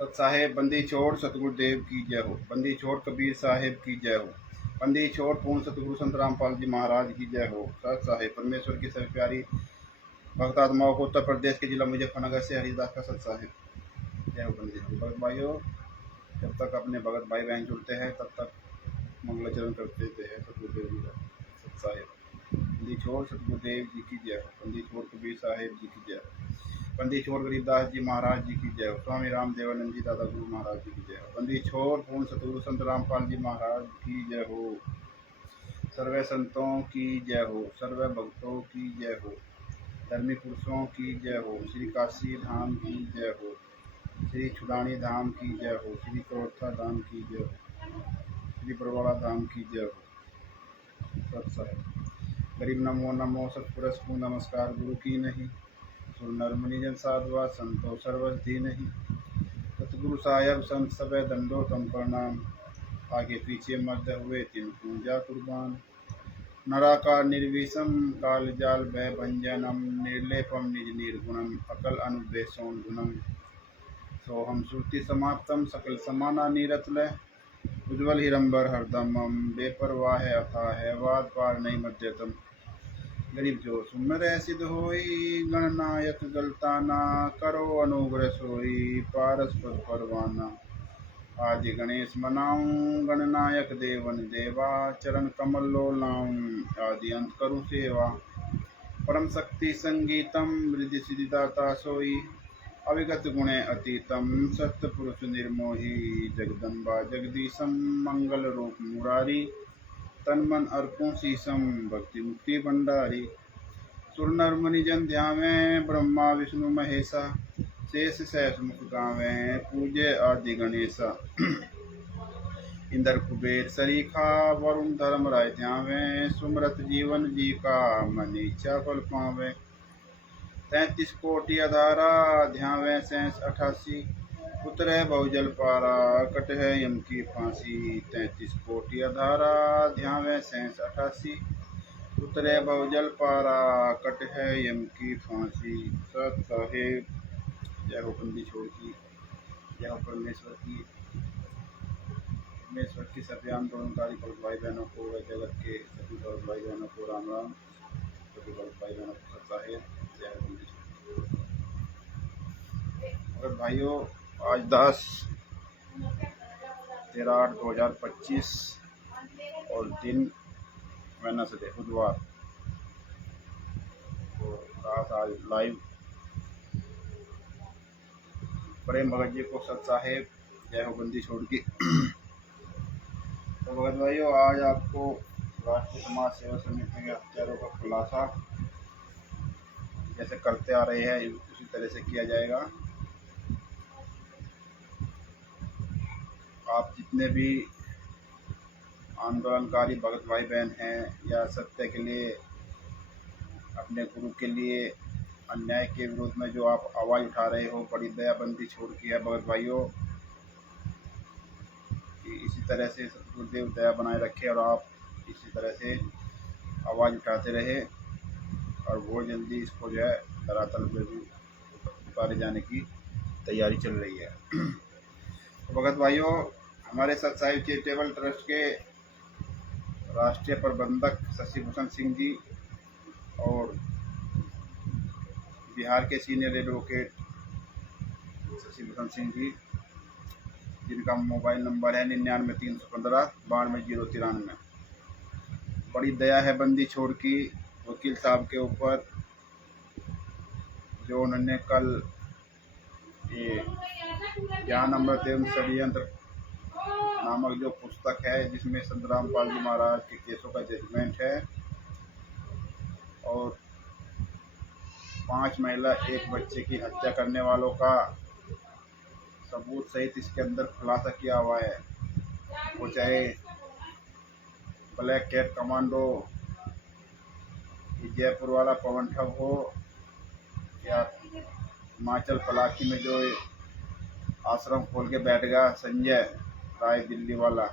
साहेब बंदी छोड़ सतगुरुदेव की जय हो। बंदी छोड़ कबीर साहेब की जय हो। बंदी छोड़ पूर्ण सतगुरु संत रामपाल जी महाराज की जय हो। सत साहेब परमेश्वर की सभी प्यारी भक्त आत्माओं को उत्तर प्रदेश के जिला मुजफ्फरनगर से हरिदास का सत साहेब जय हो। बंदी छोड़ भगत भाइयों, जब तक अपने भगत भाई बहन जुड़ते हैं तब तक मंगलाचरण करते हैं सतगुरुदेव जी का सत साहेब। बंदी छोड़ सतगुरुदेव जी की जय हो। बंदी छोड़ कबीर साहेब जी की जय हो। बंदी छोड़ गरीबदास जी महाराज जी की जय हो। स्वामी राम देवानंद जी दादा गुरु महाराज जी की जय हो। बंदी छोड़ पूर्ण सतगुरु संत रामपाल जी महाराज की जय हो। सर्वे संतों की जय हो। सर्वे भक्तों की जय हो। धर्मी पुरुषों की जय हो। श्री काशी धाम की जय हो। श्री छुड़ानी धाम की जय हो। श्री करोथा धाम की जय हो। श्री बरवाड़ा धाम की जय हो। सत साहिब गरीब नमो नमो सतपुरुष को नमस्कार गुरु की नहीं। सुर नर मुनिजन साधुआ संतो सर्वस दी नहीं। सतगुरु साहेब संत सबे दंडो तम प्रणाम। आगे पीछे मध्य हुए तिन पूजा कुर्बान। नराकार निर्विषम काल जाल भय भंजनम। निर्लेपम निज निर्गुणम अकल अनुदेशोन गुणम। सोहम श्रुति समाप्तम सकल समाना नीरतलय। उज्ज्वल हिरंबर हरदमम बेपरवाह अथा है वाद पार नहीं मध्यतम। गरीब जो सुमर सिद्ध होई गणनायक गलताना। करो अनुग्रह सोई पारस पद परवाना। आदि गणेश मनाऊं गणनायक देवन देवा। चरण कमल लो लाऊं आदि अंत करूं सेवा। परम शक्ति संगीतम रिद्धि सिद्धिदाता सोई। अविगत गुणे अतीतम सत्य पुरुष निर्मोही। जगदम्बा जगदीशम मंगल रूप मुरारी। तन मन अर्पूं शीशम भक्ति मुक्ति भंडारी। सुर नर मुनि जन ध्यावें ब्रह्मा विष्णु महेशा। शेष सहस मुख गावें पूजे आदि गणेशा। इंद्र कुबेर सरीखा वरुण धर्म राय ध्यावें। सुमरत जीवन जी का मन इच्छा फल पावें। 33 कोटि अधारा ध्यावें शेष 88। उतरे बहुजल पारा कट है यम की फांसी। 33 कोटि अधारा ध्यावें शेष 88। उतरे बहुजल पारा कट है यम की फांसी। सत साहेब जय हो। बंदी छोड़ की जय हो। परमेश्वर की सभी आंदोलनकारी भक्त भाई बहनों को व जगत के सभी भक्त भाई बहनों को राम राम। सभी भक्त भाई बहनों को सत साहेब जय हो। बंदी छोड़ भगत भाइयों, आज 10/13/2025 और दिन वेडनेसडे बुधवार को रात आज लाइव प्रेम भगत जी को सत साहेब जय हो। बंदी छोड़ की तो भगत भाइयों, आज आपको राष्ट्रीय समाज सेवा समिति के हत्यारों का खुलासा जैसे करते आ रहे हैं उसी तरह से किया जाएगा। आप जितने भी आंदोलनकारी भगत भाई बहन हैं या सत्य के लिए, अपने गुरु के लिए, अन्याय के विरोध में जो आप आवाज़ उठा रहे हो, बड़ी दयाबंदी छोड़ की है भगत भाइयों कि इसी तरह से सतगुरुदेव दया बनाए रखे और आप इसी तरह से आवाज़ उठाते रहे और वो जल्दी इसको जो है धरातल पर भी उतारे जाने की तैयारी चल रही है। तो भगत भाइयों, हमारे सत साहिब चैरिटेबल ट्रस्ट के राष्ट्रीय प्रबंधक शशिभूषण सिंह जी और बिहार के सीनियर एडवोकेट शशिभूषण सिंह जी, जिनका मोबाइल नंबर है 99-315-92-093, बड़ी दया है बंदी छोड़ की वकील साहब के ऊपर, जो उन्होंने कल ये ज्ञान अमृत एवं षड्यंत्र नामक जो पुस्तक है जिसमें संत रामपाल जी महाराज के केसों का जजमेंट है और 5 महिला 1 बच्चे की हत्या करने वालों का सबूत सहित इसके अंदर खुलासा किया हुआ है। वो चाहे ब्लैक कैट कमांडो जयपुर वाला पवन ठग हो या हिमाचल पलाकी में जो आश्रम खोल के बैठ गया संजय राय दिल्ली वाला,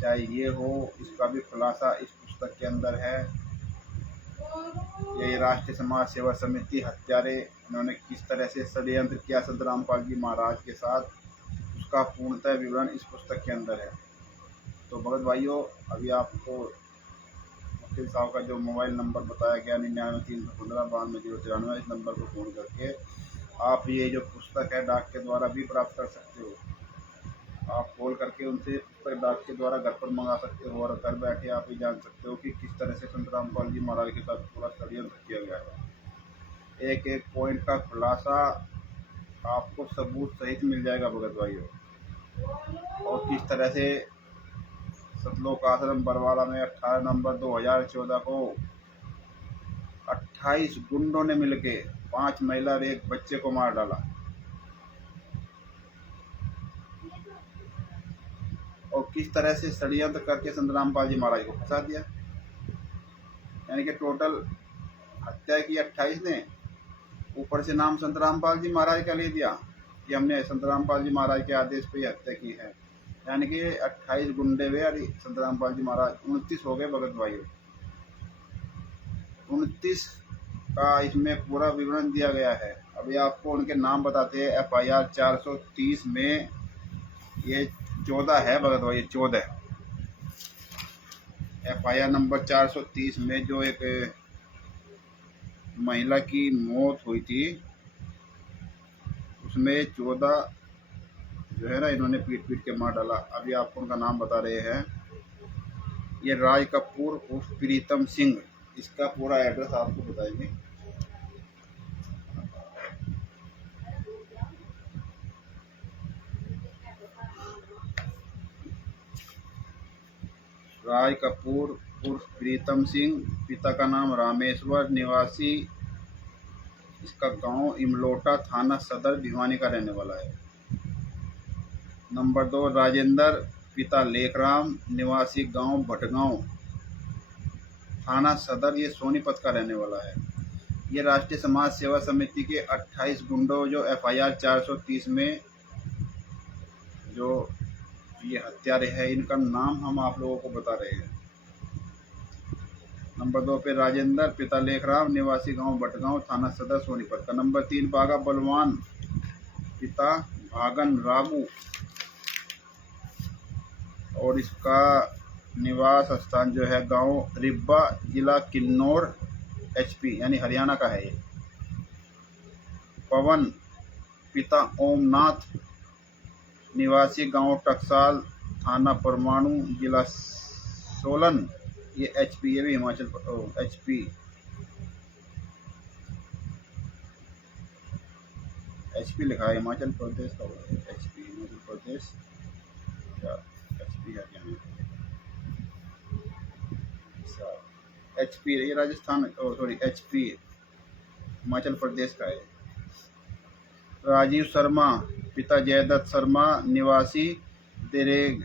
चाहे ये हो, इसका भी खुलासा इस पुस्तक के अंदर है। ये राष्ट्रीय समाज सेवा समिति हत्यारे, इन्होंने किस तरह से षड्यंत्र किया संत रामपाल जी महाराज के साथ, उसका पूर्णतः विवरण इस पुस्तक के अंदर है। तो भगत भाइयों, अभी आपको वकील साहब का जो मोबाइल नंबर बताया गया 99-315-92-093, इस नंबर को फ़ोन करके आप ये जो पुस्तक है डाक के द्वारा भी प्राप्त कर सकते हो। आप कॉल करके उनसे पर डाक के द्वारा घर पर मंगा सकते हो, और घर बैठे आप ये जान सकते हो कि किस तरह से संत रामपाल जी महाराज के साथ पूरा षड्यंत्र किया गया है। एक एक पॉइंट का खुलासा आपको सबूत सहित मिल जाएगा भगत भाइयों। और किस तरह से सतलोक आश्रम बरवाला में 18 नवंबर 2014 को 28 गुंडों ने मिलके 5 महिला और 1 बच्चे को मार डाला, और किस तरह से षड्यंत्र करके संत रामपाल जी महाराज को फंसा दिया। यानी कि टोटल हत्या की 28 ने, ऊपर से नाम संत रामपाल जी महाराज का ले दिया कि हमने संत रामपाल जी महाराज के आदेश पे ही हत्या की है। यानी कि 28 गुंडे हुए और संत रामपाल जी महाराज 29 हो गए भगत भाइयों। 29 का इसमें पूरा विवरण दिया गया है। अभी आपको उनके नाम बताते हैं। FIR 430 में ये 14 है भगत भाई, 14 FIR नंबर 430 में जो एक महिला की मौत हुई थी, उसमें 14 जो है ना, इन्होंने पीट पीट के मार डाला। अभी आपको उनका नाम बता रहे हैं। ये राज कपूर उर्फ प्रीतम सिंह, इसका पूरा एड्रेस आपको बताएंगे। राज कपूर उर्फ प्रीतम सिंह, पिता का नाम रामेश्वर, निवासी इसका गांव इमलोटा, थाना सदर भिवानी का रहने वाला है। नंबर 2 राजेंद्र, पिता लेखराम, निवासी गांव भटगांव, थाना सदर ये सोनीपत का रहने वाला है। ये राष्ट्रीय समाज सेवा समिति के 28 गुंडों जो FIR 430 में जो ये हत्यारे हैं, इनका नाम हम आप लोगों को बता रहे हैं। नंबर 2 पे राजेंद्र, पिता लेखराम, निवासी गांव भटगांव, थाना सदर सोनीपत का। नंबर 3 बागा बलवान, पिता भागन रागू, और इसका निवास स्थान जो है गांव रिब्बा, जिला किन्नौर, HP यानी हरियाणा का है ये। पवन, पिता ओमनाथ, निवासी गांव टकसाल, थाना परमाणु, जिला सोलन, ये HP, ये भी हिमाचल HP लिखा है, हिमाचल प्रदेश का HP, हिमाचल प्रदेश क्या HP है क्या? HP ये राजस्थान, सॉरी HP हिमाचल प्रदेश का है। राजीव शर्मा, पिता जयदत्त शर्मा, निवासी देरेग,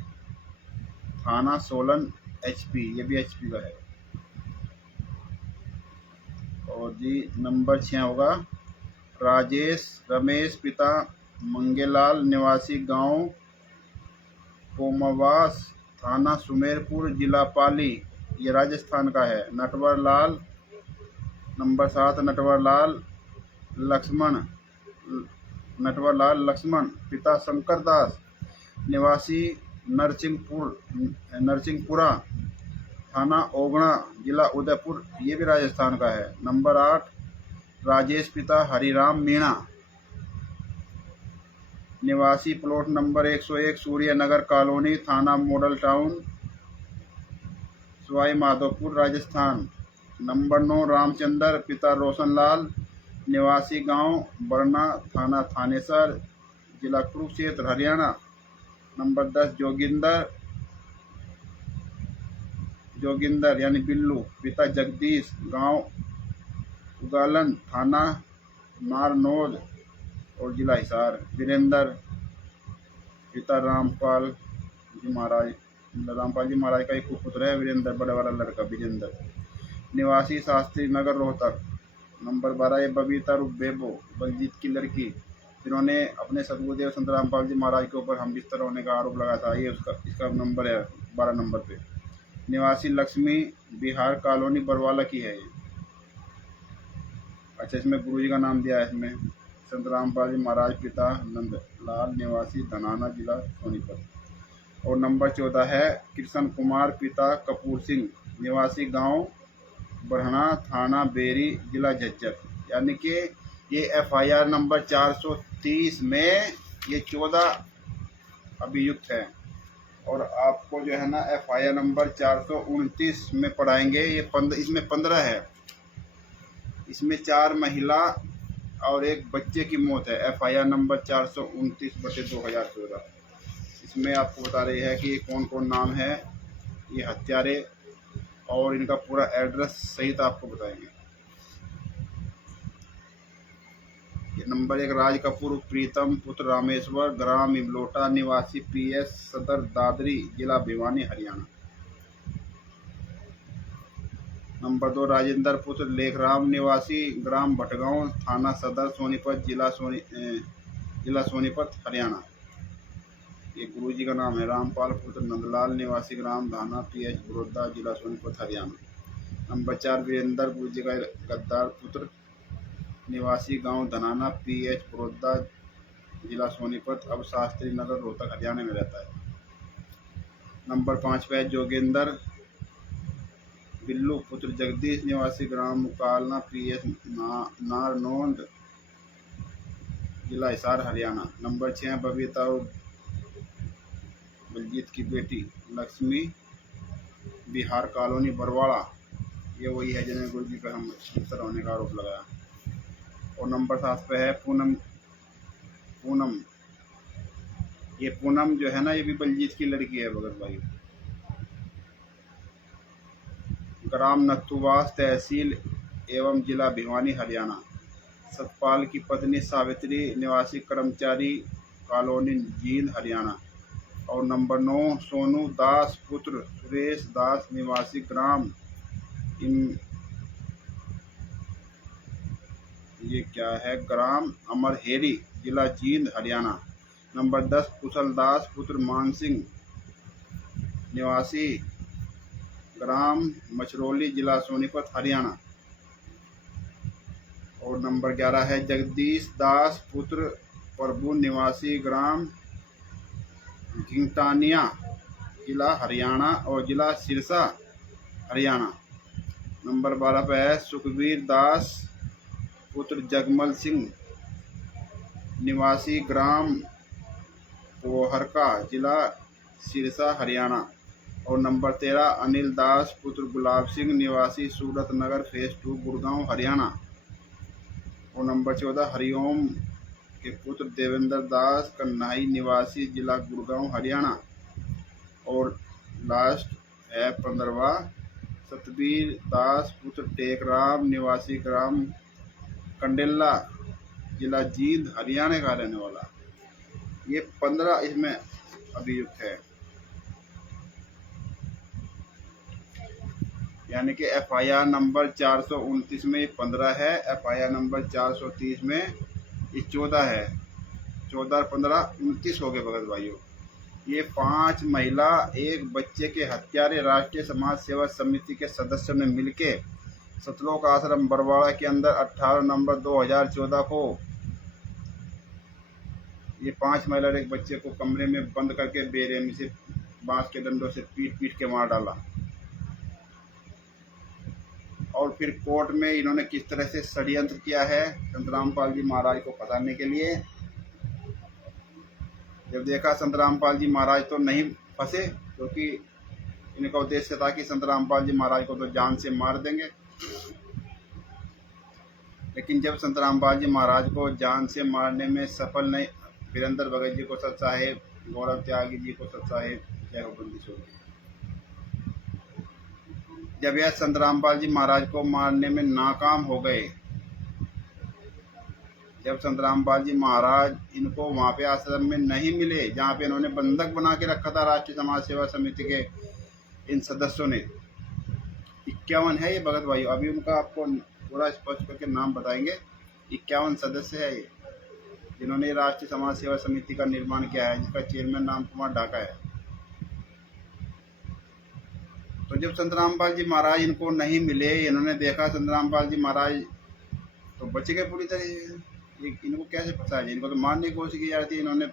थाना सोलन, HP, ये भी HP का है। और जी नंबर 6 होगा राजेश रमेश, पिता मंगेलाल, निवासी गांव पोमावास, थाना सुमेरपुर, जिला पाली, ये राजस्थान का है। नटवर लाल, नंबर 7 नटवर लाल लक्ष्मण, पिता शंकर दास, निवासी नरसिंहपुरा, थाना ओगड़ा, जिला उदयपुर, ये भी राजस्थान का है। नंबर 8 राजेश, पिता हरिराम मीणा, निवासी प्लॉट नंबर 101 सूर्य नगर कॉलोनी, थाना model town, Sawai Madhopur, Rajasthan. Number 9 Ramchandra, पिता रोशनलाल, निवासी गांव बरना, थाना थानेसर, जिला कुरुक्षेत्र, हरियाणा। नंबर 10 जोगिंदर यानी बिल्लू, पिता जगदीश, गांव उगालन, थाना नारनौल और जिला हिसार। वीरेंद्र, पिता रामपाल जी महाराज का एक पुत्र है वीरेंद्र, बड़े वाला लड़का विजेंद्र, निवासी शास्त्री नगर, रोहतक। नंबर 12 ये बबीता रूप बेबो, बलजीत की लड़की, जिन्होंने अपने सदगुरुदेव संत रामपाल जी महाराज के ऊपर हम बिस्तर होने का आरोप लगाया था। ये इसका नंबर है 12 नंबर पे। निवासी लक्ष्मी, बिहार कॉलोनी बरवाला की है ये। अच्छा, इसमें गुरु जी का नाम दिया है। इसमें संत रामपाल जी महाराज पिता नंदलाल निवासी धनाना जिला सोनीपत। और नंबर 14 है कृष्ण कुमार पिता कपूर सिंह निवासी गांव बढ़ना थाना बेरी जिला झज्जर। यानी कि ये एफआईआर नंबर 430 में ये 14 अभियुक्त हैं। और आपको जो है ना एफआईआर नंबर 429 में पढ़ाएंगे। ये 15, इसमें 15 है। इसमें 4 महिला और एक बच्चे की मौत है। FIR number 429/2014। इसमें आपको बता रही है कि कौन कौन नाम है ये हत्यारे और इनका पूरा एड्रेस सहित आपको बताएंगे। ये नंबर 1 राज कपूर प्रीतम पुत्र रामेश्वर ग्राम इमलोटा निवासी पीएस सदर दादरी जिला भिवानी हरियाणा। नंबर 2 राजेंद्र पुत्र लेखराम निवासी ग्राम भटगांव थाना सदर सोनीपत जिला सोनीपत हरियाणा। ये गुरु जी का नाम है रामपाल पुत्र नंदलाल निवासी ग्राम धाना पीएच बड़ौदा जिला सोनीपत हरियाणा। नंबर 4 वीरेंद्र गुरु जी का गद्दार पुत्र निवासी गांव धनाना पीएच बड़ौदा जिला सोनीपत अब शास्त्री नगर रोहतक हरियाणा में रहता है। नंबर 5 पे जोगेंद्र बिल्लू पुत्र जगदीश निवासी ग्राम मुकालना पीएच नारनौंद जिला हिसार हरियाणा। नंबर 6 बबीता और बलजीत की बेटी लक्ष्मी बिहार कॉलोनी बरवाड़ा। ये वही है जिन्हें गुरु जी पर हम हिंसक होने का आरोप लगाया। और नंबर 7 पे है पूनम। ये पूनम जो है ना ये भी बलजीत की लड़की है भगत भाई। ग्राम नथुवास तहसील एवं जिला भिवानी हरियाणा। सतपाल की पत्नी सावित्री निवासी कर्मचारी कॉलोनी जींद हरियाणा। और नंबर 9 सोनू दास पुत्र सुरेश दास निवासी ग्राम ये क्या है ग्राम अमरहेरी जिला जींद हरियाणा। नंबर 10 कुशल दास पुत्र मान सिंह निवासी ग्राम मछरौली जिला सोनीपत हरियाणा। और नंबर 11 है जगदीश दास पुत्र प्रभु निवासी ग्राम घिंगटानिया जिला हरियाणा और जिला सिरसा हरियाणा। नंबर 12 पे है सुखबीर दास पुत्र जगमल सिंह निवासी ग्राम पोहरका जिला सिरसा हरियाणा। और नंबर 13 अनिल दास पुत्र गुलाब सिंह निवासी सूरत नगर फेज 2 गुड़गांव हरियाणा। और नंबर 14 हरिओम के पुत्र देवेंद्र दास कन्हाई निवासी जिला गुड़गांव हरियाणा। और लास्ट है 15वां सतबीर दास पुत्र टेकराम निवासी ग्राम कंडेला जिला जींद हरियाणा का रहने वाला। ये 15 इसमें अभियुक्त है। यानी कि एफआईआर नंबर 429 में 15 है। एफआईआर नंबर 430 में ये 14 है। 14 15 29 हो गए भगत भाइयों। ये 5 महिला एक बच्चे के हत्यारे राष्ट्रीय समाज सेवा समिति के सदस्यों ने मिलके सतलोक आश्रम बरवाड़ा के अंदर 18 नवंबर 2014 को ये 5 महिला और एक बच्चे को कमरे में बंद करके बेरहमी से बांस के डंडों से पीट पीट के मार डाला। और फिर कोर्ट में इन्होंने किस तरह से षड्यंत्र किया है संत रामपाल जी महाराज को फंसाने के लिए। जब देखा संत रामपाल जी महाराज तो नहीं फंसे क्योंकि इनका उद्देश्य था कि संत रामपाल जी महाराज को तो जान से मार देंगे। लेकिन जब संत रामपाल जी महाराज को जान से मारने में सफल नहीं, वीरेंद्र भगत जी को सत साहेब, गौरव त्यागी जी को सत साहेब, जय हो बंदी छोड़। जब यह संत रामपाल जी महाराज को मारने में नाकाम हो गए, जब संत रामपाल जी महाराज इनको वहां पे आश्रम में नहीं मिले जहाँ पे इन्होंने बंधक बना के रखा था राष्ट्रीय समाज सेवा समिति के इन सदस्यों ने, 51 है ये भगत भाई। अभी उनका आपको पूरा स्पष्ट करके नाम बताएंगे। 51 सदस्य है ये जिन्होंने राष्ट्रीय समाज सेवा समिति का निर्माण किया है, जिसका चेयरमैन राम कुमार ढाका है। तो जब संत रामपाल जी महाराज इनको नहीं मिले, इन्होंने देखा संत रामपाल जी महाराज तो बच गए पूरी तरह से। इनको कैसे फंसाया जाए, इनको तो मारने की कोशिश की जा रही थी, इन्होंने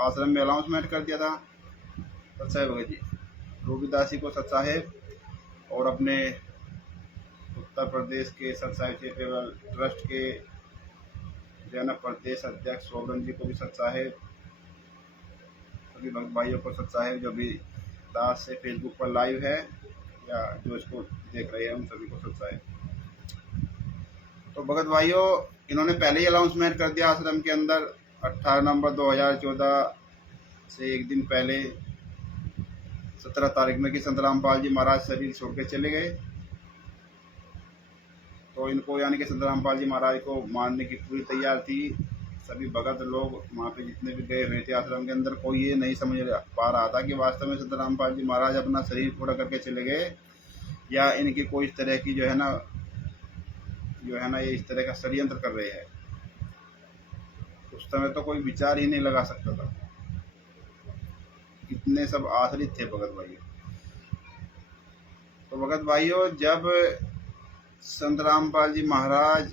आश्रम में अनाउंसमेंट कर दिया था सत साहेब भगत जी। रूबीदास जी को सत साहेब और अपने उत्तर प्रदेश के सत साहिब चैरिटेबल ट्रस्ट के जो है ना प्रदेश अध्यक्ष सोबरन जी को भी सत साहेब, सभी भक्त भाइयों को सत साहेब, जो भी दास से फेसबुक पर लाइव है या जो इसको देख रहे हैं उन सभी को सत साहेब। तो भगत भाइयों, इन्होंने पहले ही अनाउंसमेंट कर दिया आश्रम के अंदर 18 नवंबर 2014 से एक दिन पहले 17 तारीख में कि संत रामपाल जी महाराज शरीर छोड़ के चले गए। तो इनको यानी कि संत रामपाल जी महाराज को मारने की पूरी तैयार थी। सभी भगत लोग वहाँ पे जितने भी गए हुए थे आश्रम के अंदर, कोई ये नहीं समझ पा रहा था कि वास्तव में संत रामपाल जी महाराज अपना शरीर पूरा करके चले गए या इनकी कोई इस तरह की जो है ना ये इस तरह का षड्यंत्र कर रहे हैं। उस समय तो कोई विचार ही नहीं लगा सकता था, इतने सब आश्रित थे भगत भाइयों। तो भगत भाइयों, जब संत रामपाल जी महाराज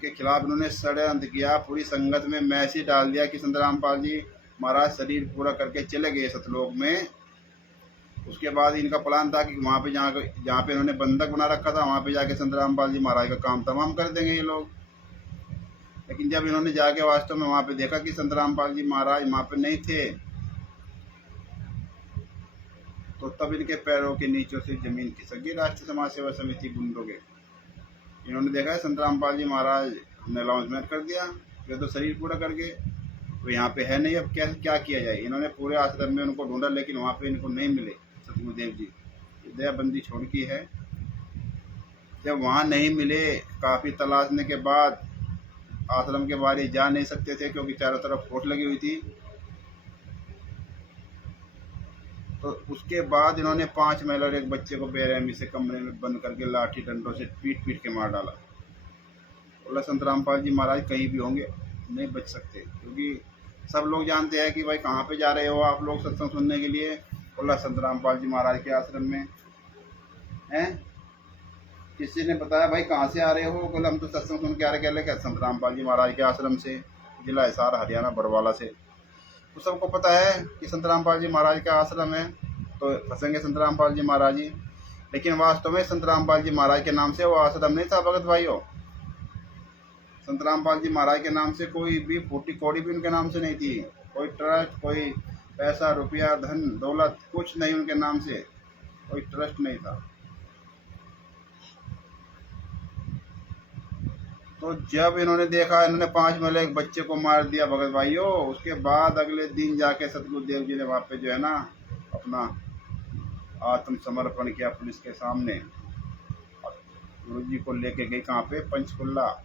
के खिलाफ इन्होंने षड्यंत्र किया, पूरी संगत में मैसेज डाल दिया कि संत रामपाल जी महाराज शरीर पूरा करके चले गए सतलोक में। उसके बाद इनका प्लान था कि वहाँ पे जहाँ पे इन्होंने बंधक बना रखा था वहाँ पे जाके संत रामपाल जी महाराज का काम तमाम कर देंगे ये लोग। लेकिन जब इन्होंने जाके वास्तव में वहाँ पे देखा कि संत रामपाल जी महाराज वहाँ पे नहीं थे, तो तब इनके पैरों के नीचों से जमीन खिसक गई। राष्ट्रीय समाज सेवा समिति गुंडों के इन्होंने देखा है संत रामपाल जी महाराज हमने अनाउंसमेंट कर दिया, ये तो शरीर पूरा कर गए, तो यहाँ पे है नहीं, अब क्या किया जाए। इन्होंने पूरे आश्रम में उनको ढूंढा, लेकिन वहाँ पे इनको नहीं मिले। सतगुरुदेव जी दयाबंदी छोड़ की है। जब वहाँ नहीं मिले, काफ़ी तलाशने के बाद आश्रम के बाहर जा नहीं सकते थे क्योंकि चारों तरफ फोर्स लगी हुई थी। तो उसके बाद इन्होंने 5 महिला और एक बच्चे को बेरहमी से कमरे में बंद करके लाठी डंडों से पीट पीट के मार डाला। बोला संत रामपाल जी महाराज कहीं भी होंगे, नहीं बच सकते, क्योंकि सब लोग जानते हैं कि भाई कहाँ पे जा रहे हो आप लोग सत्संग सुनने के लिए। बोला संत रामपाल जी महाराज के आश्रम में हैं। किसी ने बताया भाई कहाँ से आ रहे हो, बोला हम तो सत्संग सुन के आ रहे। क्या संत रामपाल जी महाराज के आश्रम से, जिला हिसार हरियाणा बरवाला से। तो सबको पता है कि संत रामपाल जी महाराज का आश्रम है, तो फंसेंगे संत रामपाल जी महाराज जी। लेकिन वास्तव में संत रामपाल जी महाराज के नाम से वो आश्रम नहीं था भगत भाइयों। संत रामपाल जी महाराज के नाम से कोई भी फूटी कौड़ी भी उनके नाम से नहीं थी। कोई ट्रस्ट, कोई पैसा रुपया धन दौलत कुछ नहीं उनके नाम से, कोई ट्रस्ट नहीं था। तो जब इन्होंने देखा, इन्होंने 5 महिला एक बच्चे को मार दिया भगत भाइयों, उसके बाद अगले दिन जाके सतगुरुदेव जी ने वहाँ पे जो है ना अपना आत्मसमर्पण किया पुलिस के सामने। गुरु जी को लेके गई कहाँ पे, पंचकुला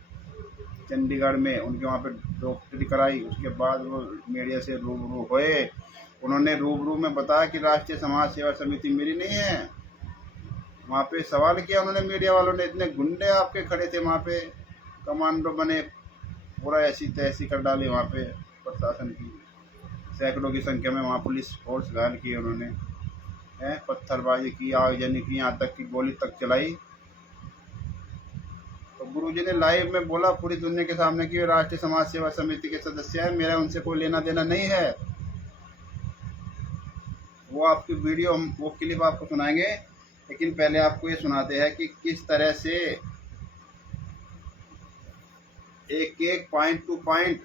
चंडीगढ़ में, उनके वहाँ पे डॉक्टरी कराई। उसके बाद वो मीडिया से रूबरू हुए। उन्होंने रूबरू में बताया कि राष्ट्रीय समाज सेवा समिति मेरी नहीं है। वहाँ पे सवाल किया उन्होंने मीडिया वालों ने, इतने गुंडे आपके खड़े थे वहाँ पे, कमांडो बने, पूरा ऐसी तैसी कर डाली वहाँ पे प्रशासन की। सैकड़ों की संख्या में वहाँ पुलिस फोर्स घायल की उन्होंने, पत्थरबाजी की, आगजनी की, यहाँ तक की गोली तक चलाई। तो गुरुजी ने लाइव में बोला पूरी दुनिया के सामने कि राष्ट्रीय समाज सेवा समिति के सदस्य है, मेरा उनसे कोई लेना देना नहीं है। वो आपकी वीडियो, वो क्लिप आपको सुनाएंगे, लेकिन पहले आपको ये सुनाते हैं कि किस तरह से एक पॉइंट टू पॉइंट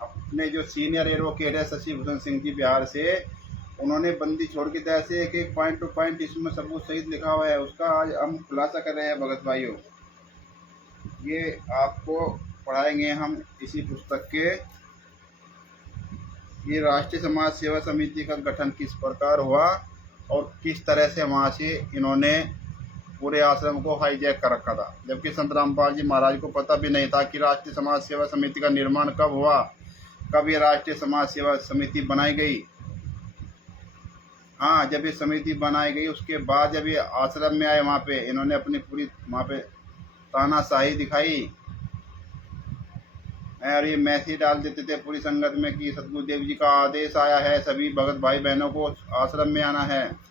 अपने जो सीनियर एडवोकेट है शशि भूषण सिंह जी बिहार से, उन्होंने बंदी छोड़ की तरह से एक पॉइंट टू पॉइंट इसमें सबूत सहित लिखा हुआ है, उसका आज हम खुलासा कर रहे हैं भगत भाइयों। ये आपको पढ़ाएंगे हम इसी पुस्तक के, ये राष्ट्रीय समाज सेवा समिति का गठन किस प्रकार हुआ और किस तरह से वहाँ से इन्होंने पूरे आश्रम को हाईजैक कर रखा था, जबकि संत रामपाल जी महाराज को पता भी नहीं था कि राष्ट्रीय समाज सेवा समिति का निर्माण कब हुआ, कब ये राष्ट्रीय समाज सेवा समिति बनाई गई। हाँ, जब ये समिति बनाई गई उसके बाद जब ये आश्रम में आए, वहाँ पे इन्होंने अपनी पूरी वहाँ पे तानाशाही दिखाई और ये मैसेज डाल देते थे पूरी संगत में कि सतगुरुदेव जी का आदेश आया है, सभी भगत भाई बहनों को आश्रम में आना है।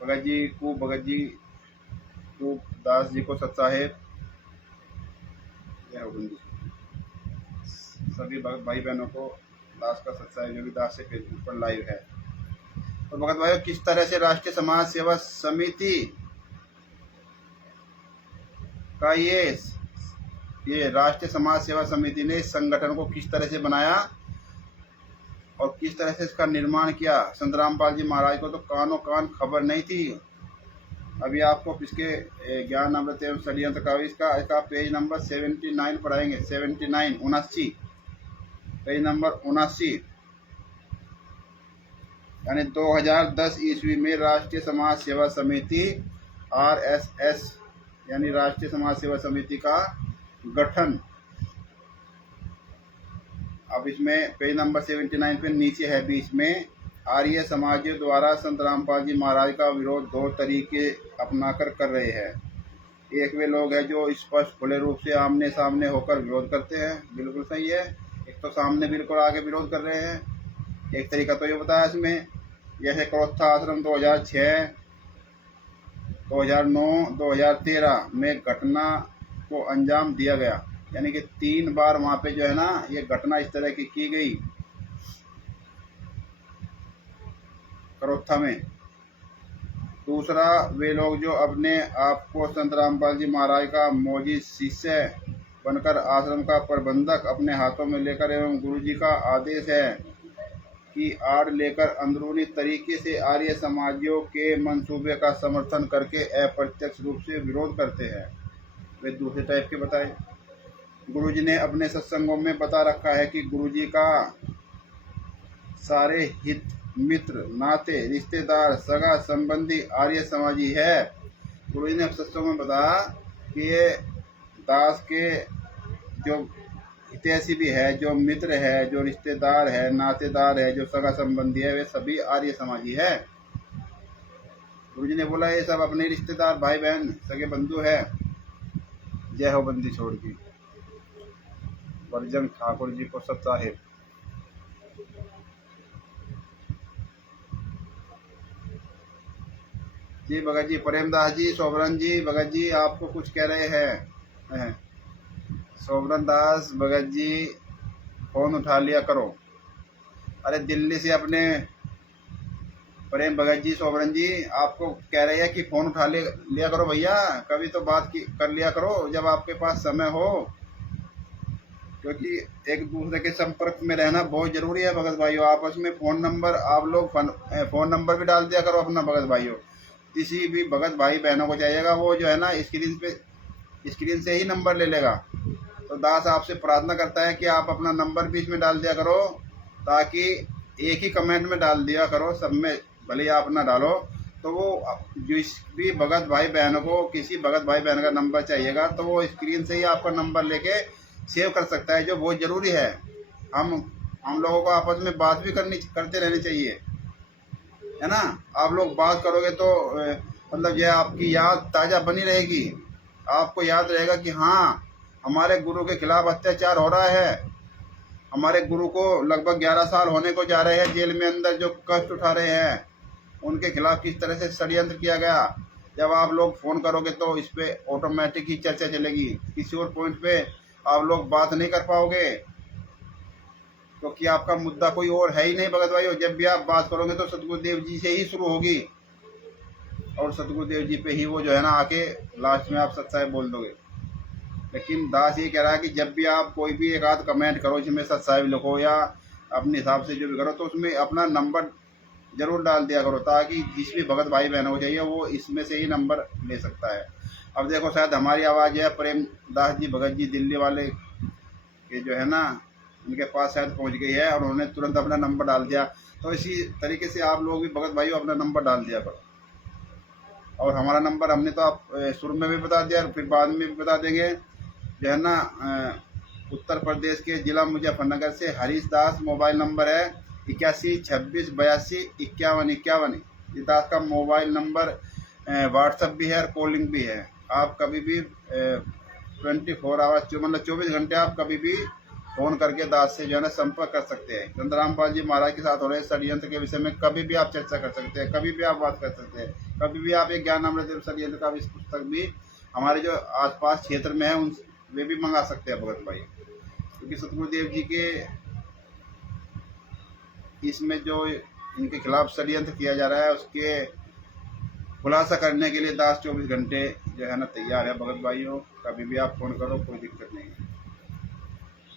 भगत जी महबूब दास जी को सत साहेब। जय हो बंदी। सभी भाई बहनों को दास का सत साहेब, जो भी दास से फेसबुक पर लाइव है। और भगत भाइयों, किस तरह से राष्ट्रीय समाज सेवा समिति का ये राष्ट्रीय समाज सेवा समिति ने इस संगठन को किस तरह से बनाया और किस तरह से इसका निर्माण किया। संत रामपाल जी महाराज को तो कानों कान खबर नहीं थी। अभी आपको इसके ज्ञान अमृत एवं षड्यंत्र का इसका पेज नंबर 79 पढ़ाएंगे। 79 पेज नंबर 79, यानी 2010 ईस्वी में राष्ट्रीय समाज सेवा समिति RSS यानी राष्ट्रीय समाज सेवा समिति का गठन। अब इसमें पेज नंबर 79 पे नीचे है बीच में, आर्य समाजियों द्वारा संत रामपाल जी महाराज का विरोध दो तरीके अपनाकर कर रहे हैं। एक वे लोग हैं जो स्पष्ट खुले रूप से आमने सामने होकर विरोध करते हैं, बिल्कुल सही है। एक तो सामने बिल्कुल आगे विरोध कर रहे हैं। एक तरीका तो ये बताया इसमें, जैसे क्रोथा आश्रम 2006, 2009, 2013 में घटना को अंजाम दिया गया, यानी कि 3 बार वहाँ पे जो है ना ये घटना इस तरह की गई करोत्था में। दूसरा, वे लोग जो अपने आप को संत रामपाल जी महाराज का मौजी शिष्य बनकर आश्रम का प्रबंधक अपने हाथों में लेकर एवं गुरु जी का आदेश है कि आड़ लेकर अंदरूनी तरीके से आर्य समाजियों के मंसूबे का समर्थन करके अप्रत्यक्ष रूप से विरोध करते हैं। वे दूसरे टाइप के बताए। गुरु जी ने अपने सत्संगों में बता रखा है कि गुरु जी का सारे हित मित्र नाते रिश्तेदार सगा संबंधी आर्य समाजी है। गुरु जी ने सत्संग में बताया कि ये दास के जो हितैषी भी है, जो मित्र है, जो रिश्तेदार है, नातेदार है, जो सगा संबंधी है, वे सभी आर्य समाजी है। गुरु जी ने बोला ये सब अपने रिश्तेदार भाई बहन सगे बंधु है। जय हो बंदी छोड़ की। वर्जन ठाकुर जी को सत साहेब। जी भगत जी, प्रेमदास जी, सोबरन जी, भगत जी आपको कुछ कह रहे हैं। सोबरन दास भगत जी फोन उठा लिया करो। अरे दिल्ली से अपने प्रेम भगत जी, सोबरन जी आपको कह रहे हैं कि फोन उठा लिया करो भैया, कभी तो बात कर लिया करो जब आपके पास समय हो, क्योंकि एक दूसरे के संपर्क में रहना बहुत जरूरी है भगत भाइयों। आपस में फोन नंबर आप लोग फोन नंबर भी डाल दिया करो अपना भगत भाइयों। किसी भी भगत भाई बहनों को चाहिएगा वो जो है ना स्क्रीन से ही नंबर ले लेगा। तो दास आपसे प्रार्थना करता है कि आप अपना नंबर भी इसमें डाल दिया करो, ताकि एक ही कमेंट में डाल दिया करो, सब में भले आप ना डालो। तो वो जिस भी भगत भाई बहनों को किसी भगत भाई बहन का नंबर चाहिएगा तो वो स्क्रीन से ही आपका नंबर लेके सेव कर सकता है, जो बहुत ज़रूरी है। हम लोगों को आपस में बात भी करते रहनी चाहिए, है ना। आप लोग बात करोगे तो मतलब यह आपकी याद ताज़ा बनी रहेगी। आपको याद रहेगा कि हाँ हमारे गुरु के खिलाफ अत्याचार हो रहा है, हमारे गुरु को लगभग 11 साल होने को जा रहे हैं जेल में अंदर, जो कष्ट उठा रहे हैं उनके खिलाफ किस तरह से षड्यंत्र किया गया। जब आप लोग फ़ोन करोगे तो इस पर ऑटोमेटिक ही चर्चा चलेगी, किसी और पॉइंट पे आप लोग बात नहीं कर पाओगे, क्योंकि आपका मुद्दा कोई और है ही नहीं भगत भाइयों। जब भी आप बात करोगे तो सतगुरुदेव जी से ही शुरू होगी और सतगुरुदेव जी पे ही वो जो है ना आके लास्ट में आप सत साहेब बोल दोगे। लेकिन दास ये कह रहा है कि जब भी आप कोई भी एक आध कमेंट करो जिसमें सत साहेब लिखो या अपने हिसाब से जो भी करो, तो उसमें अपना नंबर जरूर डाल दिया करो, ताकि जिस भी भगत भाई बहनों को चाहिए वो इसमें से ही नंबर ले सकता है। अब देखो शायद हमारी आवाज़ है प्रेम दास जी भगत जी दिल्ली वाले के जो है ना उनके पास शायद पहुंच गई है और उन्होंने तुरंत अपना नंबर डाल दिया। तो इसी तरीके से आप लोग भी भगत भाइयों अपना नंबर डाल दिया करो। और हमारा नंबर हमने तो आप शुरू में भी बता दिया और फिर बाद में भी बता देंगे, जो है ना उत्तर प्रदेश के जिला मुजफ्फरनगर से हरीश दास, मोबाइल नंबर है 81 26 82 51 51। ये दास का मोबाइल नंबर व्हाट्सएप भी है और कॉलिंग भी है। आप कभी भी 24 आवर्स मतलब 24 घंटे आप कभी भी फोन करके दास से जो है ना संपर्क कर सकते हैं। संत रामपाल जी महाराज के साथ हो रहे षड्यंत्र के विषय में कभी भी आप चर्चा कर सकते हैं, कभी भी आप बात कर सकते हैं, कभी भी आप एक ज्ञान अमृत षड्यंत्र का भी पुस्तक भी हमारे जो आसपास क्षेत्र में है उन वे भी मंगा सकते हैं भगत भाई, क्योंकि सतगुरुदेव जी के इसमें जो इनके खिलाफ षड्यंत्र किया जा रहा है उसके खुलासा करने के लिए दास 24 घंटे जो है ना तैयार है भगत भाइयों। कभी भी आप फोन करो, कोई दिक्कत नहीं है।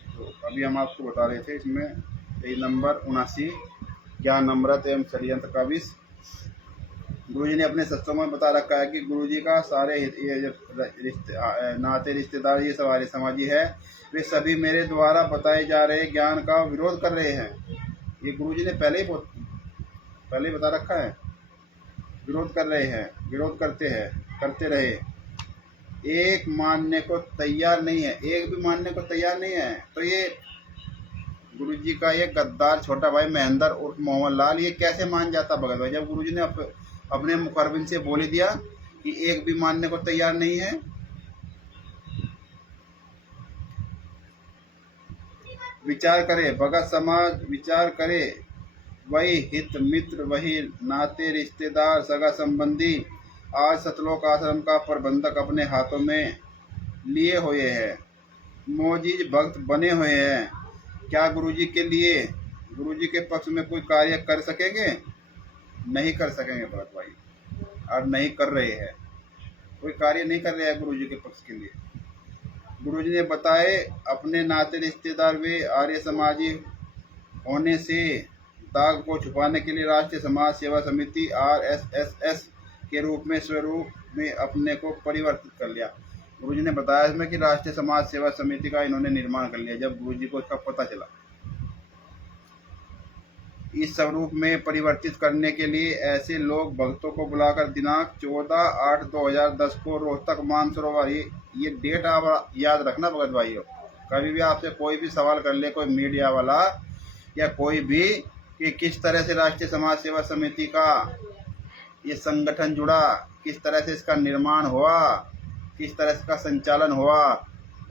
तो अभी हम आपको बता रहे थे इसमें यही नंबर 79 ज्ञान अमृत एवं षड्यंत्र का विष। गुरुजी ने अपने सत्संग में बता रखा है कि गुरुजी का सारे ये नाते रिश्तेदार ये सारे समाजी है वे सभी मेरे द्वारा बताए जा रहे ज्ञान का विरोध कर रहे हैं। ये गुरुजी ने पहले ही बता रखा है, विरोध कर रहे हैं, विरोध करते हैं, करते रहे। एक मानने को तैयार नहीं है, एक भी मानने को तैयार नहीं है। तो ये गुरुजी का ये गद्दार छोटा भाई महेंद्र उर्फ मोहम्मद लाल ये कैसे मान जाता भगत भाई, जब गुरुजी ने अपने मुखरबिन से बोल दिया कि एक भी मानने को तैयार नहीं है। विचार करे भगत समाज, विचार करे, वही हित मित्र, वही नाते रिश्तेदार, सगा संबंधी आज सतलोक आश्रम का प्रबंधक अपने हाथों में लिए हुए हैं, मोजीज भक्त बने हुए हैं। क्या गुरुजी के लिए, गुरुजी के पक्ष में कोई कार्य कर सकेंगे? नहीं कर सकेंगे भगत भाई, और नहीं कर रहे हैं, कोई कार्य नहीं कर रहे हैं गुरुजी के पक्ष के लिए। गुरुजी ने बताए अपने नाते रिश्तेदार वे आर्य समाजी होने से दाग को छुपाने के लिए राष्ट्रीय समाज सेवा समिति RSSS के रूप में स्वरूप में अपने को परिवर्तित कर लिया। गुरुजी ने बताया इसमें कि राष्ट्रीय समाज सेवा समिति का इन्होंने निर्माण कर लिया। जब गुरुजी को इसका पता चला, इस स्वरूप में परिवर्तित करने के लिए ऐसे लोग भक्तों को बुलाकर दिनांक 14/8/2010 को रोहतक मानसरोवर, ये डेट आप याद रखना भगत भाइयों। कभी भी आपसे कोई भी सवाल कर ले कोई मीडिया वाला या कोई भी कि किस तरह से राष्ट्रीय समाज सेवा समिति का ये संगठन जुड़ा, किस तरह से इसका निर्माण हुआ, किस तरह से इसका संचालन हुआ,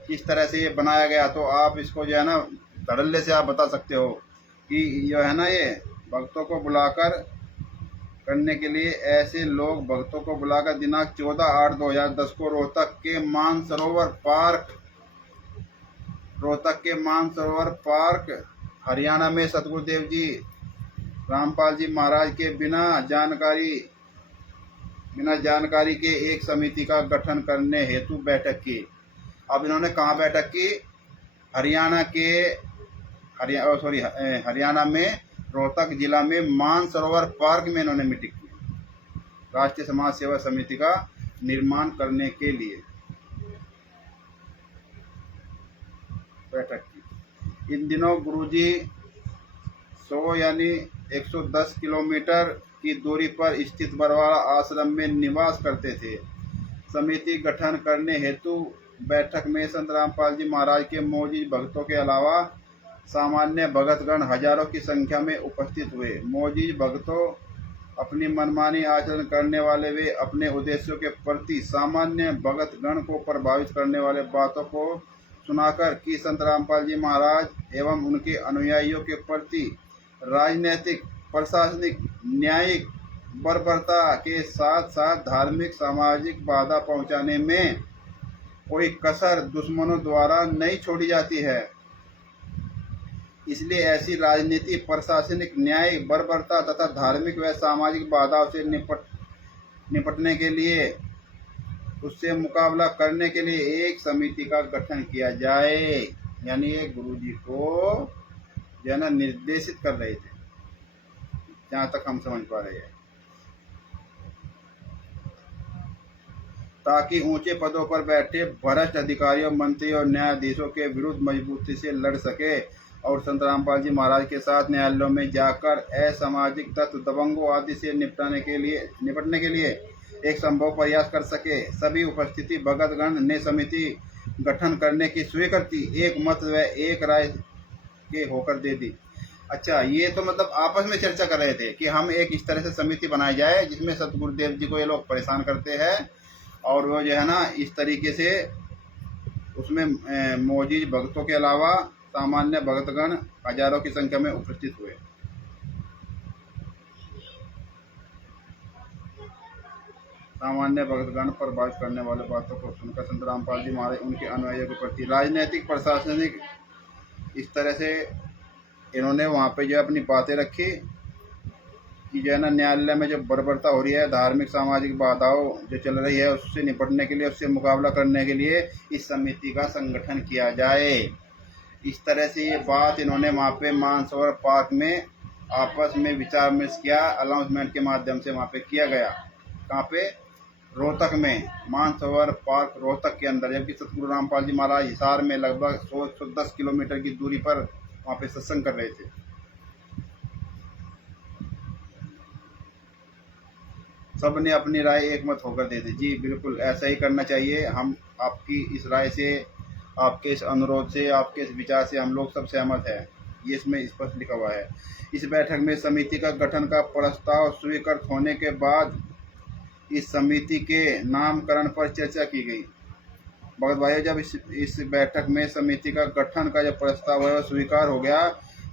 किस तरह से ये बनाया गया, तो आप इसको जो है ना धड़ल्ले से आप बता सकते हो कि जो है ना ये भक्तों को बुलाकर करने के लिए ऐसे लोग भक्तों को बुलाकर दिनांक 14/8/2010 को रोहतक के मानसरोवर पार्क हरियाणा में सतगुरुदेव जी रामपाल जी महाराज के बिना जानकारी के एक समिति का गठन करने हेतु बैठक की। अब इन्होंने कहाँ बैठक की? हरियाणा में रोहतक जिला में मानसरोवर पार्क में इन्होंने मीटिंग की राष्ट्रीय समाज सेवा समिति का निर्माण करने के लिए बैठक की। इन दिनों गुरुजी 100 यानी 110 किलोमीटर की दूरी पर स्थित बरवाड़ा आश्रम में निवास करते थे। समिति गठन करने हेतु बैठक में संत रामपाल जी महाराज के मौजूद भक्तों के अलावा सामान्य भगतगण हजारों की संख्या में उपस्थित हुए। मौजूद भक्तों अपनी मनमानी आचरण करने वाले वे अपने उद्देश्यों के प्रति सामान्य भगतगण को प्रभावित करने वाले बातों को सुनाकर कि संत रामपाल जी महाराज एवं उनके अनुयायियों के प्रति राजनीतिक, प्रशासनिक, न्यायिक बर्बरता के साथ साथ धार्मिक, सामाजिक बाधा पहुंचाने में कोई कसर दुश्मनों द्वारा नहीं छोड़ी जाती है। इसलिए ऐसी राजनीति, प्रशासनिक, न्यायिक बर्बरता तथा धार्मिक व सामाजिक बाधाओं से निपटने के लिए, उससे मुकाबला करने के लिए एक समिति का गठन किया जाए। यानी ये गुरुजी को जो है ना निर्देशित कर रहे थे, जहाँ तक हम समझ पा रहे हैं, ताकि ऊंचे पदों पर बैठे भ्रष्ट अधिकारियों, मंत्रियों और न्यायाधीशों के विरुद्ध मजबूती से लड़ सके और संत रामपाल जी महाराज के साथ न्यायालयों में जाकर असामाजिक तत्व, दबंगों आदि से निपटने के लिए एक संभव प्रयास कर सके। सभी उपस्थिति भगतगण ने समिति गठन करने की स्वीकृति एक मत व एक राय के होकर दे दी। अच्छा, ये तो मतलब आपस में चर्चा कर रहे थे कि हम एक इस तरह से समिति बनाई जाए जिसमें सतगुरुदेव जी को ये लोग परेशान करते हैं और वो जो है ना इस तरीके से उसमें मौजूद भक्तों के अलावा सामान्य भक्तगण हजारों की संख्या में उपस्थित हुए। सामान्य भक्तगण पर प्रभावित करने वाले बातों को सुनकर संत रामपाल जी महाराज उनके अनुयायियों के प्रति राजनीतिक प्रशासनिक इस तरह से इन्होंने वहाँ पे जो अपनी बातें रखी कि जो है ना न्यायालय में जो बर्बरता हो रही है, धार्मिक सामाजिक बाधाओं जो चल रही है, उससे निपटने के लिए, उससे मुकाबला करने के लिए इस समिति का संगठन किया जाए। इस तरह से ये बात इन्होंने वहाँ पे मानसरोवर पार्क में आपस में विचार विमर्श किया, अनाउंसमेंट के माध्यम से वहाँ पे किया गया। कहाँ पे? रोहतक में, मानसरोवर पार्क रोहतक के अंदर। जबकि सतगुरु रामपाल जी महाराज हिसार में लगभग 110 किलोमीटर की दूरी पर वहाँ पे सत्संग कर रहे थे। सब ने अपनी राय एकमत होकर दे दी। जी बिल्कुल ऐसा ही करना चाहिए। हम आपकी इस राय से, आपके इस अनुरोध से, आपके इस विचार से हम लोग सब सहमत हैं। ये इसमें स्पष्ट लिखा हुआ है। इस बैठक में समिति का गठन का प्रस्ताव स्वीकृत होने के बाद इस समिति के नामकरण पर चर्चा की गई। भगत भाइयों, जब इस बैठक में समिति का गठन का जो प्रस्ताव है स्वीकार हो गया,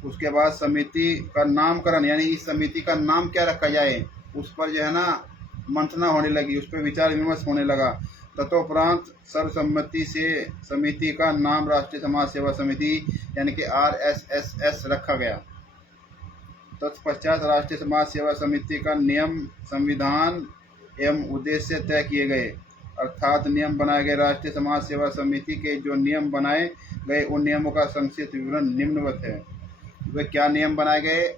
उसके बाद समिति का नामकरण यानी इस समिति का नाम क्या रखा जाए, उस पर जो है ना मंथना होने लगी, उस पर विचार विमर्श होने लगा। तत्परांत सर्वसम्मति से समिति का नाम राष्ट्रीय समाज सेवा समिति यानी कि RSSS रखा गया। तत्पश्चात राष्ट्रीय समाज सेवा समिति का नियम, संविधान एवं उद्देश्य तय किए गए। अर्थात नियम बनाए गए। राष्ट्रीय समाज सेवा समिति के जो नियम बनाए गए, उन नियमों का संक्षिप्त विवरण निम्नवत है। वे क्या नियम बनाए गए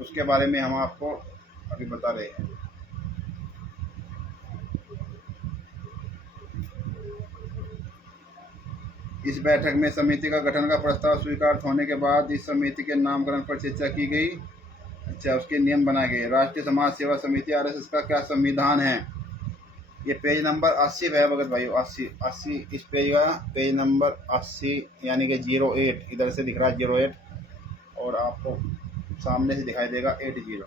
उसके बारे में हम आपको अभी बता रहे हैं। इस बैठक में समिति का गठन का प्रस्ताव स्वीकार होने के बाद इस समिति के नामकरण पर चर्चा की गई। अच्छा, उसके नियम बनाए गए। राष्ट्रीय समाज सेवा समिति RSS का क्या संविधान है? ये पेज नंबर 80 है भगत भाइयों, 80 इस पेज का पेज नंबर 80 यानी कि 08, इधर से दिख रहा है 08 और आपको सामने से दिखाई देगा 80।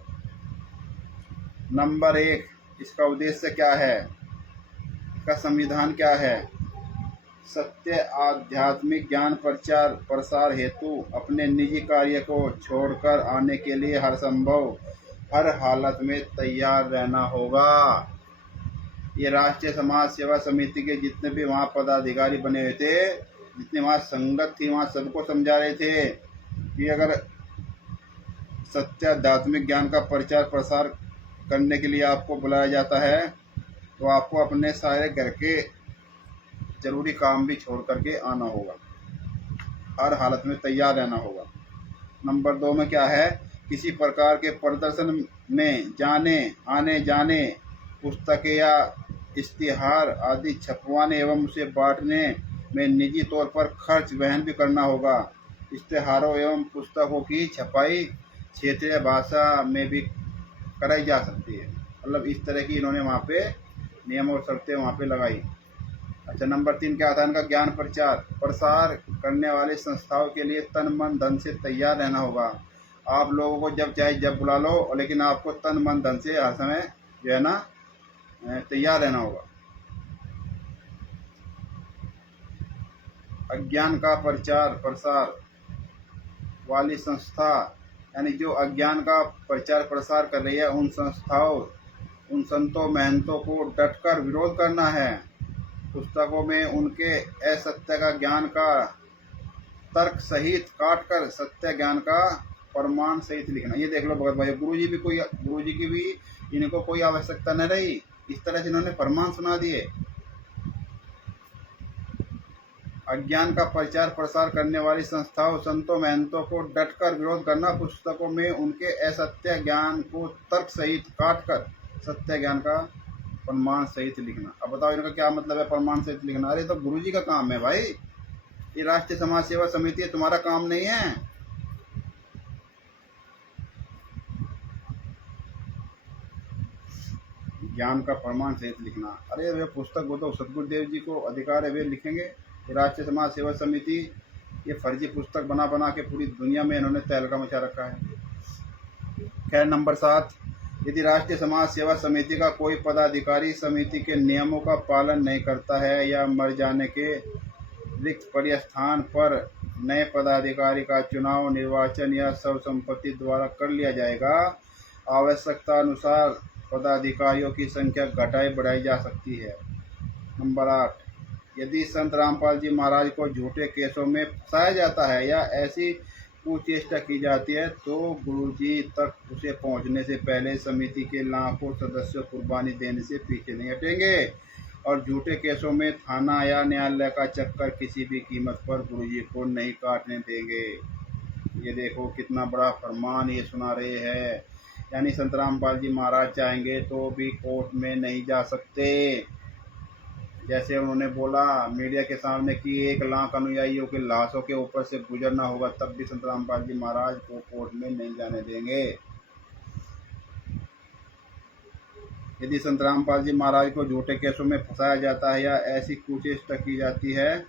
नंबर 1, इसका उद्देश्य क्या है, इसका संविधान क्या है? सत्य आध्यात्मिक ज्ञान प्रचार प्रसार हेतु अपने निजी कार्य को छोड़कर आने के लिए हर संभव हर हालत में तैयार रहना होगा। ये राष्ट्रीय समाज सेवा समिति के जितने भी वहाँ पदाधिकारी बने हुए थे, जितने वहाँ संगत थी, वहाँ सबको समझा रहे थे कि अगर सत्य आध्यात्मिक ज्ञान का प्रचार प्रसार करने के लिए आपको बुलाया जाता है तो आपको अपने सारे घर के जरूरी काम भी छोड़ करके आना होगा, हर हालत में तैयार रहना होगा। नंबर 2 में क्या है? किसी प्रकार के प्रदर्शन में आने जाने, पुस्तकें या इश्तिहार आदि छपवाने एवं उसे बांटने में निजी तौर पर खर्च वहन भी करना होगा। इश्तिहारों एवं पुस्तकों की छपाई क्षेत्रीय भाषा में भी कराई जा सकती है। मतलब इस तरह की इन्होंने वहाँ पे नियम और शर्तें वहाँ पे लगाई। अच्छा, नंबर 3 क्या आता है? इनका ज्ञान प्रचार प्रसार करने वाली संस्थाओं के लिए तन मन धन से तैयार रहना होगा। आप लोगों को जब चाहे जब बुला लो, लेकिन आपको तन मन धन से हर समय जो है ना तैयार रहना होगा। अज्ञान का प्रचार प्रसार वाली संस्था यानी जो अज्ञान का प्रचार प्रसार कर रही है, उन संस्थाओं, उन संतों महंतों को डटकर विरोध करना है। पुस्तकों में उनके असत्य का ज्ञान का तर्क सहित काटकर सत्य ज्ञान का प्रमाण सहित लिखना। ये देख लो भगत भाई, गुरु जी की भी इनको कोई आवश्यकता न रही, इस तरह से इन्होंने प्रमाण सुना दिए। अज्ञान का प्रचार प्रसार करने वाली संस्थाओं, संतों महंतों को डटकर विरोध करना। पुस्तकों में उनके असत्य ज्ञान को तर्क सहित काटकर सत्य ज्ञान का प्रमाण सहित लिखना। अब बताओ इनका क्या मतलब है प्रमाण सहित लिखना? अरे तो गुरुजी का काम है भाई, ये राष्ट्रीय समाज सेवा समिति है, तुम्हारा काम नहीं है। ज्ञान का प्रमाण सहित लिखना, अरे वे पुस्तक वो तो सतगुरुदेव जी को अधिकार है, वे लिखेंगे। ये राष्ट्रीय समाज सेवा समिति ये फर्जी पुस्तक बना बना के पूरी दुनिया में इन्होंने तहलका मचा रखा है। खैर, नंबर 7, यदि राष्ट्रीय समाज सेवा समिति का कोई पदाधिकारी समिति के नियमों का पालन नहीं करता है या मर जाने के रिक्त पड़े स्थान पर नए पदाधिकारी का चुनाव निर्वाचन या सर्वसम्मति द्वारा कर लिया जाएगा। आवश्यकता अनुसार पदाधिकारियों की संख्या घटाई बढ़ाई जा सकती है। नंबर 8, यदि संत रामपाल जी महाराज को झूठे केसों में फंसाया जाता है या ऐसी कुचेष्टा की जाती है तो गुरुजी तक उसे पहुंचने से पहले समिति के लाखों सदस्य कुर्बानी देने से पीछे नहीं हटेंगे और झूठे केसों में थाना या न्यायालय का चक्कर किसी भी कीमत पर गुरुजी को नहीं काटने देंगे। ये देखो कितना बड़ा फरमान ये सुना रहे हैं। यानी संत रामपाल जी महाराज चाहेंगे तो भी कोर्ट में नहीं जा सकते। जैसे उन्होंने बोला मीडिया के सामने कि 1 लाख अनुयायियों के लाशों के ऊपर से गुजरना होगा, तब भी संत रामपाल जी महाराज को कोर्ट में नहीं जाने देंगे। यदि संत रामपाल जी महाराज को झूठे केसों में फंसाया जाता है या ऐसी कुचेष्टा की जाती है,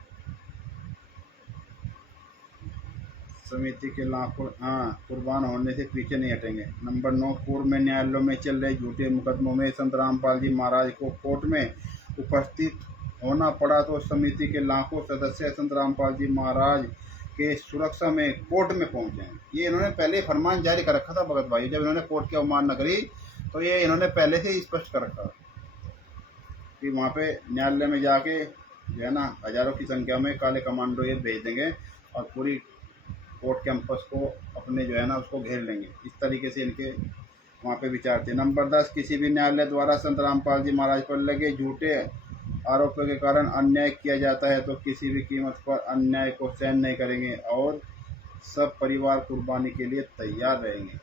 समिति के लाखों कुर्बान होने से पीछे नहीं हटेंगे। नंबर 9, पूर्व में न्यायालयों में चल रहे झूठे मुकदमों में संत रामपाल जी महाराज को कोर्ट में उपस्थित होना पड़ा तो समिति के लाखों सदस्य संत रामपाल जी महाराज के सुरक्षा में कोर्ट में पहुंचे। ये इन्होंने पहले फरमान जारी कर रखा था भगत भाई। जब इन्होंने कोर्ट की अवमानना करी तो ये इन्होंने पहले से ही स्पष्ट कर रखा कि वहाँ पे न्यायालय में जाके जो है ना हजारों की संख्या में काले कमांडो ये भेज देंगे और पूरी कोर्ट कैंपस को अपने जो है ना उसको घेर लेंगे। इस तरीके से इनके वहाँ पे विचार थे। नंबर 10, किसी भी न्यायालय द्वारा संत रामपाल जी महाराज पर लगे झूठे आरोपों के कारण अन्याय किया जाता है तो किसी भी कीमत पर अन्याय को सहन नहीं करेंगे और सब परिवार कुर्बानी के लिए तैयार रहेंगे।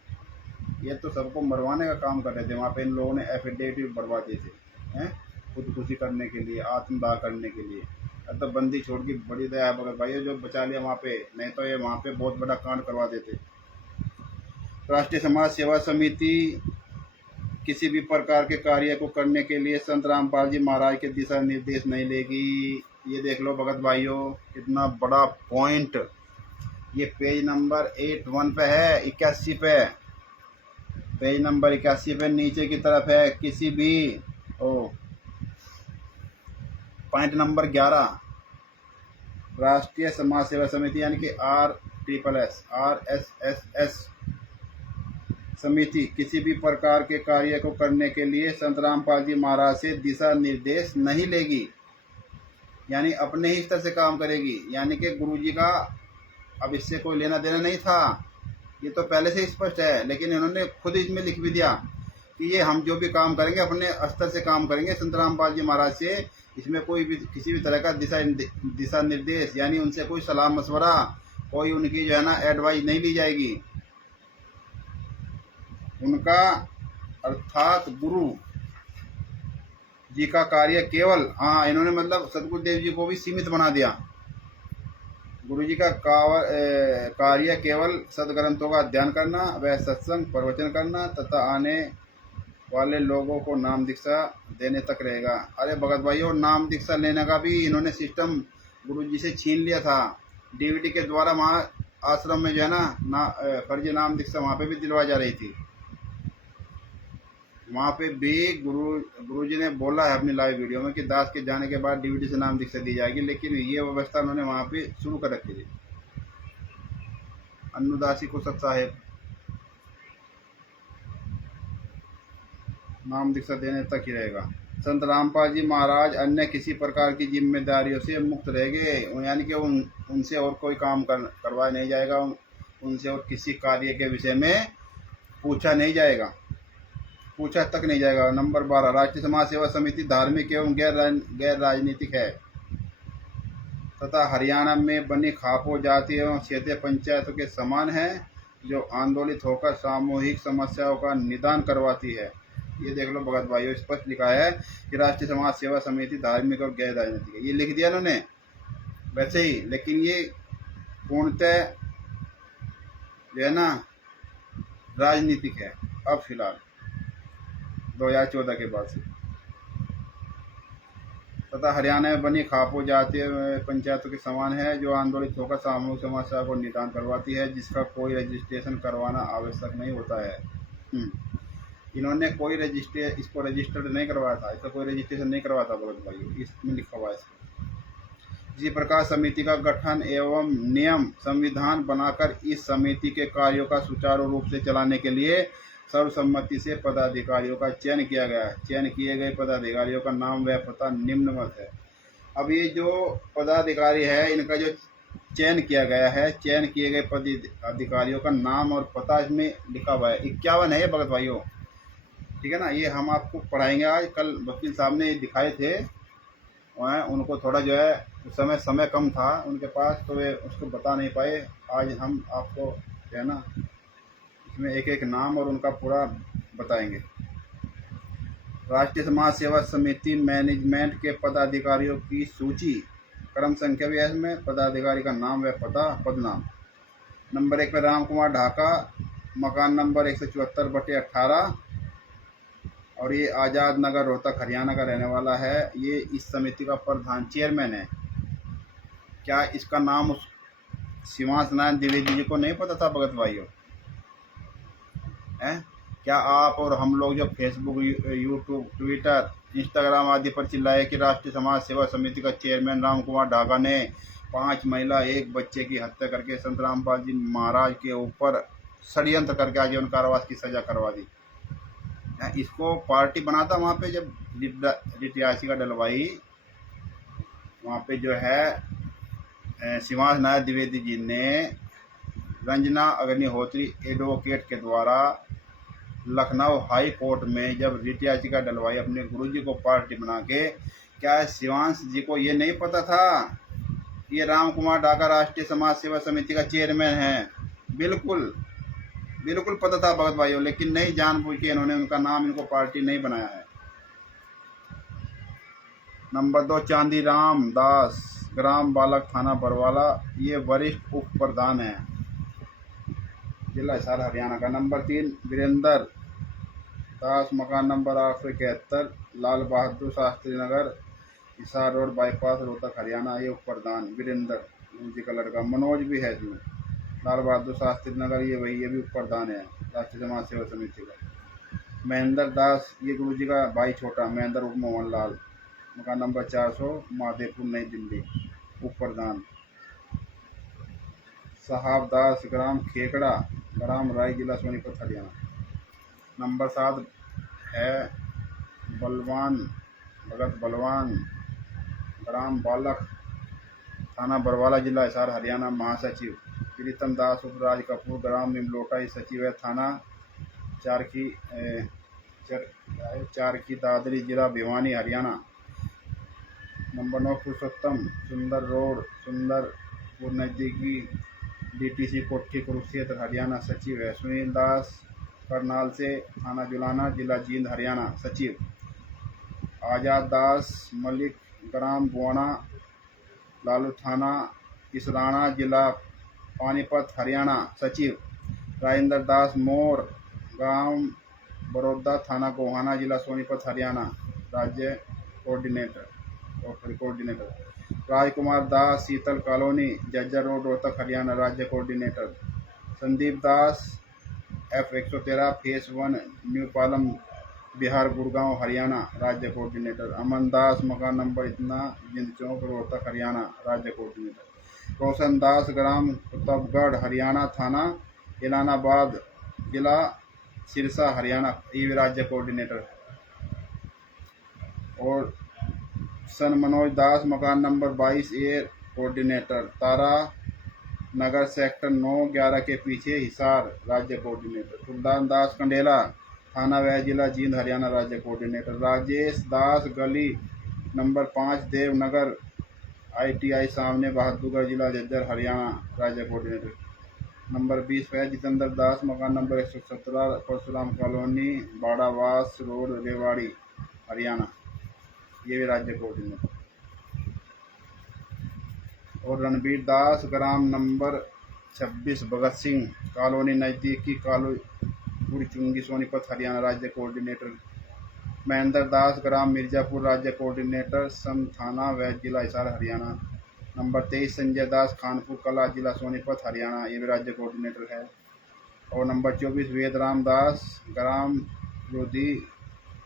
ये तो सबको मरवाने का काम कर रहे थे। वहाँ पे इन लोगों ने एफिडेविट भरवा दिए थे हैं खुदकुशी करने के लिए, आत्मदाह करने के लिए। अब तो बंदी छोड़ की बड़ी दया है भगत भाई जो बचा लिया वहाँ पे, नहीं तो ये वहाँ पे बहुत बड़ा कांड करवा देते। राष्ट्रीय समाज सेवा समिति किसी भी प्रकार के कार्य को करने के लिए संत रामपाल जी महाराज के दिशा निर्देश नहीं लेगी। ये देख लो भगत भाइयों कितना बड़ा पॉइंट। ये पेज नंबर 81 पे है, 81 पे, पेज नंबर 81 पे नीचे की तरफ है। किसी भी पॉइंट नंबर 11, राष्ट्रीय समाज सेवा समिति यानी कि RSS समिति किसी भी प्रकार के कार्य को करने के लिए संत रामपाल जी महाराज से दिशा निर्देश नहीं लेगी, यानी अपने ही स्तर से काम करेगी। यानी कि गुरुजी का अब इससे कोई लेना देना नहीं था, ये तो पहले से स्पष्ट है। लेकिन इन्होंने खुद इसमें लिख भी दिया कि ये हम जो भी काम करेंगे अपने स्तर से काम करेंगे, संत रामपाल जी महाराज से इसमें कोई भी किसी भी तरह का दिशा निर्देश यानी उनसे कोई सलाह मशवरा, कोई उनकी जो है ना एडवाइस नहीं ली जाएगी। उनका अर्थात गुरु जी का कार्य केवल इन्होंने मतलब सदगुरुदेव जी को भी सीमित बना दिया। गुरु जी का कार्य केवल सदग्रंथों का अध्ययन करना व सत्संग प्रवचन करना तथा आने वाले लोगों को नाम दीक्षा देने तक रहेगा। अरे भगत भाइयों, नाम दीक्षा लेने का भी इन्होंने सिस्टम गुरु जी से छीन लिया था। डीवीडी के द्वारा वहाँ आश्रम में जो है ना फर्जी नाम दीक्षा वहाँ पे भी दिलवाई जा रही थी। वहाँ पे भी गुरु जी ने बोला है अपनी लाइव वीडियो में कि दास के जाने के बाद डीवीडी से नाम दीक्षा दी जाएगी, लेकिन ये व्यवस्था उन्होंने वहाँ पे शुरू कर रखी थी। अन्नुदासी को सत साहेब नाम दीक्षा देने तक ही रहेगा। संत रामपाल जी महाराज अन्य किसी प्रकार की जिम्मेदारियों से मुक्त रहेंगे, यानी कि उनसे और कोई काम करवाया नहीं जाएगा, उनसे और किसी कार्य के विषय में पूछा तक नहीं जाएगा। नंबर 12, राष्ट्रीय समाज सेवा समिति धार्मिक एवं गैर राजनीतिक है तथा हरियाणा में बनी खापो जाति एवं क्षेत्रीय पंचायतों के समान है जो आंदोलित होकर सामूहिक समस्याओं का निदान करवाती है। ये देख लो भगत भाइयों, स्पष्ट लिखा है कि राष्ट्रीय समाज सेवा समिति धार्मिक और गैर राजनीतिक है। ये लिख दिया उन्होंने वैसे ही, लेकिन ये पूर्णतः जो है ना राजनीतिक है अब फिलहाल 2014 के बाद से। तथा हरियाणा में बनी खापो जातीय पंचायतों के समान है जो आंदोलित होकर सामूहिक समस्या को निदान करवाती है, जिसका कोई रजिस्ट्रेशन करवाना आवश्यक नहीं होता है। इन्होंने कोई इसको रजिस्टर्ड नहीं करवाया था, इसका कोई रजिस्ट्रेशन नहीं करवाया था भगत भाई, इसमें लिखा हुआ है इसको। जी प्रकाश समिति का गठन एवं नियम संविधान बनाकर इस समिति के कार्यों का सुचारू रूप से चलाने के लिए सर्वसम्मति से पदाधिकारियों का चयन किया गया है। चयन किए गए पदाधिकारियों का नाम व पता निम्नवत है। अब ये जो पदाधिकारी है इनका जो चयन किया गया है, चयन किए गए पदाधिकारियों का नाम और पता इसमें लिखा हुआ है। 51 है ये भगत भाइयों, ठीक है ना। ये हम आपको पढ़ाएंगे आज। कल वकील साहब ने दिखाए थे, उनको थोड़ा जो है उस समय कम था उनके पास, तो वे उसको बता नहीं पाए। आज हम आपको जो है ना इसमें एक एक नाम और उनका पूरा बताएंगे। राष्ट्रीय समाज सेवा समिति मैनेजमेंट के पदाधिकारियों की सूची, क्रम संख्या भी है इसमें, पदाधिकारी का नाम व पता, पदनाम। नंबर 1 पर राम कुमार ढाका, मकान नंबर 174/18, और ये आज़ाद नगर रोहतक हरियाणा का रहने वाला है। ये इस समिति का प्रधान चेयरमैन है। क्या इसका नाम उस शिवांश नारायण द्विवेदी जी को नहीं पता था भगत भाइयों? हैं? क्या आप और हम लोग जो फेसबुक, यूट्यूब, ट्विटर, इंस्टाग्राम आदि पर चिल्लाए कि राष्ट्रीय समाज सेवा समिति का चेयरमैन राम कुमार ढाका ने 5 महिला 1 बच्चे की हत्या करके संत रामपाल जी महाराज के ऊपर षड्यंत्र करके आजीवन कारावास की सजा करवा दी? इसको पार्टी बना था वहाँ पे जब रिट याचिका डलवाई, वहाँ पे जो है शिवांश नारायण द्विवेदी जी ने रंजना अग्निहोत्री एडवोकेट के द्वारा लखनऊ हाई कोर्ट में जब रिट याचिका डलवाई अपने गुरुजी को पार्टी बना के, क्या शिवांश जी को ये नहीं पता था कि ये राम कुमार ढाका राष्ट्रीय समाज सेवा समिति का चेयरमैन है? बिल्कुल बिल्कुल पता था भगत भाइयों, लेकिन नहीं, जानबूझ के इन्होंने उनका नाम, इनको पार्टी नहीं बनाया है। नंबर 2 चांदीराम दास, ग्राम बालक, थाना बरवाला, ये वरिष्ठ उप प्रधान है, जिला हिसार हरियाणा का। नंबर 3 वीरेंद्र दास, मकान number 871, Lal Bahadur Shastri Nagar, Hisar road bypass, Rohtak Haryana, ये उप प्रधान वीरेंद्र जी का लड़का। मनोज भी है इसमें, लाल बहादुर शास्त्री नगर, ये भी उप प्रधान है राष्ट्रीय समाज सेवा समिति का। महेंद्र दास, ये गुरु जी का भाई छोटा, महेंद्र उर्फ मोहन लाल, मकान नंबर 400, महादेवपुर, नई दिल्ली, उप प्रधान। साहब दास, ग्राम खेकड़ा, ग्राम राय, जिला सोनीपत हरियाणा। नंबर 7 है बलवान भगत बलवान, ग्राम बालक, थाना बरवाला, जिला हिसार हरियाणा, महासचिव। प्रीतम दास उप राज कपूर, ग्राम निमलोटा, सचिव है, थाना चार की दादरी, जिला भिवानी हरियाणा। नंबर 9 पुरुषोत्तम सुंदर रोड, सुंदरपुर नज़दीकी, डीटीसी कोठी, कुरुक्षेत्र हरियाणा, सचिव है। सुनील दास करनाल से, थाना जुलाना, जिला जींद हरियाणा, सचिव। आज़ाद दास मलिक, ग्राम बुआना, लालू थाना इसराना, जिला पानीपत हरियाणा, सचिव। राजेंद्र दास मोर, गांव बड़ौदा, थाना गोहाना, जिला सोनीपत हरियाणा, राज्य कोऑर्डिनेटर। राजकुमार दास शीतल कॉलोनी, जज्जर रोड, रोहतक हरियाणा, राज्य कोऑर्डिनेटर। संदीप दास F113 face 1 new Palam Bihar, Gurgaon Haryana, राज्य कोऑर्डिनेटर। अमन दास, मकान नंबर इतना, जिंद चौक, रोहतक हरियाणा, राज्य कोऑर्डिनेटर। रोशन दास, ग्राम कुतबगढ़ हरियाणा, थाना इलानाबाद, जिला सिरसा हरियाणा, ये राज्य कोऑर्डिनेटर। और सन मनोज दास, मकान नंबर 22A, कोऑर्डिनेटर, तारा नगर सेक्टर 9-11 के पीछे, हिसार, राज्य कोऑर्डिनेटर। सुल्तान दास कंडेला, थाना वह, जिला जींद हरियाणा, राज्य कोऑर्डिनेटर। राजेश दास, गली नंबर 5, देवनगर, ITI सामने, बहादुरगढ़, जिला जज्जर हरियाणा, राज्य कोऑर्डिनेटर। नंबर 20 पर जितेंद्र दास, मकान number 117, Parshuram colony, Barawas road, Rewari Haryana, ये भी राज्य कोऑर्डिनेटर। और रणबीर दास, ग्राम नंबर 26, भगत सिंह कॉलोनी, नज़दीकी कालूपुर चुंगी, सोनीपत हरियाणा, राज्य कोऑर्डिनेटर। महेंद्र दास, ग्राम मिर्जापुर, राज्य कोऑर्डिनेटर, सम थाना व जिला हिसार हरियाणा। नंबर 23 संजय दास, खानपुर कला, जिला सोनीपत हरियाणा, ये भी राज्य कोऑर्डिनेटर है। और नंबर 24 वेद राम दास, ग्राम लोधी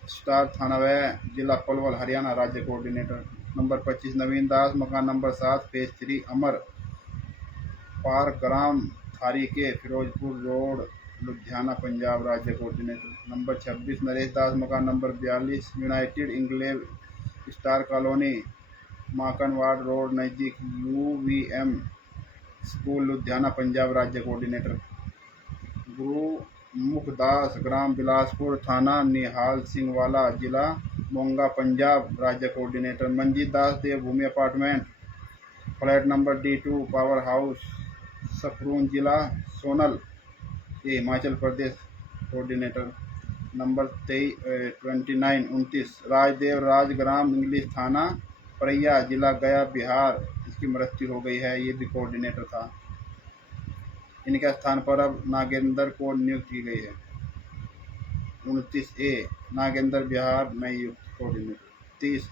स्टार, थाना व जिला पलवल हरियाणा, राज्य कोऑर्डिनेटर। नंबर 25 नवीन दास, मकान नंबर 7 फेज 3 अमर पार्क ग्राम थारीके फिरोजपुर रोड लुधियाना पंजाब राज्य कोऑर्डिनेटर। नंबर 26 नरेश दास, मकान number 42 united enclave star colony Makanwad road नज़दीक UVM स्कूल लुधियाना पंजाब राज्य कोऑर्डिनेटर। गुरु दास ग्राम बिलासपुर थाना निहाल सिंह वाला जिला मोंगा पंजाब राज्य coordinator. Manjeet Das Devbhoomi apartment flat number D2 power house सफरून जिला सोनल ये हिमाचल प्रदेश कोऑर्डिनेटर। नंबर 29 राजदेव राज ग्राम इंग्लिश थाना परैया जिला गया बिहार, इसकी मृत्यु हो गई है, ये भी कोऑर्डिनेटर था। इनके स्थान पर अब नागेंद्र को नियुक्त की गई है। 29A नागेंद्र बिहार नियुक्त coordinator. 30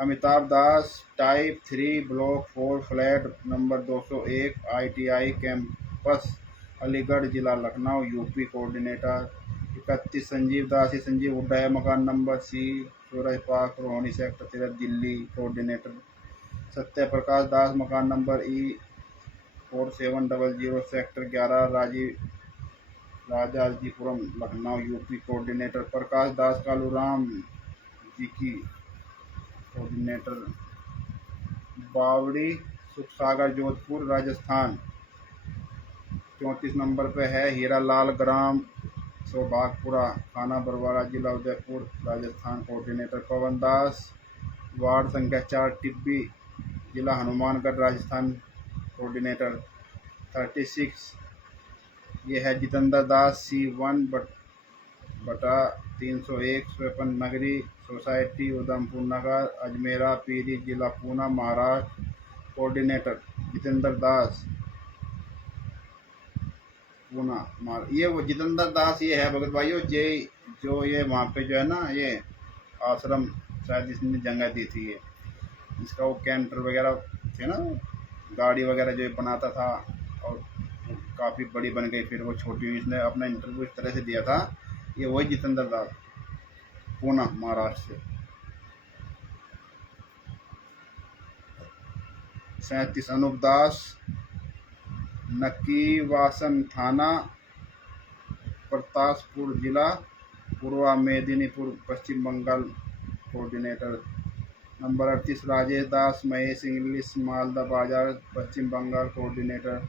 Amitabh Das type 3 block 4 flat number 201 ITI campus Aligarh जिला लखनऊ UP कोऑर्डिनेटर। 31 संजीव दास संजीव हुड्डा है, मकान number C Suraj park Rohini sector 13 Delhi coordinator. Satya Prakash Das मकान number E4700 sector 11 Rajajipuram Lucknow UP coordinator. Prakash Das Kaluram ji की कोऑर्डिनेटर। बावड़ी सुखसागर जोधपुर राजस्थान। 34 नंबर पे है हीरा लाल ग्राम सौभागपुरा थाना बरवाड़ा जिला उदयपुर राजस्थान कोऑर्डिनेटर। पवन दास वार्ड संख्या 4 टिब्बी जिला हनुमानगढ़ राजस्थान कोऑर्डिनेटर। 36 ये है जितेंद्र दास C1 बटा 301 स्वपन नगरी सोसाइटी उधमपुर नगर अजमेरा पीरी जिला पूना महाराष्ट्र कोऑर्डिनेटर। जितेंद्र दास पूना ये वो जितेंद्र दास ये है भगत भाइयों जो ये वहाँ पे जो है ना ये आश्रम शायद इसने जगह दी थी, ये इसका वो कैंटर वगैरह थे ना, गाड़ी वगैरह जो बनाता था और काफ़ी बड़ी बन गई, फिर वो छोटी हुई, इसने अपना इंटरव्यू इस तरह से दिया था। ये वही जितेंद्र दास पूना महाराष्ट्र से। 37 अनूप दास नकीवासन थाना प्रतासपुर जिला पूर्वा मेदिनीपुर पश्चिम बंगाल कोऑर्डिनेटर। नंबर 38 राजेश दास महेश इंग्लिश मालदा बाजार पश्चिम बंगाल कोऑर्डिनेटर।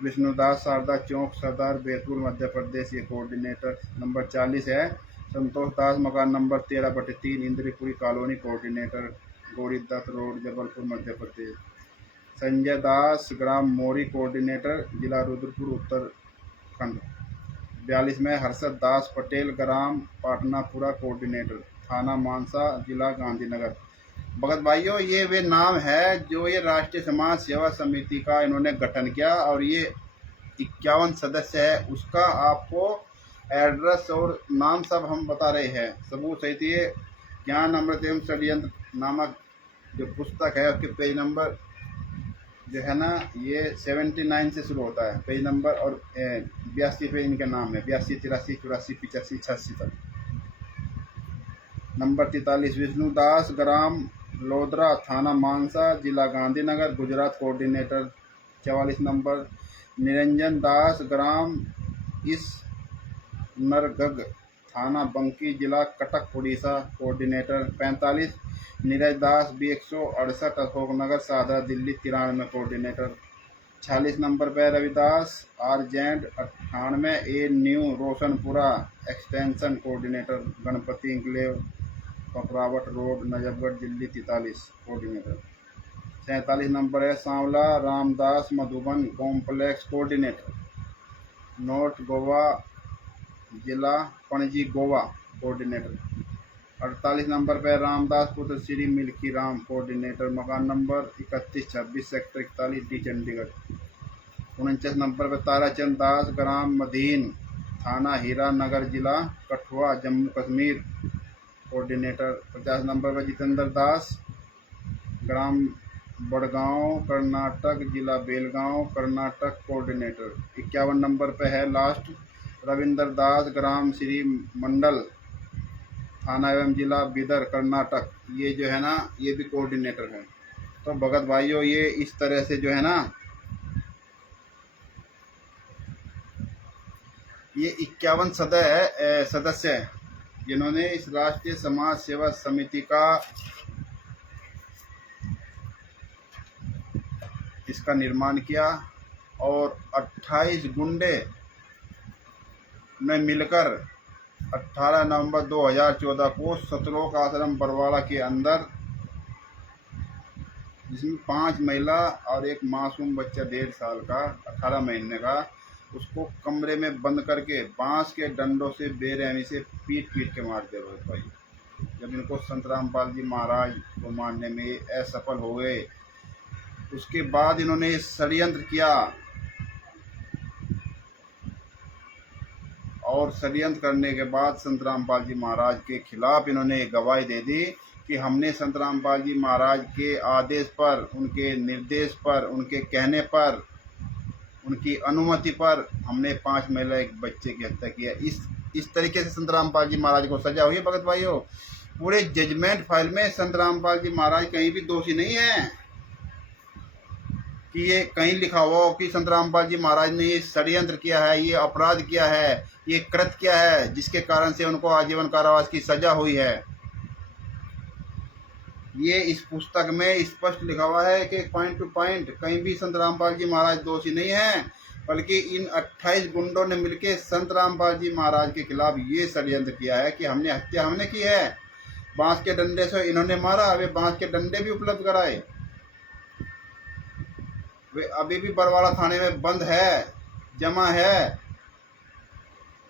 विष्णुदास शारदा चौक सदर बैतूल मध्य प्रदेश ये कोऑर्डिनेटर। नंबर 40 है संतोष दास मकान number 13/3 Indripuri colony coordinator Gauri Dutt road Jabalpur Madhya Pradesh. Sanjay Das ग्राम मोरी कोऑर्डिनेटर जिला रुद्रपुर उत्तराखंड। 42 में हर्षद दास पटेल ग्राम पाटनापुरा कोऑर्डिनेटर थाना मानसा जिला गांधीनगर। भगत भाइयों ये वे नाम है जो ये राष्ट्रीय समाज सेवा समिति का इन्होंने गठन किया और ये 51 सदस्य है, उसका आपको एड्रेस और नाम सब हम बता रहे हैं सबूत सहित। ये ज्ञान अमृत एवं षड्यंत्र नामक जो पुस्तक है उसके पेज नंबर जो है ना ये 79 से शुरू होता है पेज नंबर और 82 पे इनके नाम है 82 83 84 85 86 तक। नंबर 43 विष्णुदास ग्राम लोधरा थाना मानसा जिला गांधीनगर गुजरात कोऑर्डिनेटर। 44 नंबर निरंजन दास ग्राम इस नरगग थाना बंकी जिला Cuttack Orissa coordinator. 45 Neeraj Das B168 Ashoknagar Sadra Delhi 93 coordinator. 46 number पर रविदास आर्जेंट 98A new Roshanpura extension coordinator Ganpati enclave Paprawat road Najafgarh Delhi 43 coordinator. 47 number है Sanwla Ramdas Madhuban complex coordinator north Goa जिला पणजी गोवा कोऑर्डिनेटर। 48 नंबर पर रामदास पुत्र श्री मिल्की राम कोऑर्डिनेटर मकान number 3126 sector 41 D Chandigarh. 49 number पर ताराचंद दास ग्राम मदीन थाना हीरा नगर जिला कठुआ जम्मू कश्मीर कोऑर्डिनेटर। 50 नंबर पर जितेंद्र दास ग्राम बड़गांव कर्नाटक जिला बेलगांव कर्नाटक कोऑर्डिनेटर। 51 नंबर पर है लास्ट रविंद्र दास ग्राम श्री मंडल थाना एवं जिला बीदर कर्नाटक। ये जो है ना, ये भी कोऑर्डिनेटर है। तो भगत भाइयों, ये इस तरह से जो है ना, ये 51 सदस्य है जिन्होंने इस राष्ट्रीय समाज सेवा समिति का इसका निर्माण किया। और 28 गुंडे में मिलकर 18 नवंबर 2014 को सतलोक आश्रम बरवाड़ा के अंदर, जिसमें 5 महिला और एक मासूम बच्चा 1.5 साल का, 18 महीने का, उसको कमरे में बंद करके बांस के डंडों से बेरहमी से पीट पीट के मार दिया रोहित भाई। जब इनको संत रामपाल जी महाराज को मारने में असफल हो गए, उसके बाद इन्होंने षड्यंत्र किया और षड्यंत्र करने के बाद संत रामपाल जी महाराज के खिलाफ इन्होंने गवाही दे दी कि हमने संत रामपाल जी महाराज के आदेश पर, उनके निर्देश पर, उनके कहने पर, उनकी अनुमति पर हमने 5 महिला एक बच्चे की हत्या की है। इस तरीके से संत रामपाल जी महाराज को सजा हुई है भगत भाइयों। पूरे जजमेंट फाइल में संत रामपाल जी महाराज कहीं भी दोषी नहीं है कि ये कहीं लिखा हुआ हो कि संत रामपाल जी महाराज ने ये षड्यंत्र किया है, ये अपराध किया है, ये कृत्य किया है जिसके कारण से उनको आजीवन कारावास की सजा हुई है। ये इस पुस्तक में स्पष्ट लिखा हुआ है कि पॉइंट टू पॉइंट कहीं भी संत रामपाल जी महाराज दोषी नहीं है, बल्कि इन 28 गुंडों ने मिलकर संत रामपाल जी महाराज के खिलाफ ये षड्यंत्र किया है कि हत्या हमने की है। बांस के डंडे से इन्होंने मारा, वे बांस के डंडे भी उपलब्ध कराए। वे अभी भी बरवाड़ा थाने में बंद है, जमा है।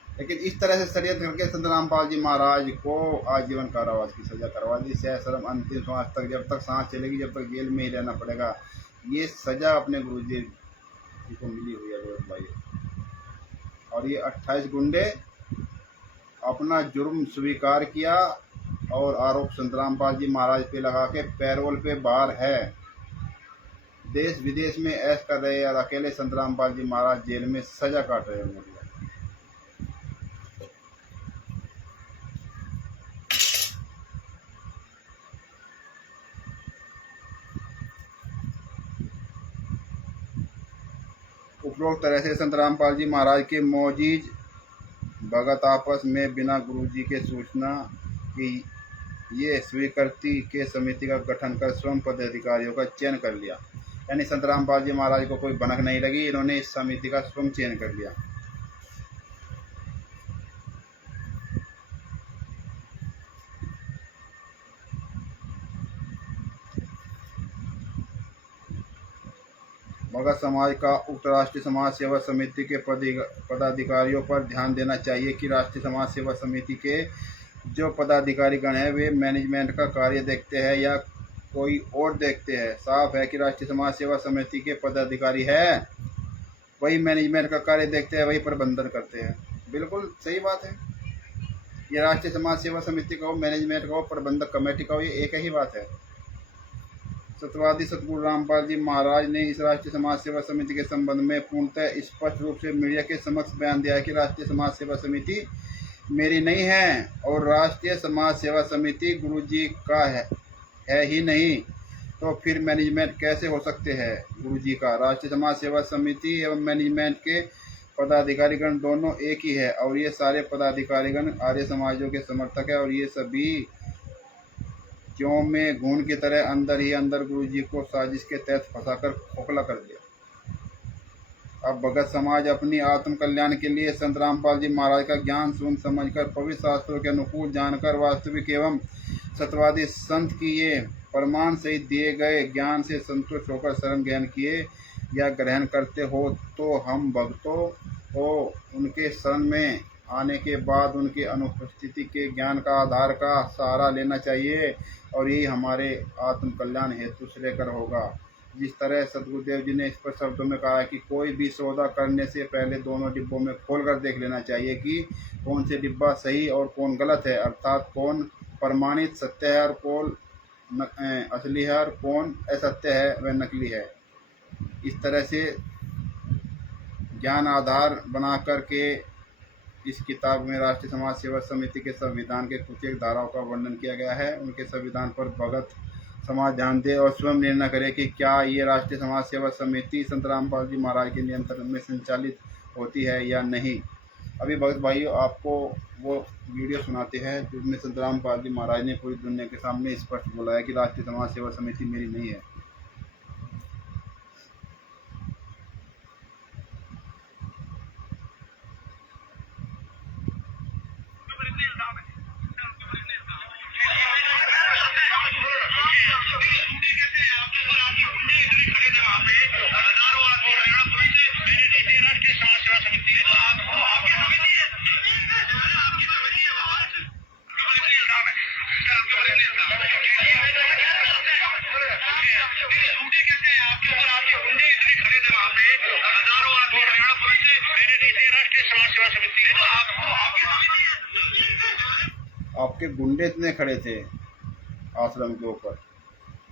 लेकिन इस तरह से षड्यंत्र करके संत रामपाल जी महाराज को आजीवन कारावास की सजा करवा दी, सशर्म अंतिम श्वास तक, जब तक सांस चलेगी, जब तक जेल में ही रहना पड़ेगा। ये सजा अपने गुरुजी को मिली हुई है रोहित भाई। और ये 28 गुंडे अपना जुर्म स्वीकार किया और आरोप संत रामपाल जी महाराज पे लगा के पैरोल पे बाहर है, देश विदेश में ऐश कर रहे हैं और अकेले संत रामपाल जी महाराज जेल में सजा काट रहे हैं। उपरोक्त तरह से संत रामपाल जी महाराज के मौजीज भगत आपस में बिना गुरुजी के सूचना की ये स्वीकृति के समिति का गठन कर स्वयं पदाधिकारियों का चयन कर लिया। यानी संत रामपाल जी महाराज को कोई भनक नहीं लगी, इन्होंने इस समिति का स्वयं चयन कर लिया। भगत समाज का उक्त राष्ट्रीय समाज सेवा समिति के पदाधिकारियों पर ध्यान देना चाहिए कि राष्ट्रीय समाज सेवा समिति के जो पदाधिकारी गण हैं वे मैनेजमेंट का कार्य देखते हैं या कोई और देखते हैं। साफ है कि राष्ट्रीय समाज सेवा समिति के पदाधिकारी है, वही मैनेजमेंट का कार्य देखते हैं, वही प्रबंधन करते हैं। बिल्कुल सही बात है। ये राष्ट्रीय समाज सेवा समिति का हो, मैनेजमेंट का हो, प्रबंधक कमेटी का हो, ये एक ही बात है। सत्यवादी सतगुरु रामपाल जी महाराज ने इस राष्ट्रीय समाज सेवा समिति के संबंध में पूर्णतः स्पष्ट रूप से मीडिया के समक्ष बयान दिया है कि राष्ट्रीय समाज सेवा समिति मेरी नहीं है और राष्ट्रीय समाज सेवा समिति गुरुजी का है ही नहीं, तो फिर मैनेजमेंट कैसे हो सकते हैं गुरुजी का। राष्ट्रीय समाज सेवा समिति एवं मैनेजमेंट के पदाधिकारीगण दोनों एक ही है और ये सारे पदाधिकारीगण आर्य समाजों के समर्थक है और ये सभी क्यों में घून की तरह अंदर ही अंदर गुरुजी को साजिश के तहत फंसाकर खोखला कर दिया। अब भगत समाज अपनी आत्म कल्याण के लिए संत रामपाल जी महाराज का ज्ञान सुन समझकर पवित्र शास्त्रों के अनुकूल जानकर वास्तविक एवं सत्यवादी संत की ये प्रमाण से दिए गए ज्ञान से संतुष्ट होकर शरण ग्रहण किए या ग्रहण करते हो तो हम भक्तों को उनके शरण में आने के बाद उनकी अनुपस्थिति के ज्ञान का आधार का सहारा लेना चाहिए और यही हमारे आत्म कल्याण हेतु श्रेयकर होगा। जिस तरह सतगुरुदेव जी ने स्पष्ट शब्दों में कहा है कि कोई भी सौदा करने से पहले दोनों डिब्बों में खोलकर देख लेना चाहिए कि कौन से डिब्बा सही और कौन गलत है, अर्थात कौन प्रमाणित सत्य है और कौन असली है और कौन असत्य है व नकली है। इस तरह से ज्ञान आधार बना करके इस किताब में राष्ट्रीय समाज सेवा समिति के संविधान के कुछ एक धाराओं का वर्णन किया गया है। उनके संविधान पर भगत समाज ध्यान दे और स्वयं निर्णय करे कि क्या ये राष्ट्रीय समाज सेवा समिति संत रामपाल जी महाराज के नियंत्रण में संचालित होती है या नहीं। अभी भगत भाइयों आपको वो वीडियो सुनाते हैं जिसमें संत रामपाल जी महाराज ने पूरी दुनिया के सामने स्पष्ट बोला है कि राष्ट्रीय समाज सेवा समिति मेरी नहीं है। आपके गुंडे इतने खड़े थे आश्रम के ऊपर।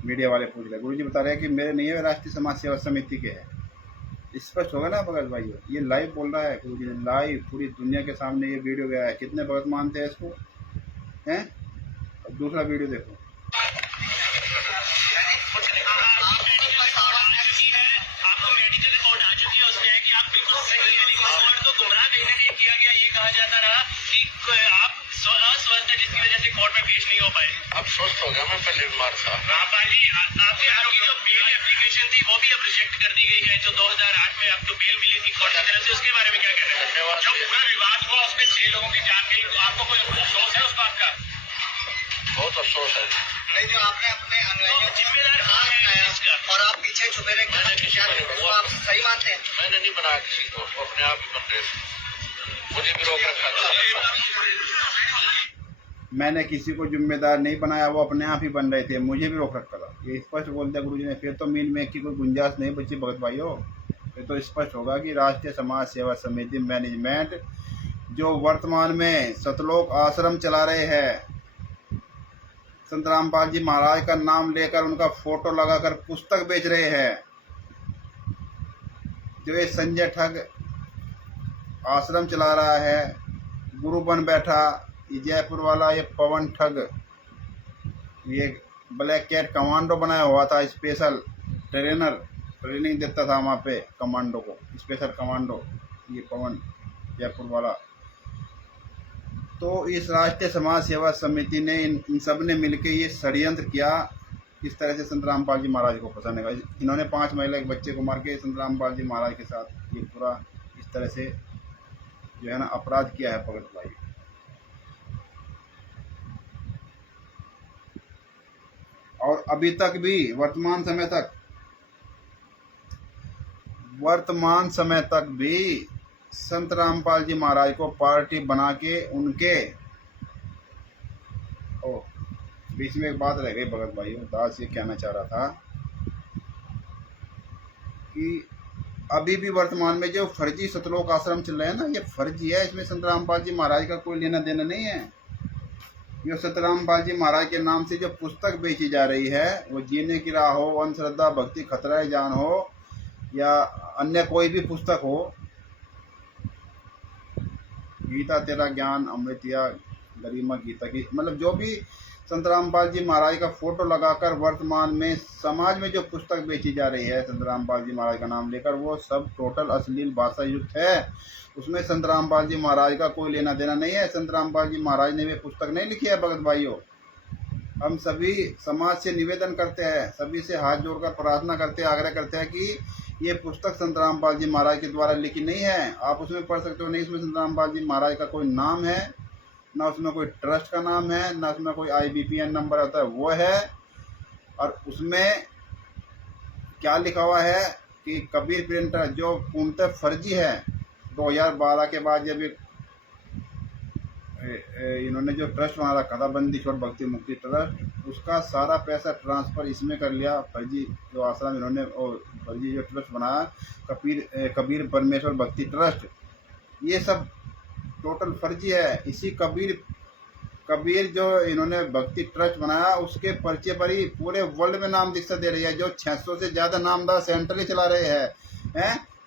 मीडिया वाले पूछ रहे, गुरुजी बता रहे हैं कि मेरे नहीं है, राष्ट्रीय समाज सेवा समिति के है। स्पष्ट होगा ना भगत भाइयों, ये लाइव बोल रहा है गुरुजी ने, लाइव पूरी दुनिया के सामने ये वीडियो गया है। कितने भगत मानते हैं इसको हैं? अब दूसरा वीडियो देखो। जिसकी वजह से कोर्ट में पेश नहीं हो पाए। अब स्वस्थ हो गया, मैं पहले बीमार था। रामपाल जी आपके जो बेल एप्लीकेशन थी वो भी अब रिजेक्ट कर दी गई है, जो 2008 में आपको बेल मिली थी कोर्ट की तरफ से, उसके बारे में क्या कह रहे हैं? जो पूरा विवाद हुआ उसमें 6 लोगों की जान गई, तो आपको कोई अफसोस है उस बात का? बहुत अफसोस है। नहीं, जो आपने अपने जिम्मेदार है इसका और आप पीछे छुपे रहे, आप सही मानते हैं? मैंने नहीं बनाया किसी को, अपने आप ही बन रहे, मुझे भी रोक रखा था। मैंने किसी को जिम्मेदार नहीं बनाया, वो अपने आप ही बन रहे थे, मुझे भी रोक रखा था। ये स्पष्ट बोलते हैं गुरुजी ने। फिर तो मीन में की कोई गुंजाइश नहीं बची भगत भाइयों। फिर तो स्पष्ट होगा कि राष्ट्रीय समाज सेवा समिति मैनेजमेंट जो वर्तमान में सतलोक आश्रम चला रहे हैं, संत रामपाल जी महाराज का नाम लेकर उनका फोटो लगाकर पुस्तक बेच रहे हैं, जो ये संजय ठग आश्रम चला रहा है, गुरु बन बैठा ये जयपुर वाला, ये पवन ठग, ये ब्लैक कैट कमांडो बनाया हुआ था, स्पेशल ट्रेनिंग देता था वहाँ पे कमांडो को, स्पेशल कमांडो, ये पवन जयपुर वाला। तो इस राष्ट्रीय समाज सेवा समिति ने इन सब ने मिलकर ये षड्यंत्र किया इस तरह से संत रामपाल जी महाराज को फंसाने का। इन्होंने 5 महिला एक बच्चे को मार के संत रामपाल जी महाराज के साथ ये पूरा इस तरह से जो है ना अपराध किया है भगत भाई। और अभी तक भी वर्तमान समय तक भी संत रामपाल जी महाराज को पार्टी बना के उनके बीच में एक बात रह गई भगत भाई, दास ये कहना चाह रहा था कि अभी भी वर्तमान में जो फर्जी सतलोक आश्रम चल रहे हैं ना, ये फर्जी है, इसमें संत रामपाल जी महाराज का कोई लेना देना नहीं है। जो संत रामपाल जी महाराज के नाम से जो पुस्तक बेची जा रही है, वो जीने की राह हो, अंधश्रद्धा भक्ति खतरा जान हो, या अन्य कोई भी पुस्तक हो, गीता तेरा ज्ञान अमृतिया गरिमा गीता की, मतलब जो भी संत रामपाल जी महाराज का फोटो लगाकर वर्तमान में समाज में जो पुस्तक बेची जा रही है संत रामपाल जी महाराज का नाम लेकर, वो सब टोटल अश्लील भाषा युक्त है। उसमें संत रामपाल जी महाराज का कोई लेना देना नहीं है। संत रामपाल जी महाराज ने वे पुस्तक नहीं लिखी है भगत भाइयों। हम सभी समाज से निवेदन करते हैं, सभी से हाथ जोड़कर प्रार्थना करते हैं, आग्रह करते हैं कि ये पुस्तक संत रामपाल जी महाराज के द्वारा लिखी नहीं है। आप उसमें पढ़ सकते हो नहीं, उसमें संत रामपाल जी महाराज का कोई नाम है, ना उसमें कोई ट्रस्ट का नाम है, ना उसमें कोई IBPN नंबर आता है वो है। और उसमें क्या लिखा हुआ है कि कबीर प्रिंटर जो पूर्णतः फर्जी है। 2012 के बाद जब इन्होंने जो ट्रस्ट बना रखा था बंदी छोड़ भक्ति मुक्ति ट्रस्ट, उसका सारा पैसा ट्रांसफ़र इसमें कर लिया। फर्जी जो आश्रम इन्होंने और फर्जी जो ट्रस्ट बनाया कबीर परमेश्वर भक्ति ट्रस्ट, ये सब टोटल फर्जी है। इसी कबीर जो इन्होंने भक्ति ट्रस्ट बनाया उसके पर्चे पर ही पूरे वर्ल्ड में नाम दीक्षा दे रही है। जो 600 से ज़्यादा नामदार सेंटर ही चला रहे हैं,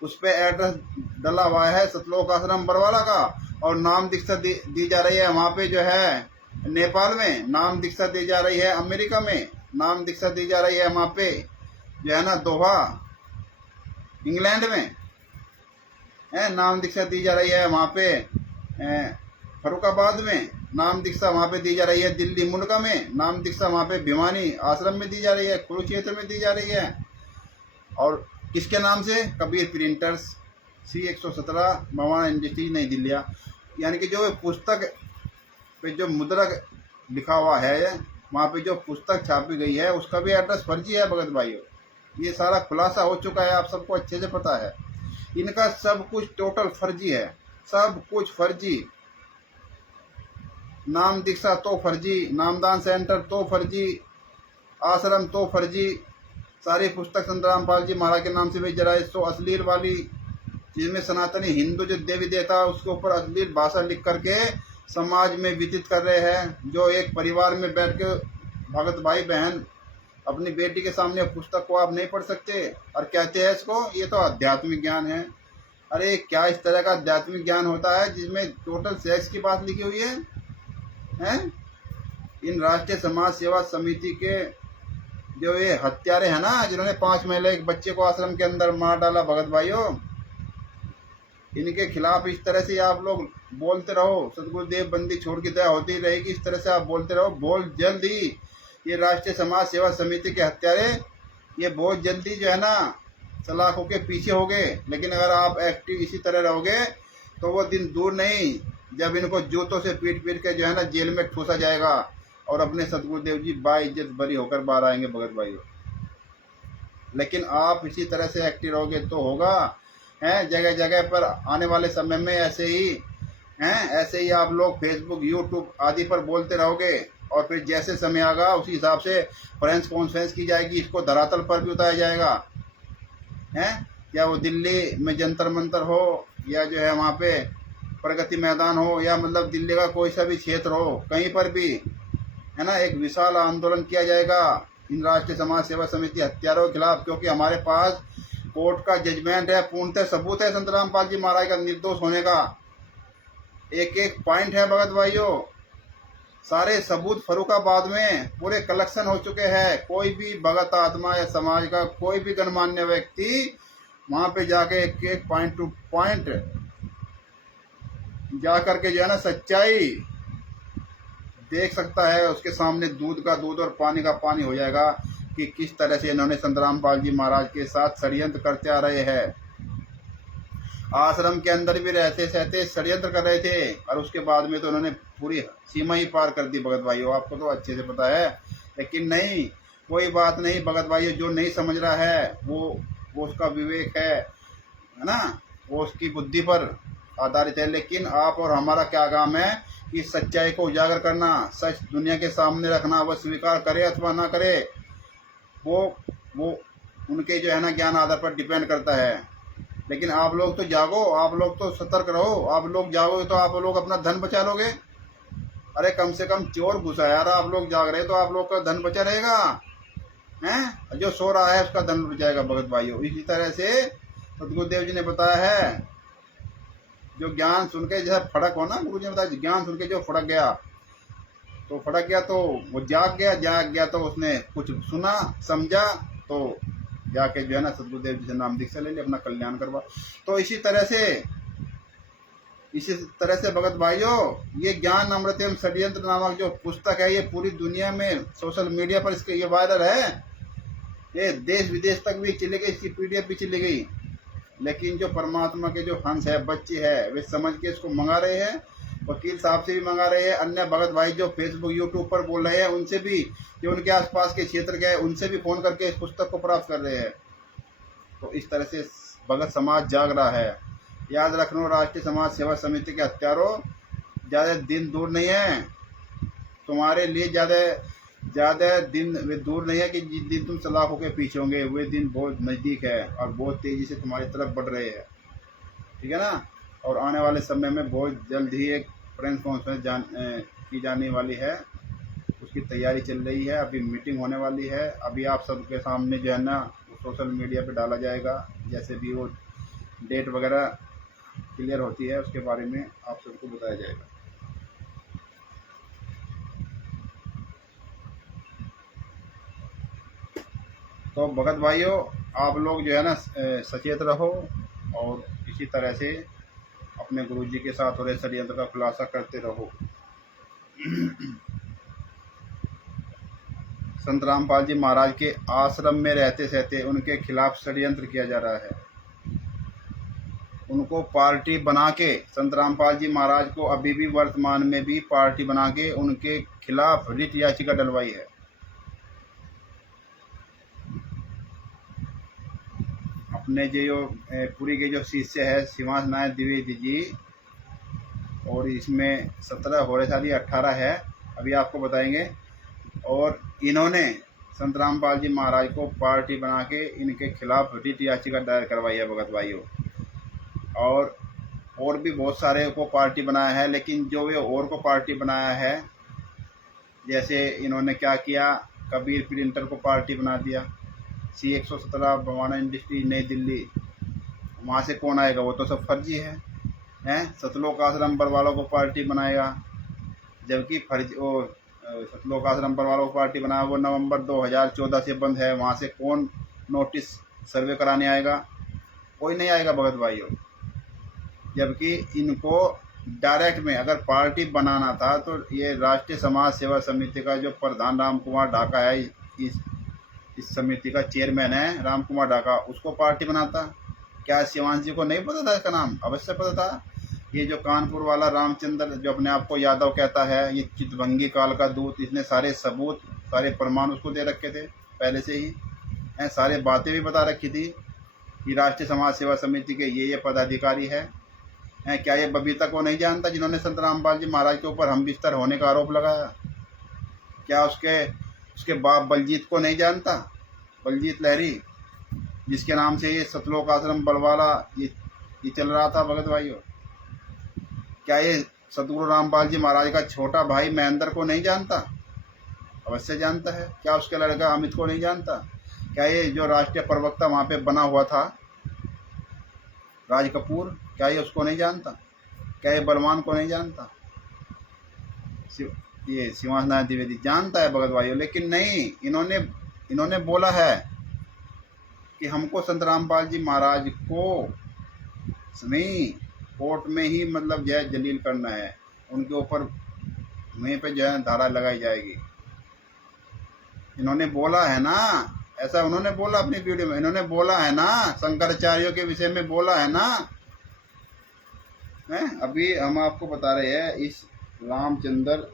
उस पर एड्रेस डला हुआ है सतलोक आश्रम बरवाला का। और नाम दीक्षा दी जा रही है वहाँ पे जो है नेपाल में, नाम दीक्षा दी जा रही है अमेरिका में, नाम दीक्षा दी जा रही है वहाँ पे जो है ना दोहा इंग्लैंड में है, नाम दीक्षा दी जा रही है वहाँ पे फरुखाबाद में, नाम दीक्षा वहाँ पे दी जा रही है दिल्ली मुनका में, नाम दीक्षा वहाँ पे भिवानी आश्रम में दी जा रही है, कुरुक्षेत्र में दी जा रही है। और किसके नाम से? Kabir printers, C117 Bawana industries नई दिल्ली। यानी कि जो पुस्तक पे जो मुद्रक लिखा हुआ है वहाँ पे जो पुस्तक छापी गई है उसका भी एड्रेस फर्जी है भगत भाइयों। ये सारा खुलासा हो चुका है, आप सबको अच्छे से पता है। इनका सब कुछ टोटल फर्जी है, सब कुछ फर्जी। नाम दीक्षा तो फर्जी, नामदान सेंटर तो फर्जी, आश्रम तो फर्जी, सारी पुस्तक संत रामपाल जी महाराज के नाम से भेज रहा है। सो अश्लील वाली जिसमें सनातनी हिंदू जो देवी देवता उसके ऊपर अश्लील भाषा लिख करके समाज में विदित कर रहे हैं। जो एक परिवार में बैठ के भगत भाई बहन अपनी बेटी के सामने पुस्तक को आप नहीं पढ़ सकते और कहते हैं इसको ये तो आध्यात्मिक ज्ञान है। अरे क्या इस तरह का आध्यात्मिक ज्ञान होता है जिसमें टोटल सेक्स की बात लिखी हुई है? इन राष्ट्रीय समाज सेवा समिति के जो ये हत्यारे हैं ना, जिन्होंने 5 महीने एक बच्चे को आश्रम के अंदर मार डाला भगत भाइयों, इनके खिलाफ इस तरह से आप लोग बोलते रहो। सदगुरुदेव बंदी छोड़ की दया होती रहेगी, इस तरह से आप बोलते रहो। बहुत जल्द ही ये राष्ट्रीय समाज सेवा समिति के हत्यारे ये बहुत जल्दी जो है ना सलाखों के पीछे हो गए। लेकिन अगर आप एक्टिव इसी तरह रहोगे तो वो दिन दूर नहीं जब इनको जूतों से पीट पीट के जो है ना जेल में ठूसा जाएगा और अपने सदगुरुदेव जी बाइज्जत बरी होकर बाहर आएंगे भगत भाइयों। लेकिन आप इसी तरह से एक्टिव रहोगे तो होगा। हैं जगह जगह पर आने वाले समय में ऐसे ही आप लोग फेसबुक यूट्यूब आदि पर बोलते रहोगे और फिर जैसे समय आएगा उसी हिसाब से प्रेस कॉन्फ्रेंस की जाएगी, इसको धरातल पर भी उतारा जाएगा। हैं या वो दिल्ली में जंतर मंतर हो या जो है वहाँ पे प्रगति मैदान हो या मतलब दिल्ली का कोई सा भी क्षेत्र हो, कहीं पर भी है ना एक विशाल आंदोलन किया जाएगा इन राष्ट्रीय समाज सेवा समिति हत्यारों के खिलाफ। क्योंकि हमारे पास कोर्ट का जजमेंट है, पूर्णतः सबूत है संत रामपाल जी महाराज का निर्दोष होने का। एक एक पॉइंट है भगत भाइयों, सारे सबूत फरुखाबाद में पूरे कलेक्शन हो चुके हैं। कोई भी भगत आत्मा या समाज का कोई भी गणमान्य व्यक्ति वहां पे जाके एक एक पॉइंट टू पॉइंट जा करके जो है ना सच्चाई देख सकता है। उसके सामने दूध का दूध और पानी का पानी हो जाएगा कि किस तरह से इन्होंने संत रामपाल जी महाराज के साथ षड्यंत्र करते आ रहे हैं। आश्रम के अंदर भी रहते सहते षड्यंत्र कर रहे थे और उसके बाद में तो उन्होंने पूरी सीमा ही पार कर दी भगत भाइयों, आपको तो अच्छे से पता है। लेकिन नहीं, कोई बात नहीं भगत भाइयों, जो नहीं समझ रहा है वो उसका विवेक है ना, वो उसकी बुद्धि पर आधारित है। लेकिन आप और हमारा क्या काम है कि सच्चाई को उजागर करना, सच दुनिया के सामने रखना। वह स्वीकार करे अथवा ना करे वो उनके जो है ना ज्ञान आधार पर डिपेंड करता है। लेकिन आप लोग तो जागो, आप लोग तो सतर्क रहो। आप लोग जागोगे तो आप लोग अपना धन बचा लोगे। अरे कम से कम चोर घुसा यार, आप लोग जाग रहे तो आप लोग का धन बचा रहेगा। हैं जो सो रहा है उसका धन लुट जाएगा भगत भाइयों। इसी तरह से सदगुरुदेव जी ने बताया है, जो ज्ञान सुन के जैसे फड़क हो ना, गुरु जी ने बताया ज्ञान सुन के जो फड़क गया तो वो जाग गया तो उसने कुछ सुना समझा तो जाके जो है ना सदगुरुदेव जी से नाम दीक्षा ले ले, अपना कल्याण करवा। तो इसी तरह से भगत भाइयों ये ज्ञान अमृत एवं षड्यंत्र नामक जो पुस्तक है ये पूरी दुनिया में सोशल मीडिया पर इसके ये वायरल है, ये देश विदेश तक भी चली गई, इसकी PDF भी चली गई। लेकिन जो परमात्मा के जो हंस है, बच्चे है, वे समझ के इसको मंगा रहे हैं। वकील साहब से भी मंगा रहे हैं, अन्य भगत भाई जो फेसबुक यूट्यूब पर बोल रहे हैं उनसे भी, जो उनके आसपास के क्षेत्र के हैं उनसे भी फोन करके इस पुस्तक को प्राप्त कर रहे हैं। तो इस तरह से भगत समाज जाग रहा है। याद रखना, राष्ट्रीय समाज सेवा समिति के हत्यारों ज़्यादा दिन दूर नहीं है तुम्हारे लिए, ज़्यादा दिन वे दूर नहीं है कि जिस दिन तुम सलाखों के पीछे होंगे, वे दिन बहुत नज़दीक है और बहुत तेज़ी से तुम्हारी तरफ बढ़ रहे हैं। ठीक है ना। और आने वाले समय में बहुत जल्द ही एक प्रेस कॉन्फ्रेंस की जाने वाली है, उसकी तैयारी चल रही है। अभी मीटिंग होने वाली है, अभी आप सबके सामने जो है ना सोशल मीडिया पे डाला जाएगा। जैसे भी वो डेट वगैरह क्लियर होती है उसके बारे में आप सबको बताया जाएगा। तो भगत भाइयों, आप लोग जो है ना सचेत रहो और इसी तरह से अपने गुरुजी के साथ हो रहे षड्यंत्र का खुलासा करते रहो। संत रामपाल जी महाराज के आश्रम में रहते सहते उनके खिलाफ षड्यंत्र किया जा रहा है। उनको पार्टी बना के, संत रामपाल जी महाराज को अभी भी वर्तमान में भी पार्टी बना के उनके खिलाफ रिट याचिका डलवाई है। अपने जो पूरी के जो शिष्य है शिवांश नायक द्विवेदी जी, और इसमें 17 हो रहे सारी 18 है, अभी आपको बताएंगे। और इन्होंने संत रामपाल जी महाराज को पार्टी बना के इनके खिलाफ रिट याचिका दायर करवाई है भगत भाइयों। और भी बहुत सारे को पार्टी बनाया है, लेकिन जो वे और को पार्टी बनाया है, जैसे इन्होंने क्या किया, कबीर प्रिंटर को पार्टी बना दिया। C117 भवाना इंडस्ट्री नई दिल्ली, वहाँ से कौन आएगा, वो तो सब फर्जी है। सतलोक आश्रम बरवालों को पार्टी बनाएगा, जबकि सतलोक आश्रम बरवालों को पार्टी बनाया वो नवंबर 2014 से बंद है। वहाँ से कौन नोटिस सर्वे कराने आएगा, कोई नहीं आएगा भगत भाइयों। जबकि इनको डायरेक्ट में अगर पार्टी बनाना था तो ये राष्ट्रीय समाज सेवा समिति का जो प्रधान राम कुमार ढाका है, इस समिति का चेयरमैन है राम कुमार ढाका, उसको पार्टी बनाता। क्या शिवांश जी को नहीं पता था इसका नाम? अवश्य पता था। ये जो कानपुर वाला रामचंद्र जो अपने आप को यादव कहता है, ये चितभंगी काल का दूत, इसने सारे सबूत सारे प्रमाण उसको दे रखे थे पहले से ही, सारे बातें भी बता रखी थी कि राष्ट्रीय समाज सेवा समिति के ये पदाधिकारी है। क्या ये बबीता को नहीं जानता जिन्होंने संत रामपाल जी महाराज के ऊपर हम बिस्तर होने का आरोप लगाया? क्या उसके बाप बलजीत को नहीं जानता, बलजीत लहरी, जिसके नाम से ये सतलोक आश्रम बलवाला ये चल रहा था भगत भाइयों? क्या ये सतगुरु रामपाल जी महाराज का छोटा भाई महेंद्र को नहीं जानता? अवश्य जानता है। क्या उसके लड़का अमित को नहीं जानता? क्या ये जो राष्ट्रीय प्रवक्ता वहाँ पे बना हुआ था राज कपूर, क्या ये उसको नहीं जानता? क्या ये बलवान को नहीं जानता? ये शिवांश नायक द्विवेदी जानता है भगत भाइयों, लेकिन नहीं, इन्होंने बोला है कि हमको संत रामपाल जी महाराज को नहीं कोर्ट में ही मतलब जो है जलील करना है, उनके ऊपर वहीं पे जो है धारा लगाई जाएगी। इन्होंने बोला है ना, ऐसा उन्होंने बोला अपनी वीडियो में, इन्होंने बोला है ना, शंकराचार्यों के विषय में बोला है ना। अभी हम आपको बता रहे हैं, इस रामचंद्र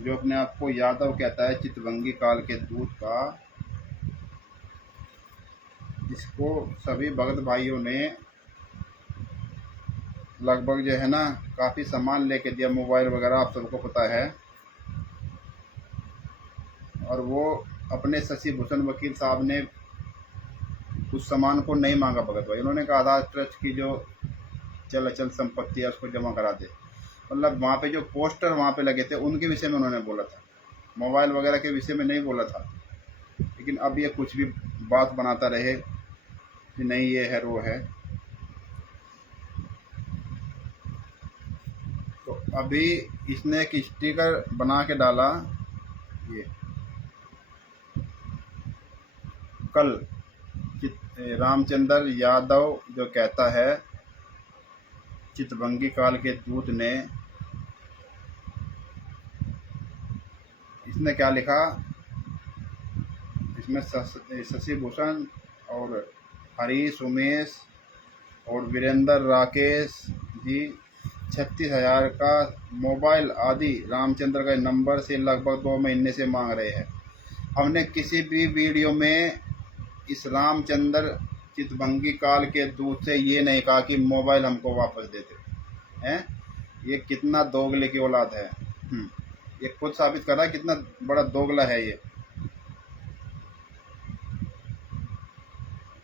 जो अपने आप को यादव कहता है, चितभंगी काल के दूत का, इसको सभी भगत भाइयों ने लगभग जो है ना काफ़ी सामान लेके दिया, मोबाइल वगैरह आप सबको पता है। और वो अपने शशि भूषण वकील साहब ने उस सामान को नहीं मांगा भगत भाई, उन्होंने कहा आधार ट्रस्ट की जो चल अचल संपत्ति है उसको जमा करा दे। मतलब वहाँ पे जो पोस्टर वहाँ पे लगे थे उनके विषय में उन्होंने बोला था, मोबाइल वगैरह के विषय में नहीं बोला था। लेकिन अब ये कुछ भी बात बनाता रहे कि नहीं ये है वो है। तो अभी इसने एक स्टिकर बना के डाला, ये कल रामचंद्र यादव जो कहता है चितभंगी काल के दूत ने, इसने क्या लिखा, इसमें शशि भूषण और हरीश उमेश और वीरेंद्र राकेश जी 36,000 का मोबाइल आदि रामचंद्र के नंबर से लगभग 2 महीने से मांग रहे हैं। हमने किसी भी वीडियो में इस रामचंद्र चितभंगी काल के दूत से ये नहीं कहा कि मोबाइल हमको वापस देते हैं। ये कितना दोगले की औलाद है, ये खुद साबित कर रहा है कितना बड़ा दोगला है ये।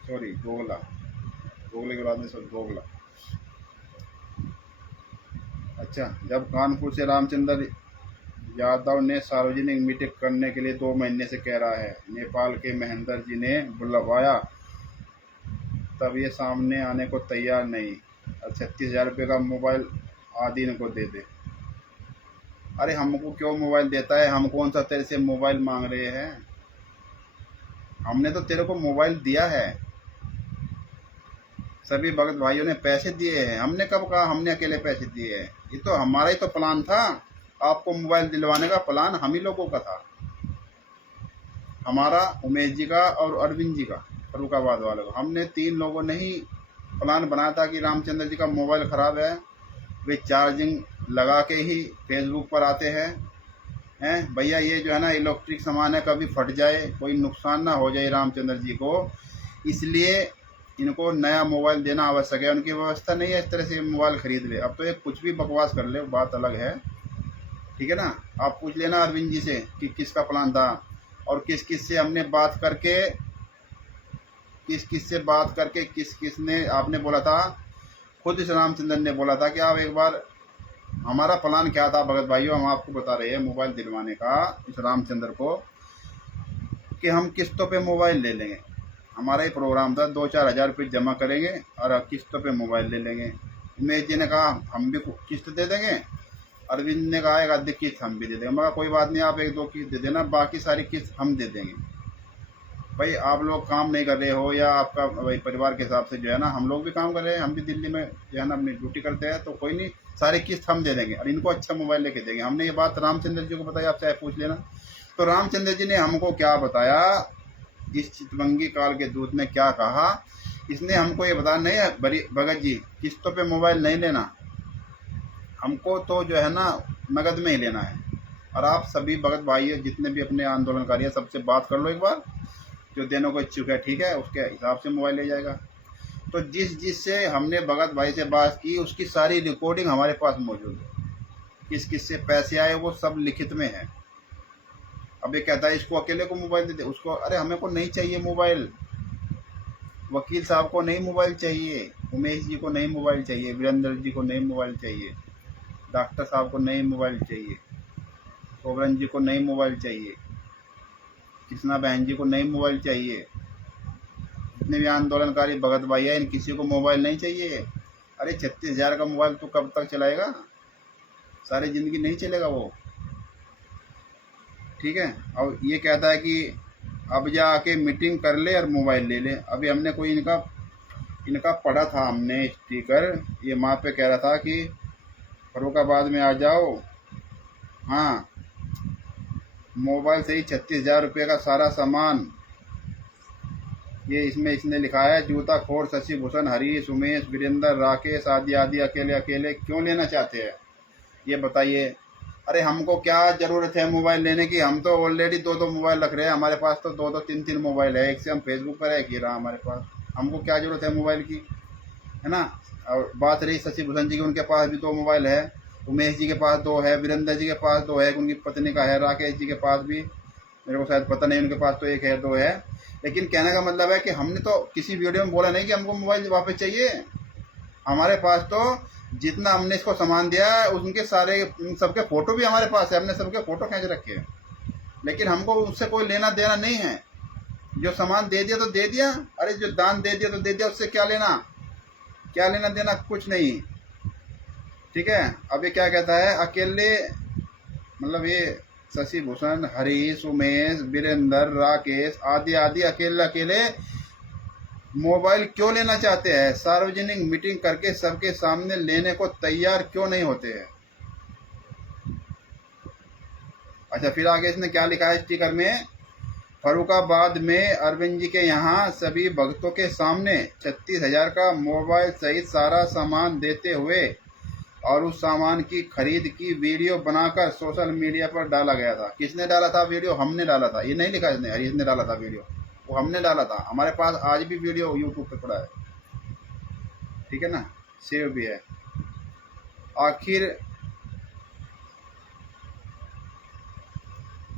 सॉरी दोगले की औलाद में सब दोगला। अच्छा, जब कानपुर से रामचंद्र यादव ने सार्वजनिक मीटिंग करने के लिए 2 महीने से कह रहा है, नेपाल के महेंद्र जी ने बुलवाया तब ये सामने आने को तैयार नहीं। ₹36,000 का मोबाइल आदि इनको दे दे। अरे हमको क्यों मोबाइल देता है? हम कौन सा तेरे से मोबाइल मांग रहे हैं? हमने तो तेरे को मोबाइल दिया है। सभी भगत भाइयों ने पैसे दिए हैं। हमने कब कहा हमने अकेले पैसे दिए हैं? ये तो हमारा ही तो प्लान था। आपको मोबाइल दिलवाने का प्लान हम ही लोगों का था, हमारा, उमेश जी का और अरविंद जी का, फर्रुखाबाद वालों का। हमने 3 लोगों ने ही प्लान बनाया था कि रामचंद्र जी का मोबाइल ख़राब है, वे चार्जिंग लगा के ही फेसबुक पर आते हैं भैया, ये जो है ना इलेक्ट्रिक सामान है, कभी फट जाए, कोई नुकसान ना हो जाए रामचंद्र जी को, इसलिए इनको नया मोबाइल देना आवश्यक है। उनकी व्यवस्था नहीं है इस तरह से मोबाइल खरीद ले। अब तो ये कुछ भी बकवास कर ले, बात अलग है, ठीक है ना। आप पूछ लेना अरविंद जी से कि किसका प्लान था और किस किस से हमने बात करके, किस किस ने, आपने बोला था, खुद इस रामचंद्र ने बोला था कि आप एक बार, हमारा प्लान क्या था भगत भाइयों, हम आपको बता रहे हैं मोबाइल दिलवाने का इस रामचंद्र को, कि हम किस्तों पे मोबाइल ले लेंगे। हमारा ही प्रोग्राम था, 2-4 हज़ार रुपये जमा करेंगे और किस्तों पे मोबाइल ले लेंगे। उमेश जी ने कहा हम भी किस्त दे देंगे, अरविंद ने कहा एक आधी किस्त हम भी दे देंगे। मगर कोई बात नहीं, आप 1-2 किस्त दे देना, बाकी सारी किस्त हम दे देंगे। भाई आप लोग काम नहीं कर रहे हो या आपका भाई परिवार के हिसाब से जो है ना, हम लोग भी काम कर रहे हैं, हम भी दिल्ली में जो है ना अपनी ड्यूटी करते हैं, तो कोई नहीं, सारी किस्त हम दे देंगे और इनको अच्छा मोबाइल लेके देंगे। हमने ये बात रामचंद्र जी को बताई, आप चाहे पूछ लेना। तो रामचंद्र जी ने हमको क्या बताया, इस चितवंगी काल के दूत ने क्या कहा, इसने हमको ये बताया, नहीं भगत जी किस्तों पे मोबाइल नहीं लेना, हमको तो जो है ना नगद में ही लेना है। और आप सभी भगत भाई जितने भी अपने आंदोलनकारी हैं, सबसे बात कर लो एक बार, जो देने को इच्छुक है, ठीक है, उसके हिसाब से मोबाइल ले जाएगा। तो जिससे हमने भगत भाई से बात की, उसकी सारी रिकॉर्डिंग हमारे पास मौजूद है, किस किस से पैसे आए वो सब लिखित में है। अब ये कहता है इसको अकेले को मोबाइल दे दे, उसको, अरे हमें को नहीं चाहिए मोबाइल, वकील साहब को नहीं मोबाइल चाहिए, उमेश जी को नहीं मोबाइल चाहिए, वीरेंद्र जी को नहीं मोबाइल चाहिए, डॉक्टर साहब को नहीं मोबाइल चाहिए, सोबरन जी को नहीं मोबाइल चाहिए, कृष्णा बहन जी को नहीं मोबाइल चाहिए, जितने भी आंदोलनकारी भगत भाई है, इन किसी को मोबाइल नहीं चाहिए। अरे 36,000 का मोबाइल तो कब तक चलाएगा? सारी ज़िंदगी नहीं चलेगा वो, ठीक है। और ये कहता है कि अब जाके मीटिंग कर ले और मोबाइल ले ले। अभी हमने कोई इनका पढ़ा था हमने स्पीकर, ये माँ पे कह रहा था कि फर्रुखाबाद में आ जाओ, हाँ मोबाइल से ही 36,000 रुपये का सारा सामान, ये इसमें इसने लिखा है, जूता खोर शशि भूषण, हरीश, उमेश, वीरेंद्र, राकेश आदि आदि अकेले अकेले क्यों लेना चाहते हैं ये बताइए। अरे हमको क्या ज़रूरत है मोबाइल लेने की? हम तो ऑलरेडी 2-2 मोबाइल रख रहे हैं, हमारे पास तो 2-2 3-3 मोबाइल है, एक से हम फेसबुक पर है, एक ही रहा हमारे पास, हमको क्या ज़रूरत है मोबाइल की, है ना। और बात रही शशि भूषण जी की, उनके पास भी 2 मोबाइल है, उमेश जी के पास 2 है, वीरेंद्र जी के पास 2 है, उनकी पत्नी का है, राकेश जी के पास भी, मेरे को शायद पता नहीं, उनके पास तो 1 है 2 है। लेकिन कहने का मतलब है कि हमने तो किसी वीडियो में बोला नहीं कि हमको मोबाइल वापस चाहिए। हमारे पास तो जितना हमने इसको सामान दिया है उनके सारे सबके फ़ोटो भी हमारे पास है, हमने सबके फ़ोटो खींच रखे हैं, लेकिन हमको उससे कोई लेना देना नहीं है। जो सामान दे दिया तो दे दिया, अरे जो दान दे दिया तो दे दिया, उससे क्या लेना देना, कुछ नहीं, ठीक है। अब ये क्या कहता है, अकेले, मतलब ये शशि भूषण, हरीश, उमेश, वीरेंद्र, राकेश आदि आदि अकेले मोबाइल क्यों लेना चाहते हैं? सार्वजनिक मीटिंग करके सबके सामने लेने को तैयार क्यों नहीं होते हैं? अच्छा, फिर आगे इसने क्या लिखा है स्टिकर में, फर्रुखाबाद में अरविंद जी के यहाँ सभी भक्तों के सामने 36,000 का मोबाइल सहित सारा सामान देते हुए और उस सामान की खरीद की वीडियो बनाकर सोशल मीडिया पर डाला गया था। किसने डाला था वीडियो? हमने डाला था, ये नहीं लिखा इसने, हरीश ने डाला था वीडियो, वो हमने डाला था। हमारे पास आज भी वीडियो यूट्यूब पे पड़ा है, ठीक है ना, सेव भी है।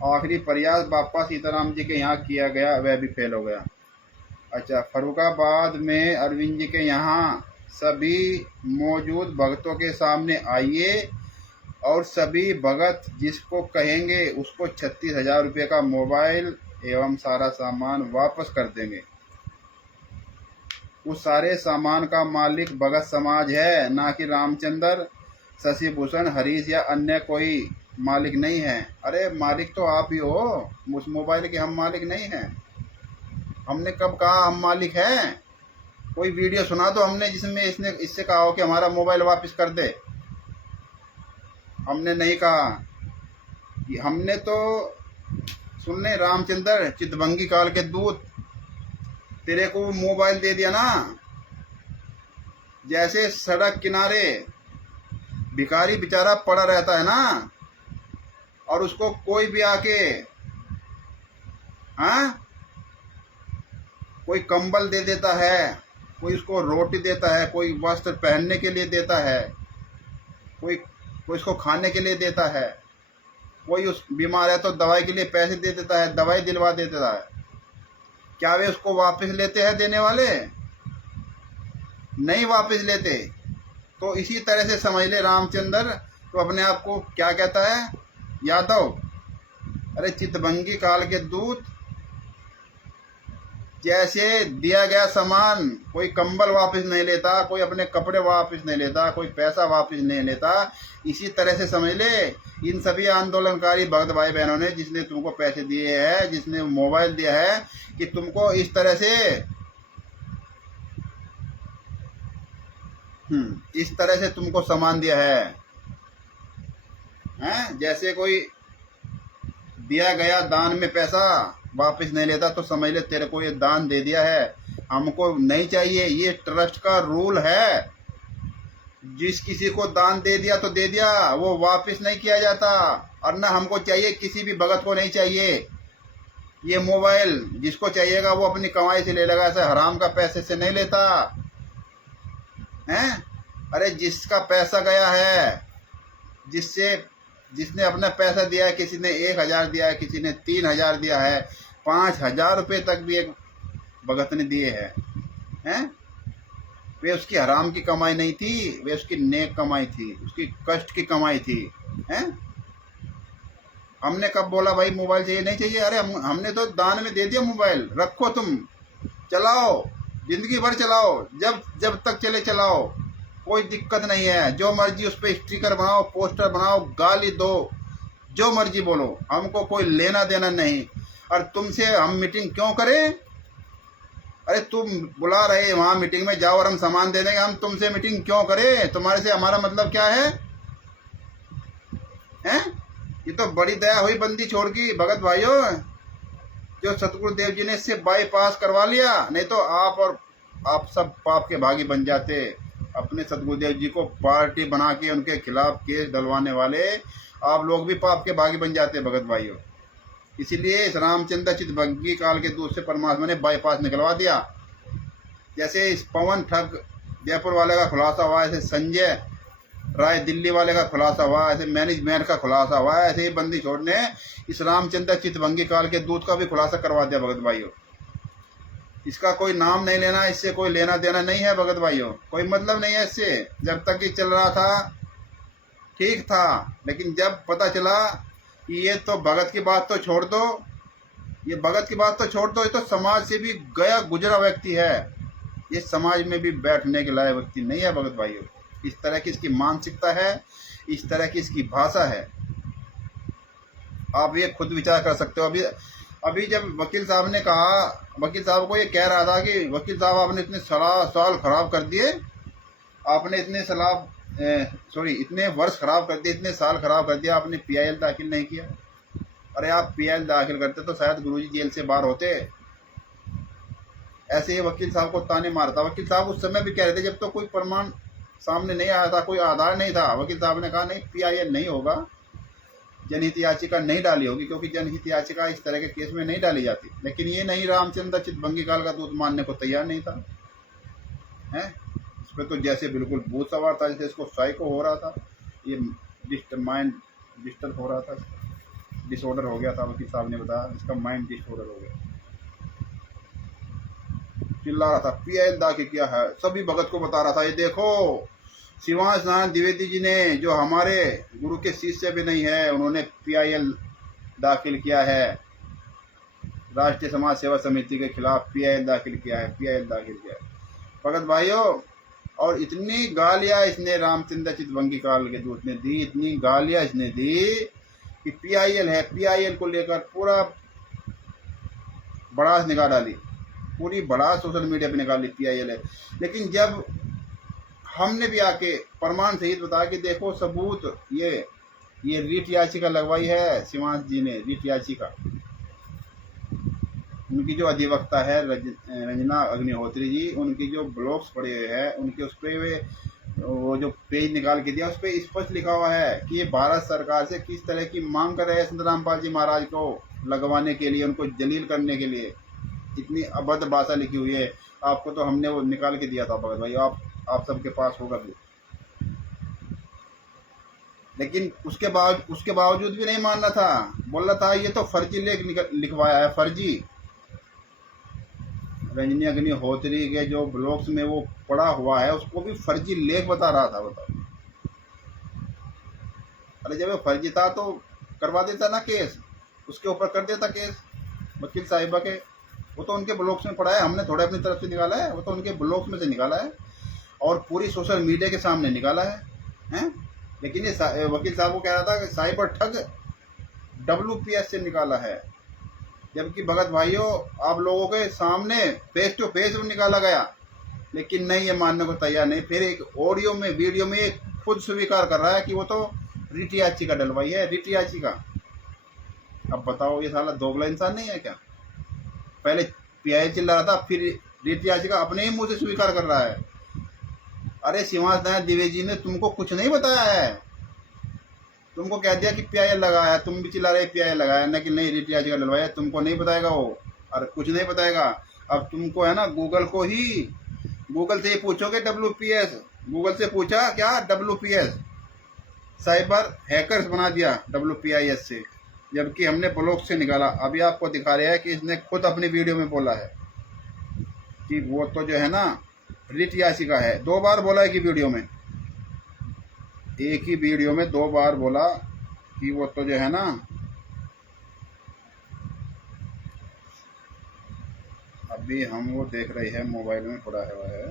आखिरी प्रयास बापा सीताराम जी के यहाँ किया गया, वह भी फेल हो गया। अच्छा, फर्रुखाबाद में अरविंद जी के यहाँ सभी मौजूद भक्तों के सामने आइए और सभी भगत जिसको कहेंगे उसको 36,000 रुपये का मोबाइल एवं सारा सामान वापस कर देंगे। उस सारे सामान का मालिक भगत समाज है, ना कि रामचंद्र, शशि भूषण, हरीश या अन्य कोई मालिक नहीं है। अरे मालिक तो आप ही हो, उस मोबाइल के हम मालिक नहीं हैं। हमने कब कहा हम मालिक हैं? कोई वीडियो सुना दो हमने जिसमें इसने इससे कहा हो कि हमारा मोबाइल वापस कर दे। हमने नहीं कहा। हमने तो सुनने रामचंद्र चितभंगी काल के दूत, तेरे को मोबाइल दे दिया ना, जैसे सड़क किनारे भिखारी बेचारा पड़ा रहता है ना, और उसको कोई भी आके कोई कंबल दे देता है, कोई उसको रोटी देता है, कोई वस्त्र पहनने के लिए देता है, कोई उसको खाने के लिए देता है, कोई उस बीमार है तो दवाई के लिए पैसे दे देता है, दवाई दिलवा देता है। क्या वे उसको वापस लेते हैं देने वाले? नहीं वापस लेते। तो इसी तरह से समझ ले रामचंद्र तो अपने आप को क्या कहता है? यादव। अरे चितभंगी काल के दूत, जैसे दिया गया सामान, कोई कंबल वापस नहीं लेता, कोई अपने कपड़े वापस नहीं लेता, कोई पैसा वापस नहीं लेता, इसी तरह से समझ ले इन सभी आंदोलनकारी भक्त भाई बहनों ने, जिसने तुमको पैसे दिए हैं, जिसने मोबाइल दिया है, कि तुमको इस तरह से तुमको सामान दिया है, जैसे कोई दिया गया दान में पैसा वापस नहीं लेता, तो समझ ले तेरे को ये दान दे दिया है, हमको नहीं चाहिए। ये ट्रस्ट का रूल है, जिस किसी को दान दे दिया तो दे दिया, वो वापस नहीं किया जाता। और ना हमको चाहिए, किसी भी भगत को नहीं चाहिए ये मोबाइल। जिसको चाहिएगा वो अपनी कमाई से ले लेगा, ऐसे हराम का पैसे से नहीं लेता हैं। अरे जिसका पैसा गया है, जिसने अपना पैसा दिया है, किसी ने 1,000 दिया है, किसी ने 3,000 दिया है, 5,000 रुपये तक भी एक भगत ने दिए हैं। वे उसकी हराम की कमाई नहीं थी, वे उसकी नेक कमाई थी, उसकी कष्ट की कमाई थी। हैं? हमने कब बोला भाई मोबाइल चाहिए नहीं चाहिए? अरे हमने तो दान में दे दिया मोबाइल, रखो तुम, चलाओ, जिंदगी भर चलाओ, जब तक चले चलाओ, कोई दिक्कत नहीं है। जो मर्जी उस पर स्टिकर बनाओ, पोस्टर बनाओ, गाली दो, जो मर्जी बोलो, हमको कोई लेना देना नहीं। और तुमसे हम मीटिंग क्यों करें? अरे तुम बुला रहे वहां मीटिंग में जाओ और हम सामान दे देंगे, हम तुमसे मीटिंग क्यों करें? तुम्हारे से हमारा मतलब क्या है? हैं? ये तो बड़ी दया हुई बंदी छोड़ की भगत भाइयों, जो सतगुरुदेव जी ने इससे बाईपास करवा लिया। नहीं तो आप सब पाप के भागी बन जाते। अपने सतगुरुदेव जी को पार्टी बना के उनके खिलाफ केस डलवाने वाले आप लोग भी पाप के भागी बन जाते भगत भाइयों। इसीलिए इस रामचंद्र चितभंगी काल के दूत से परमात्मा ने बाईपास निकलवा दिया। जैसे इस पवन ठग जयपुर वाले का खुलासा हुआ, ऐसे संजय राय दिल्ली वाले का खुलासा हुआ, ऐसे मैनेजमेंट का खुलासा हुआ, ऐसे ही बंदी छोड़ ने इस रामचंद्र चितभंगी काल के दूत का भी खुलासा करवा दिया भगत भाइयों। इसका कोई नाम नहीं लेना, इससे कोई लेना देना नहीं है भगत भाइयों, कोई मतलब नहीं है इससे। जब तक ये चल रहा था ठीक था, लेकिन जब पता चला कि ये तो भगत की बात तो छोड़ दो, ये भगत की बात तो छोड़ दो, ये तो समाज से भी गया गुजरा व्यक्ति है, ये समाज में भी बैठने के लायक व्यक्ति नहीं है भगत भाइयों। इस तरह की इसकी मानसिकता है, इस तरह की इसकी भाषा है। आप ये खुद विचार कर सकते हो। अभी जब वकील साहब ने कहा, वकील साहब को ये कह रहा था कि वकील साहब आपने इतने साल खराब कर दिए, आपने इतने वर्ष खराब कर दिए, इतने साल खराब कर दिया, आपने PIL दाखिल नहीं किया। अरे आप PIL दाखिल करते तो शायद गुरुजी जेल से बाहर होते। ऐसे ही वकील साहब को ताने मारता। वकील साहब उस समय भी कह रहे थे, जब तो कोई प्रमाण सामने नहीं आया था, कोई आधार नहीं था, वकील साहब ने कहा नहीं PIL नहीं होगा, जनहित याचिका नहीं डाली होगी, क्योंकि जनहित याचिका इस तरह के केस में नहीं डाली जाती। लेकिन ये नहीं, रामचंद्र चितभंगी काल का दूत मानने को तैयार नहीं था। हैं? इस पर तो जैसे बिल्कुल भूत सवार था, जैसे इसको साइको हो रहा था, ये माइंड डिस्टर्ब हो रहा था, डिसऑर्डर हो गया था। वकील साहब ने बताया इसका माइंड डिसऑर्डर हो गया। चिल्ला रहा था PIL दाखिल किया है, सभी भगत को बता रहा था, ये देखो शिवांश नारायण द्विवेदी जी ने, जो हमारे गुरु के शिष्य भी नहीं है, उन्होंने PIL दाखिल किया है, राष्ट्रीय समाज सेवा समिति के खिलाफ PIL दाखिल किया है, PIL दाखिल किया है। भगत भाइयों, और इतनी गालियां इसने रामचंद्र चितवंगी काल के दूत ने दी, इतनी गालियां इसने दी कि पीआईएल है, पीआईएल को लेकर पूरा भड़ास निकाल डाली, पूरी भड़ास सोशल मीडिया पे निकाल ली पीआईएल है। लेकिन जब हमने भी आके प्रमाण सहित बताया कि देखो सबूत, ये रीट याचिका लगवाई है शिवांश जी ने, रीट याचिका, उनकी जो अधिवक्ता है रंजना अग्निहोत्री जी, उनकी जो ब्लॉग्स पड़े हुए हैं उनके उस पर वो जो पेज निकाल के दिया उस पर स्पष्ट लिखा हुआ है कि ये भारत सरकार से किस तरह की मांग कर रहे हैं संत रामपाल जी महाराज को लगवाने के लिए, उनको जलील करने के लिए। इतनी अभद्र भाषा लिखी हुई है। आपको तो हमने वो निकाल के दिया था भगत भाई, आप सबके पास होगा भी, लेकिन उसके बावजूद भी नहीं मानना था, बोलना था ये तो फर्जी लेख लिखवाया है, फर्जी। रंजनी अग्निहोत्री के जो ब्लॉग्स में वो पड़ा हुआ है उसको भी फर्जी लेख बता रहा था, बताओ। अरे जब वो फर्जी था तो करवा देता ना केस, उसके ऊपर कर देता केस वकील साहिबा के। वो तो उनके ब्लॉग्स में पड़ा है, हमने थोड़ा अपनी तरफ से निकाला है, वो तो उनके ब्लॉग्स में से निकाला है और पूरी सोशल मीडिया के सामने निकाला है? लेकिन ये वकील साहब को कह रहा था कि साइबर ठग WPS से निकाला है, जबकि भगत भाइयों आप लोगों के सामने फेस टू फेस निकाला गया, लेकिन नहीं, ये मानने को तैयार नहीं। फिर एक ऑडियो में, वीडियो में एक खुद स्वीकार कर रहा है कि वो तो रीट याचिका डलवाई है, रीट याचिका। अब बताओ ये साला दोगला इंसान नहीं है क्या? पहले पीआई चिल्ला रहा था, फिर रीट याचिका अपने ही मुंह से स्वीकार कर रहा है। अरे शिवांश नारायण द्विवेदी ने तुमको कुछ नहीं बताया है, तुमको कह दिया कि पीआईएल लगाया, तुम भी चिल्ला रहे पीआईएल लगाया, ना कि नहीं रीट याचिका डलवाया, तुमको नहीं बताएगा वो, और कुछ नहीं बताएगा। अब तुमको है ना गूगल से ही पूछोगे WPS, गूगल से पूछा क्या WPS, साइबर हैकर्स बना दिया WPIS से, जबकि हमने ब्लॉग से निकाला। अभी आपको दिखा रहा है कि इसने खुद अपनी वीडियो में बोला है कि वो तो जो है ना रीट याचिका है। 2 बार बोला है कि वीडियो में, एक ही वीडियो में 2 बार बोला कि वो तो जो है ना, अभी हम वो देख रहे हैं, मोबाइल में पड़ा हुआ है।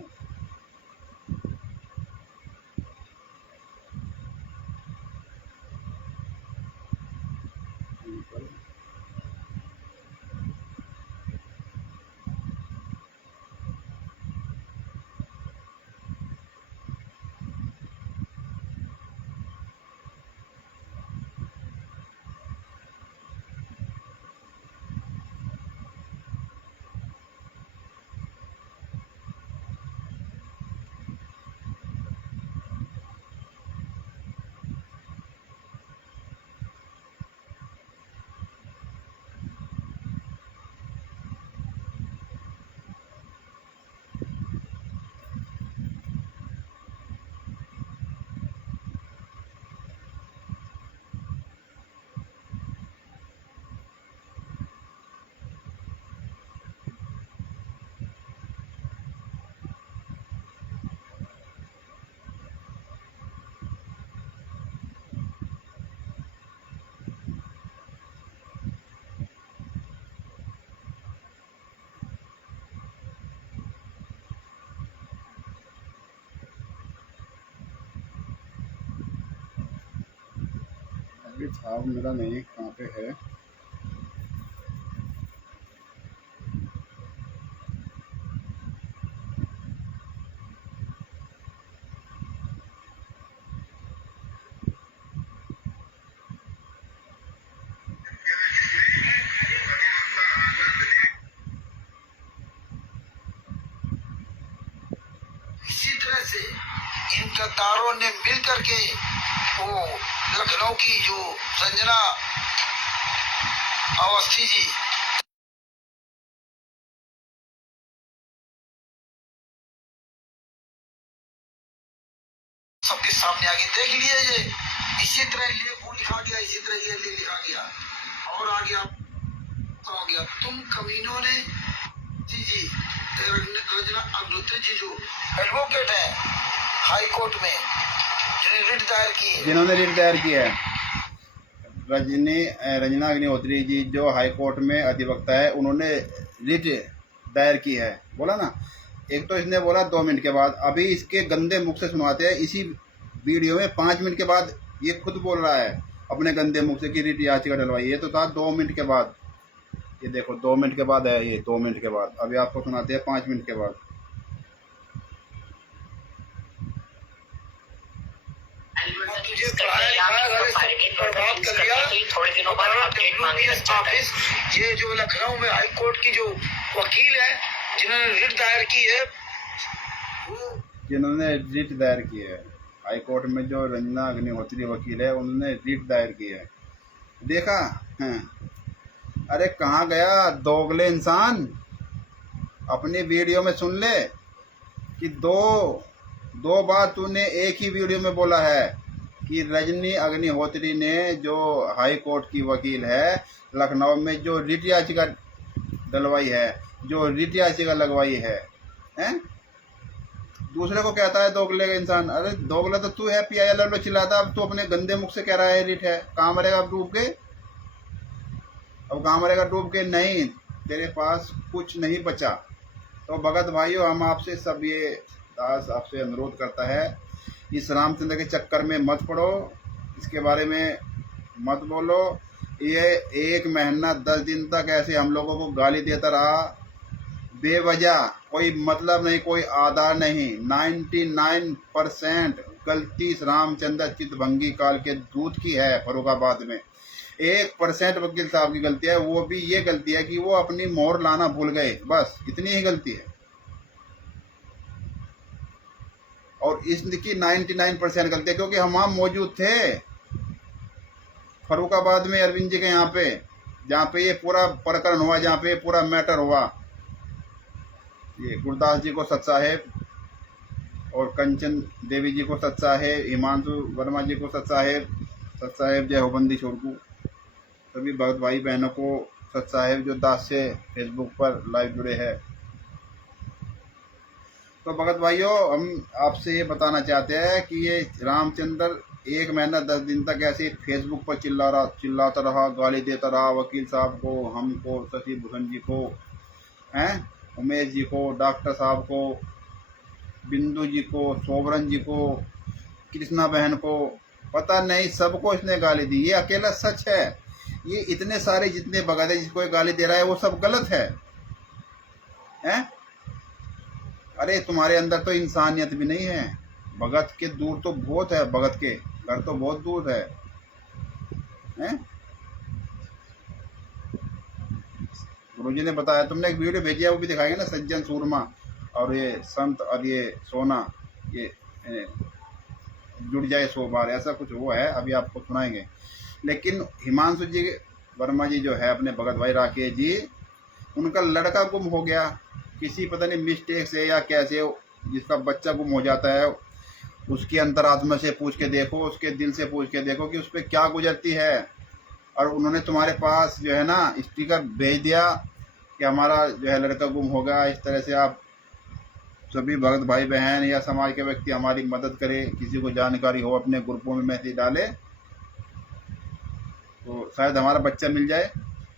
अभी छाप मेरा नहीं, कहाँ पे है? इसी तरह से इन गद्दारों ने मिल करके वो लखनऊ की जो संजना अवस्थी जी सबके सामने आगे देख लिए, ये इसी तरह ये वो लिखा गया, इसी तरह ये लिखा गया और आ गया हो गया। तुम कमीनों ने जी रंजना अग्निहोत्री जी जो एडवोकेट है हाई कोर्ट में, जिन्होंने रिट दायर की है, रंजना अग्निहोत्री जी जो हाई कोर्ट में अधिवक्ता है, उन्होंने रिट दायर की है, बोला ना। एक तो इसने बोला 2 मिनट के बाद, अभी इसके गंदे मुख से सुनवाते हैं इसी वीडियो में 5 मिनट के बाद ये खुद बोल रहा है अपने गंदे मुख से कि रिट याचिका डलवाई। ये तो था 2 मिनट के बाद, ये देखो 2 मिनट के बाद है, ये 2 मिनट के बाद। अभी आपको सुनाते हैं 5 मिनट के बाद। तुझे पढ़ाया लिखाया घर से बर्बाद कर दिया। थोड़े दिनों बाद अपडेट मांगने लग जाता है। ऑफिस ये जो लखनऊ में हाई कोर्ट की जो वकील है जिन्होंने रिट दायर की है, वो जिन्होंने रिट दायर की है हाई कोर्ट में, जो रंजना अग्निहोत्री वकील है, उन्होंने रिट दायर की है। देखा है? अरे कहाँ गया दोगले इंसान, अपनी वीडियो में सुन ले कि दो बार तूने एक ही वीडियो में बोला है कि रजनी अग्निहोत्री ने, जो हाई कोर्ट की वकील है लखनऊ में, जो रिट याचिका डलवाई है, जो रिट याचिका लगवाई है, हैं? दूसरे को कहता है दोगले का इंसान। अरे दोगला तो तू है, PIL में चिल्लाता, अब तू अपने गंदे मुख से कह रहा है रिट है। कहाँ मरेगा अब डूब के? अब कहाँ मरेगा डूब के? नहीं, तेरे पास कुछ नहीं बचा। तो भगत भाइयों, हम आपसे सब ये दास आपसे अनुरोध करता है, इस रामचंद्र के चक्कर में मत पड़ो, इसके बारे में मत बोलो। ये 1 महीना 10 दिन तक ऐसे हम लोगों को गाली देता रहा बेवजह, कोई मतलब नहीं, कोई आधार नहीं। 99% गलती इस रामचंद्र चितभंगी काल के दूत की है फरुखाबाद में। 1% वकील साहब की गलती है, वो भी ये गलती है कि वो अपनी मोहर लाना भूल गए, बस इतनी ही गलती है। और इसकी 99% गलती है, क्योंकि हम वहाँ मौजूद थे फरुखाबाद में, अरविंद जी के यहाँ पे, जहाँ पे ये पूरा प्रकरण हुआ, जहाँ पे ये पूरा मैटर हुआ। ये गुरदास जी को सत साहेब और कंचन देवी जी को सत साहेब, हिमांशु वर्मा जी को सत साहेब जय हो बंदी छोड़ को, सभी भक्त भाई बहनों को सत साहेब जो दास से फेसबुक पर लाइव जुड़े हैं। तो भगत भाइयों, हम आपसे ये बताना चाहते हैं कि ये रामचंद्र 1 महीना 10 दिन तक ऐसे फेसबुक पर चिल्लाता रहा, गाली देता रहा वकील साहब को, हमको, शशि भूषण जी को, हैं, उमेश जी को, डॉक्टर साहब को, बिंदु जी को, सोबरन जी को, कृष्णा बहन को, पता नहीं सबको इसने गाली दी। ये अकेला सच है। ये इतने सारे जितने भगत है जिसको ये गाली दे रहा है वो सब गलत है, हैं? अरे तुम्हारे अंदर तो इंसानियत भी नहीं है। भगत के दूर तो बहुत है, भगत के घर तो बहुत दूर है, हैं? गुरुजी ने बताया, तुमने एक वीडियो भेजी है, वो भी दिखाएंगे ना, सज्जन सूरमा और ये संत और ये सोना, ये जुड़ जाए 100 बार, ऐसा कुछ वो है, अभी आपको सुनाएंगे। लेकिन हिमांशु जी वर्मा जी जो है, अपने भगत भाई राकेश जी, उनका लड़का गुम हो गया किसी पता नहीं मिस्टेक से या कैसे। जिसका बच्चा गुम हो जाता है, उसकी अंतरात्मा से पूछ के देखो, उसके दिल से पूछ के देखो कि उस पर क्या गुजरती है। और उन्होंने तुम्हारे पास जो है ना स्टिकर भेज दिया कि हमारा जो है लड़का गुम हो गया। इस तरह से आप सभी भगत भाई बहन या समाज के व्यक्ति हमारी मदद करें, किसी को जानकारी हो अपने ग्रुपों में मैसेज डाले तो शायद हमारा बच्चा मिल जाए।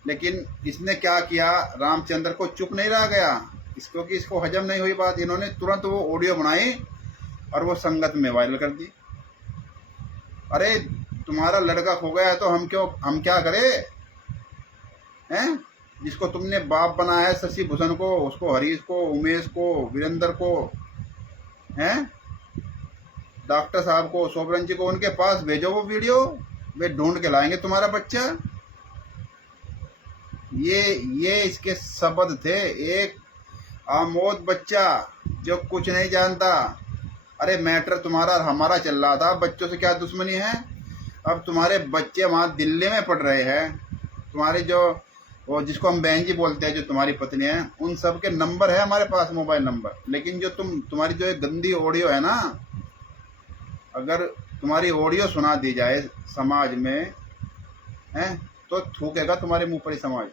लेकिन इसने क्या किया, रामचंद्र को चुप नहीं रह गया, इसको कि इसको हजम नहीं हुई बात, इन्होंने तुरंत वो ऑडियो बनाई और वो संगत में वायरल कर दी। अरे तुम्हारा लड़का खो गया है तो हम क्या करें, हैं? जिसको तुमने बाप बनाया है, शशि भूषण को, उसको हरीश को, उमेश को, वीरेंद्र को, हैं, डॉक्टर साहब को, सोबरन जी को, उनके पास भेजो वो वीडियो, वे ढूंढ के लाएंगे तुम्हारा बच्चा। ये इसके शब्द थे, एक आमोद बच्चा जो कुछ नहीं जानता। अरे मैटर तुम्हारा हमारा चल रहा था, बच्चों से क्या दुश्मनी है। अब तुम्हारे बच्चे वहाँ दिल्ली में पढ़ रहे हैं, तुम्हारी जो वो जिसको हम बहन जी बोलते हैं, जो तुम्हारी पत्नी है, उन सब के नंबर है हमारे पास, मोबाइल नंबर। लेकिन जो तुम्हारी जो एक गंदी ऑडियो है ना, अगर तुम्हारी ऑडियो सुना दी जाए समाज में, हैं, तो थूकेगा तुम्हारे मुंह पर ही समाज।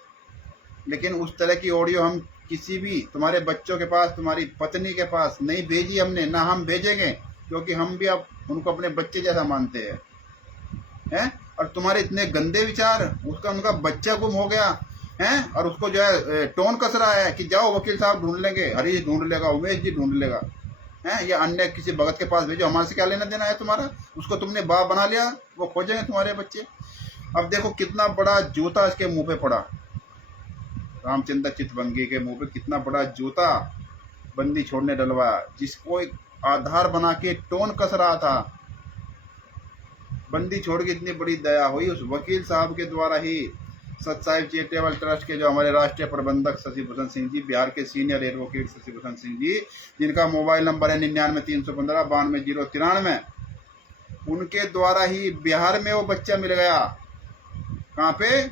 लेकिन उस तरह की ऑडियो हम किसी भी तुम्हारे बच्चों के पास, तुम्हारी पत्नी के पास नहीं भेजी हमने, ना हम भेजेंगे, क्योंकि हम भी अब उनको अपने बच्चे जैसा मानते हैं। और तुम्हारे इतने गंदे विचार, उनका बच्चा गुम हो गया हैं, और उसको जो है टोन कस रहा है कि जाओ वकील साहब ढूंढ लेंगे, हरीश ढूंढ लेगा, उमेश जी ढूंढ लेगा, हैं, या अन्य किसी भगत के पास भेजो, हमारे से क्या लेना देना है तुम्हारा, उसको तुमने बाप बना लिया, वो खोजेंगे तुम्हारे बच्चे। अब देखो कितना बड़ा जूता इसके मुंह पे पड़ा, रामचंद्र चितबंगी के मुंह पे कितना बड़ा जूता बंदी छोड़ने डलवाया, जिसको एक आधार बना के टोन कस रहा था। बंदी छोड़ के इतनी बड़ी दया हुई उस वकील साहब के द्वारा ही। सतसाहिब चैरिटेबल ट्रस्ट के जो हमारे राष्ट्रीय प्रबंधक शशि भूषण सिंह जी, बिहार के सीनियर एडवोकेट शशि भूषण सिंह जी, जिनका मोबाइल नंबर है 99-315-92-093, उनके द्वारा ही बिहार में वो बच्चा मिल गया। कहाँ पे?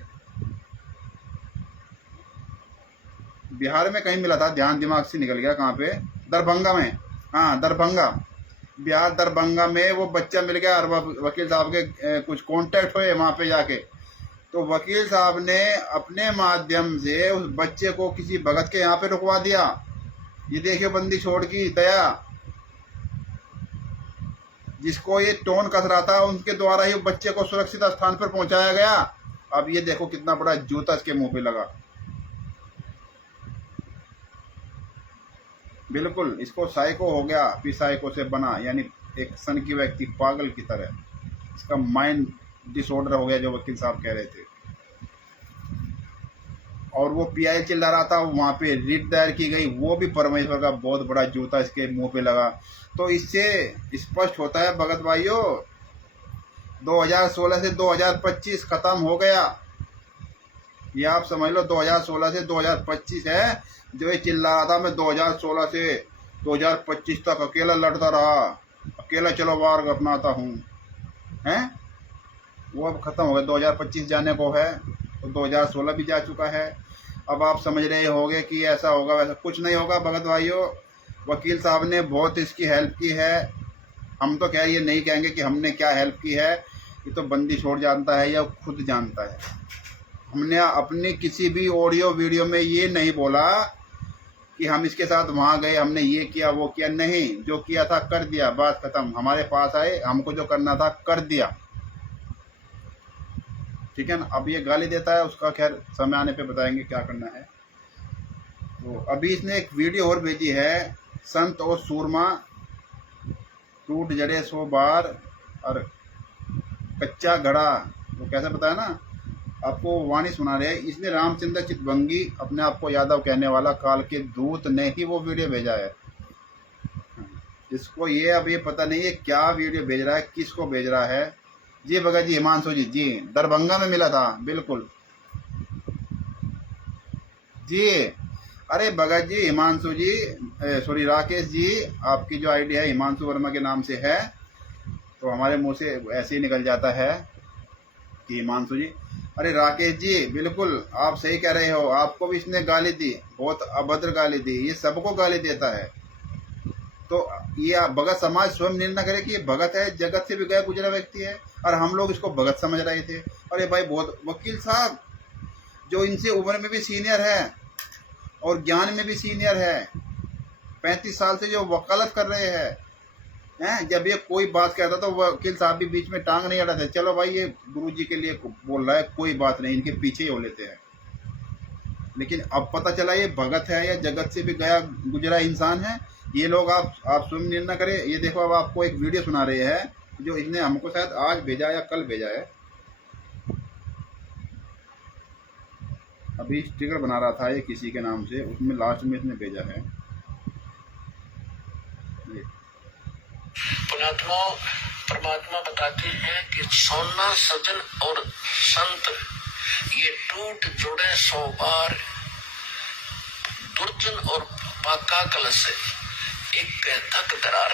बिहार में कहीं मिला था, ध्यान दिमाग से निकल गया, कहाँ पे? दरभंगा में, हाँ दरभंगा, बिहार दरभंगा में वो बच्चा मिल गया। और वकील साहब के कुछ कांटेक्ट हुए वहाँ पे जाके, तो वकील साहब ने अपने माध्यम से उस बच्चे को किसी भगत के यहाँ पे रुकवा दिया। ये देखिए बंदी छोड़ की दया, जिसको ये टोन कस रहा था उनके द्वारा ही बच्चे को सुरक्षित स्थान पर पहुंचाया गया। अब ये देखो कितना बड़ा जूता इसके मुंह पे लगा। बिल्कुल इसको साइको हो गया, फिर साइको से बना, यानी एक सनकी व्यक्ति, पागल की तरह, इसका माइंड डिसऑर्डर हो गया, जो वकील साहब कह रहे थे। और वो पीआई चिल्ला रहा था, वहाँ पे रिट दायर की गई, वो भी परमेश्वर का बहुत बड़ा जूता इसके मुंह पे लगा। तो इससे स्पष्ट होता है भगत भाइयों, 2016 से 2025 खत्म हो गया। ये आप समझ लो, 2016 से 2025 है। जो ये चिल्ला रहा था मैं 2016 से 2025 तक अकेला लड़ता रहा, अकेला चलो वार अपनाता हूँ, हैं, वो अब खत्म हो गया। 2025 जाने को है, तो 2016 भी जा चुका है। अब आप समझ रहे होंगे कि ऐसा होगा वैसा कुछ नहीं होगा भगत भाइयों। वकील साहब ने बहुत इसकी हेल्प की है। हम तो क्या ये नहीं कहेंगे कि हमने क्या हेल्प की है, ये तो बंदी छोड़ जानता है या खुद जानता है। हमने अपनी किसी भी ऑडियो वीडियो में ये नहीं बोला कि हम इसके साथ वहाँ गए, हमने ये किया वो किया, नहीं, जो किया था कर दिया, बात खत्म। हमारे पास आए, हमको जो करना था कर दिया, ठीक है ना। अब ये गाली देता है, उसका खैर समय आने पे बताएंगे क्या करना है। तो अभी इसने एक वीडियो और भेजी है, संत और सूरमा टूट जड़े 100 बार और कच्चा घड़ा, वो कैसे बताया ना आपको, वाणी सुना रहे। इसने रामचंद्र चितबंगी, अपने आप को यादव कहने वाला काल के दूत, ने ही वो वीडियो भेजा है। इसको ये अब ये पता नहीं है क्या वीडियो भेज रहा है, किसको भेज रहा है। जी भगत जी, हिमांशु जी, जी दरभंगा में मिला था, बिल्कुल जी। अरे भगत जी, हिमांशु जी, सॉरी राकेश जी, आपकी जो आईडी है हिमांशु वर्मा के नाम से है, तो हमारे मुंह से ऐसे ही निकल जाता है कि हिमांशु जी। अरे राकेश जी, बिल्कुल आप सही कह रहे हो, आपको भी इसने गाली दी, बहुत अभद्र गाली दी, ये सबको गाली देता है। तो ये भगत समाज स्वयं निर्णय करे कि ये भगत है, जगत से भी गया गुजरा व्यक्ति है, और हम लोग इसको भगत समझ रहे थे। अरे भाई, बहुत वकील साहब जो इनसे उम्र में भी सीनियर है और ज्ञान में भी सीनियर है, 35 साल से जो वकालत कर रहे हैं, जब ये कोई बात कहता तो वकील साहब भी बीच में टांग नहीं अड़ाते, चलो भाई ये गुरुजी के लिए बोल रहा है, कोई बात नहीं, इनके पीछे ही हो लेते हैं। लेकिन अब पता चला ये भगत है या जगत से भी गया गुजरा इंसान है। ये लोग आप स्वयं निर्णय करें। ये देखो, अब आपको एक वीडियो सुना रहे हैं जो इसने हमको शायद आज भेजा या कल भेजा है। अभी स्टिकर बना रहा था ये किसी के नाम से, उसमें लास्ट में इसने भेजा है। पुण्यात्मा परमात्मा बताते हैं कि सोना सजन और संत ये टूट जुड़े 100 बार, दुर्जन और पाका कलश एक धक दरार।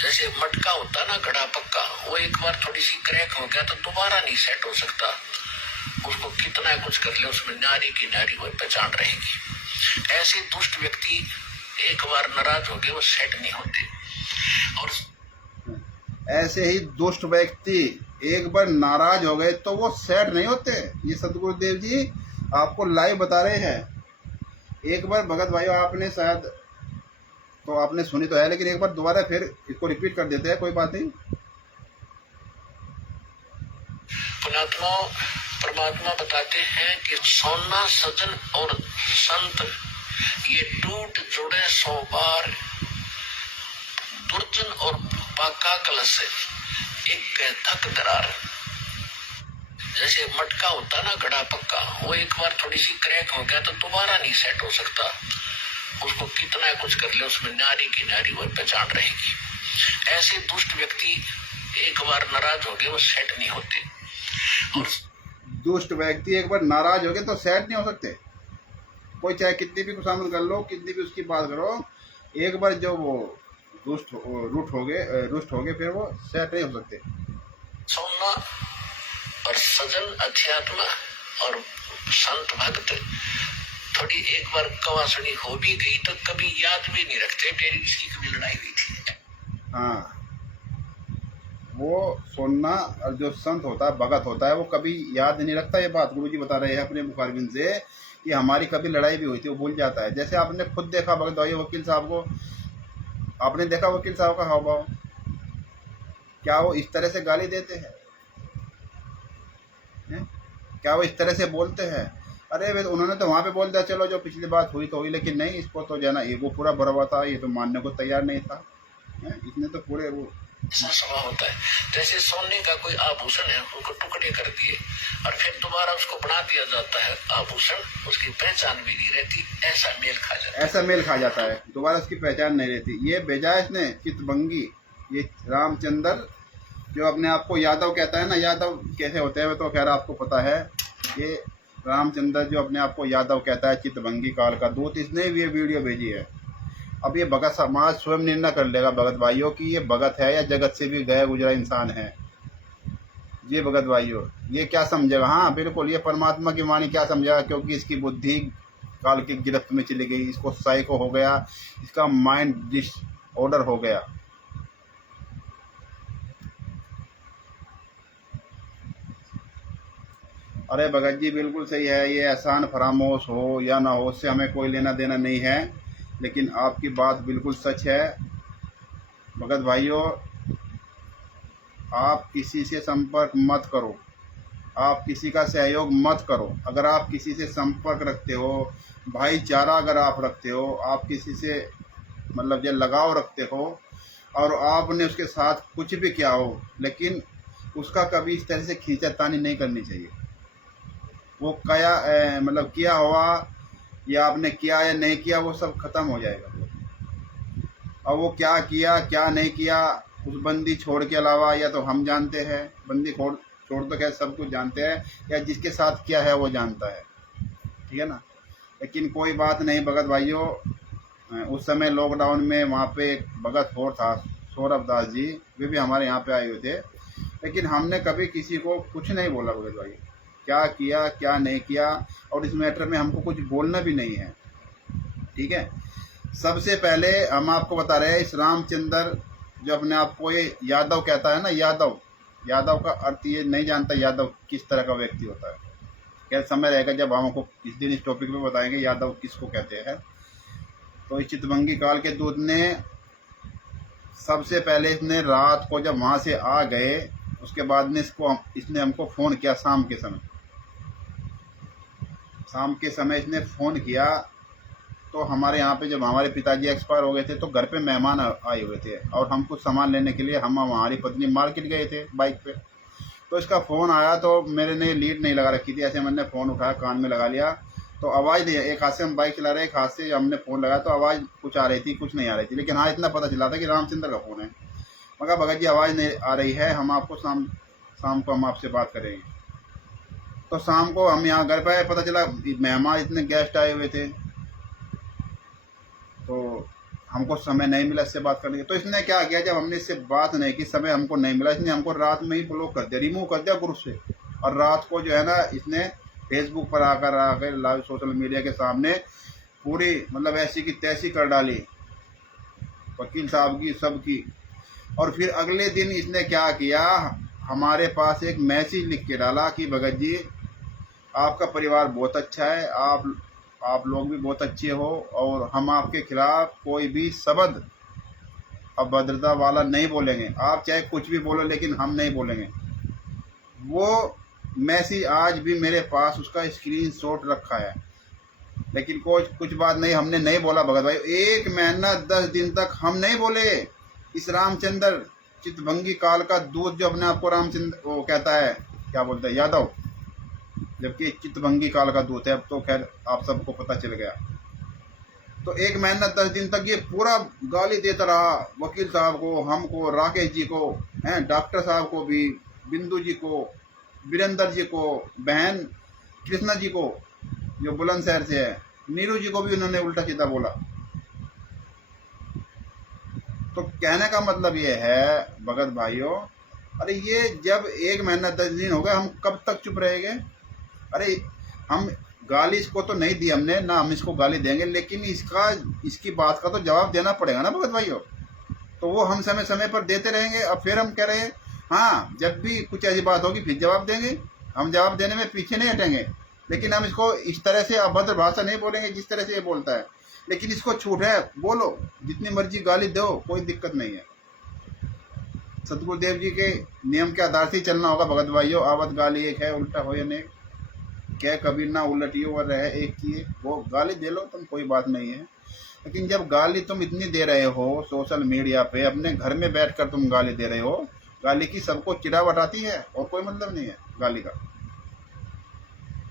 जैसे मटका होता ना घड़ा पक्का, वो एक बार थोड़ी सी क्रैक हो गया तो दोबारा नहीं सेट हो सकता, उसको कितना कुछ कर ले उसमें नारी की नारी वो पहचान रहेगी। ऐसे दुष्ट व्यक्ति एक बार नाराज हो गए वो सेट नहीं होते। और ऐसे ही दुष्ट व्यक्ति एक बार नाराज हो गए तो वो सेट नहीं होते। ये सतगुरुदेव जी आपको लाइव बता रहे हैं। एक बार भगत भाइयों, आपने शायद तो आपने सुनी तो है, लेकिन एक बार दोबारा फिर इसको रिपीट कर देते हैं, कोई बात नहीं। पुण्यात्मा परमात्मा बताते हैं कि सोना सजन और संत ये टूट जुड़े 100 बार, दुर्जन और पाका कलश एक थक दरार। जैसे मटका होता ना घड़ा पक्का, वो एक बार थोड़ी सी क्रैक हो गया तो दोबारा नहीं सेट हो सकता, उसको कितना कुछ कर ले उसमें नारी की नारी वो पहचान रहेगी। ऐसे दुष्ट व्यक्ति एक बार नाराज हो गए वो सेट नहीं होते। और दुष्ट व्यक्ति एक बार नाराज हो गए तो सेट नहीं हो सकते। कोई चाहे कितनी भी खुशामद कर लो, कितनी भी उसकी बात करो, एक बार जो वो रुष्ट हो गए फिर वो सेट नहीं हो सकते। सोना और सजन अध्यात्म और संत भक्त थोड़ी एक बार कवासनी हो भी गई तो कभी याद भी नहीं रखते मेरी किसी कभी लड़ाई हुई थी। हाँ, वो सोना और जो संत होता है, भगत होता है, वो कभी याद नहीं रखता। ये बात गुरुजी बता रहे हैं अपने मुखारबिंद से कि हमारी कभी लड़ाई भी हुई थी वो भूल जाता है। जैसे आपने खुद देखा भगत भाई वकील साहब को, आपने देखा वकील साहब का हाव भाव, क्या वो इस तरह से गाली देते हैं? क्या वो इस तरह से बोलते हैं? अरे वे उन्होंने तो वहाँ पे बोल दिया चलो जो पिछली बात हुई तो हुई, लेकिन नहीं, इसको तो जाना ये वो पूरा भरा हुआ था, ये तो मानने को तैयार नहीं था। इसने तो पूरे वो ऐसा स्वभाव होता है। जैसे सोने का कोई आभूषण है उनको टुकड़े कर दिए और फिर दोबारा उसको बना दिया जाता है आभूषण, उसकी पहचान भी नहीं रहती, ऐसा मेल खा जाता है, दोबारा उसकी पहचान नहीं रहती। ये बेजाय इसने चितभंगी, ये रामचंद्र जो अपने आप को यादव कहता है ना, यादव कैसे होते हैं तो खैर आपको पता है। ये रामचंद्र जो अपने आप को यादव कहता है, चितभंगी काल का दूत, इसने भी ये वीडियो भेजी है। अब ये भगत समाज स्वयं निर्णय कर लेगा भगत भाइयों की ये भगत है या जगत से भी गया गुजरा इंसान है। ये भगत भाइयों ये क्या समझेगा? हाँ बिल्कुल, ये परमात्मा की वाणी क्या समझेगा, क्योंकि इसकी बुद्धि काल की गिरफ्त में चली गई, इसको साइको हो गया, इसका माइंड डिसऑर्डर हो गया। अरे भगत जी बिल्कुल सही है, ये एहसान फरामोश हो या ना हो उससे हमें कोई लेना देना नहीं है, लेकिन आपकी बात बिल्कुल सच है। भगत भाइयों आप किसी से संपर्क मत करो, आप किसी का सहयोग मत करो। अगर आप किसी से संपर्क रखते हो, भाईचारा अगर आप रखते हो, आप किसी से मतलब ये लगाव रखते हो और आपने उसके साथ कुछ भी किया हो, लेकिन उसका कभी इस तरह से खींचातानी नहीं करनी चाहिए। वो क्या मतलब किया हुआ या आपने किया या नहीं किया वो सब खत्म हो जाएगा। और वो क्या किया क्या नहीं किया उस बंदी छोड़ के अलावा या तो हम जानते हैं, बंदी छोड़ तो क्या सब कुछ जानते हैं, या जिसके साथ किया है वो जानता है, ठीक है ना। लेकिन कोई बात नहीं भगत भाइयों, उस समय लॉकडाउन में वहाँ पे एक भगत और था सौरभ दास जी, वे भी हमारे यहाँ पे आए हुए थे, लेकिन हमने कभी किसी को कुछ नहीं बोला भगत भाई, क्या किया क्या नहीं किया, और इस मैटर में हमको कुछ बोलना भी नहीं है, ठीक है। सबसे पहले हम आपको बता रहे हैं, इस रामचंद्र जो अपने आप को ये यादव कहता है ना, यादव का अर्थ ये नहीं जानता यादव किस तरह का व्यक्ति होता है। क्या समय रहेगा जब हम आपको किस दिन इस टॉपिक पे बताएंगे यादव किसको कहते हैं। तो इस चितभंगी काल के दूत ने सबसे पहले इसने रात को जब वहाँ से आ गए, उसके बाद में इसने हमको फ़ोन किया शाम के समय इसने फ़ोन किया। तो हमारे यहाँ पे जब हमारे पिताजी एक्सपायर हो गए थे तो घर पे मेहमान आए हुए थे और हम कुछ सामान लेने के लिए हम हमारी पत्नी मार्केट गए थे बाइक पे। तो इसका फ़ोन आया तो मेरे ने लीड नहीं लगा रखी थी, ऐसे मैंने फ़ोन उठाया कान में लगा लिया तो आवाज़ नहीं, एक हाथ से हम बाइक चला रहे, एक हाथ से हमने फ़ोन लगाया तो आवाज़ कुछ आ रही थी कुछ नहीं आ रही थी, लेकिन हाँ इतना पता चला था कि रामचंद्र का फ़ोन है। मगर भगत जी आवाज़ नहीं आ रही है, हम आपको शाम को हम आपसे बात करेंगे। तो शाम को हम यहाँ घर पे आए, पता चला मेहमान इतने गेस्ट आए हुए थे तो हमको समय नहीं मिला इससे बात करने के। तो इसने क्या किया, जब हमने इससे बात नहीं की, समय हमको नहीं मिला, इसने हमको रात में ही ब्लॉक कर दिया, रिमूव कर दिया ग्रुप से। और रात को जो है ना इसने फेसबुक पर आकर लाइव सोशल मीडिया के सामने पूरी मतलब ऐसी की तैसी कर डाली वकील साहब की सबकी। और फिर अगले दिन इसने क्या किया, हमारे पास एक मैसेज लिख के डाला कि भगत जी आपका परिवार बहुत अच्छा है, आप लोग भी बहुत अच्छे हो और हम आपके खिलाफ कोई भी शब्द अभद्रता वाला नहीं बोलेंगे, आप चाहे कुछ भी बोलो लेकिन हम नहीं बोलेंगे। वो मैसेज आज भी मेरे पास उसका स्क्रीनशॉट रखा है। लेकिन कुछ बात नहीं, हमने नहीं बोला भगत भाई। 1 महीना 10 दिन तक हम नहीं बोले इस रामचंद्र चितभंगी काल का दूत, जो अपने आप को रामचंद्र वो कहता है, क्या बोलते हैं, यादव, जबकि चितभंगी काल का दूत है। अब तो खैर आप सबको पता चल गया। तो 1 महीना 10 दिन तक ये पूरा गाली देता रहा, वकील साहब को, हमको, राकेश जी को, हैं, डॉक्टर साहब को भी, बिंदु जी को, वीरेंद्र जी को, बहन कृष्णा जी को जो बुलंदशहर से है, नीरू जी को भी उन्होंने उल्टा सीधा बोला। तो कहने का मतलब ये है भगत भाइयों, अरे ये जब 1 महीना 10 दिन हो गए, हम कब तक चुप रहेंगे? अरे हम गाली इसको तो नहीं दी हमने, ना हम इसको गाली देंगे, लेकिन इसकी बात का तो जवाब देना पड़ेगा ना भगत भाइयों। तो वो हम समय समय पर देते रहेंगे। अब फिर हम कह रहे हैं हाँ, जब भी कुछ ऐसी बात होगी फिर जवाब देंगे। हम जवाब देने में पीछे नहीं हटेंगे, लेकिन हम इसको इस तरह से अभद्र भाषा नहीं बोलेंगे जिस तरह से ये बोलता है। लेकिन इसको छूट है, बोलो, जितनी मर्जी गाली दो, कोई दिक्कत नहीं है। सतगुरुदेव जी के नियम के आधार से ही चलना होगा भगत भाइयों। आवत गाली एक है, उल्टा हो या नहीं, क्या कबीर ना उलटियो और रहे एक किए। वो गाली दे लो तुम, कोई बात नहीं है। लेकिन जब गाली तुम इतनी दे रहे हो सोशल मीडिया पे, अपने घर में बैठकर तुम गाली दे रहे हो, गाली की सबको चिढ़ावट आती है और कोई मतलब नहीं है गाली का,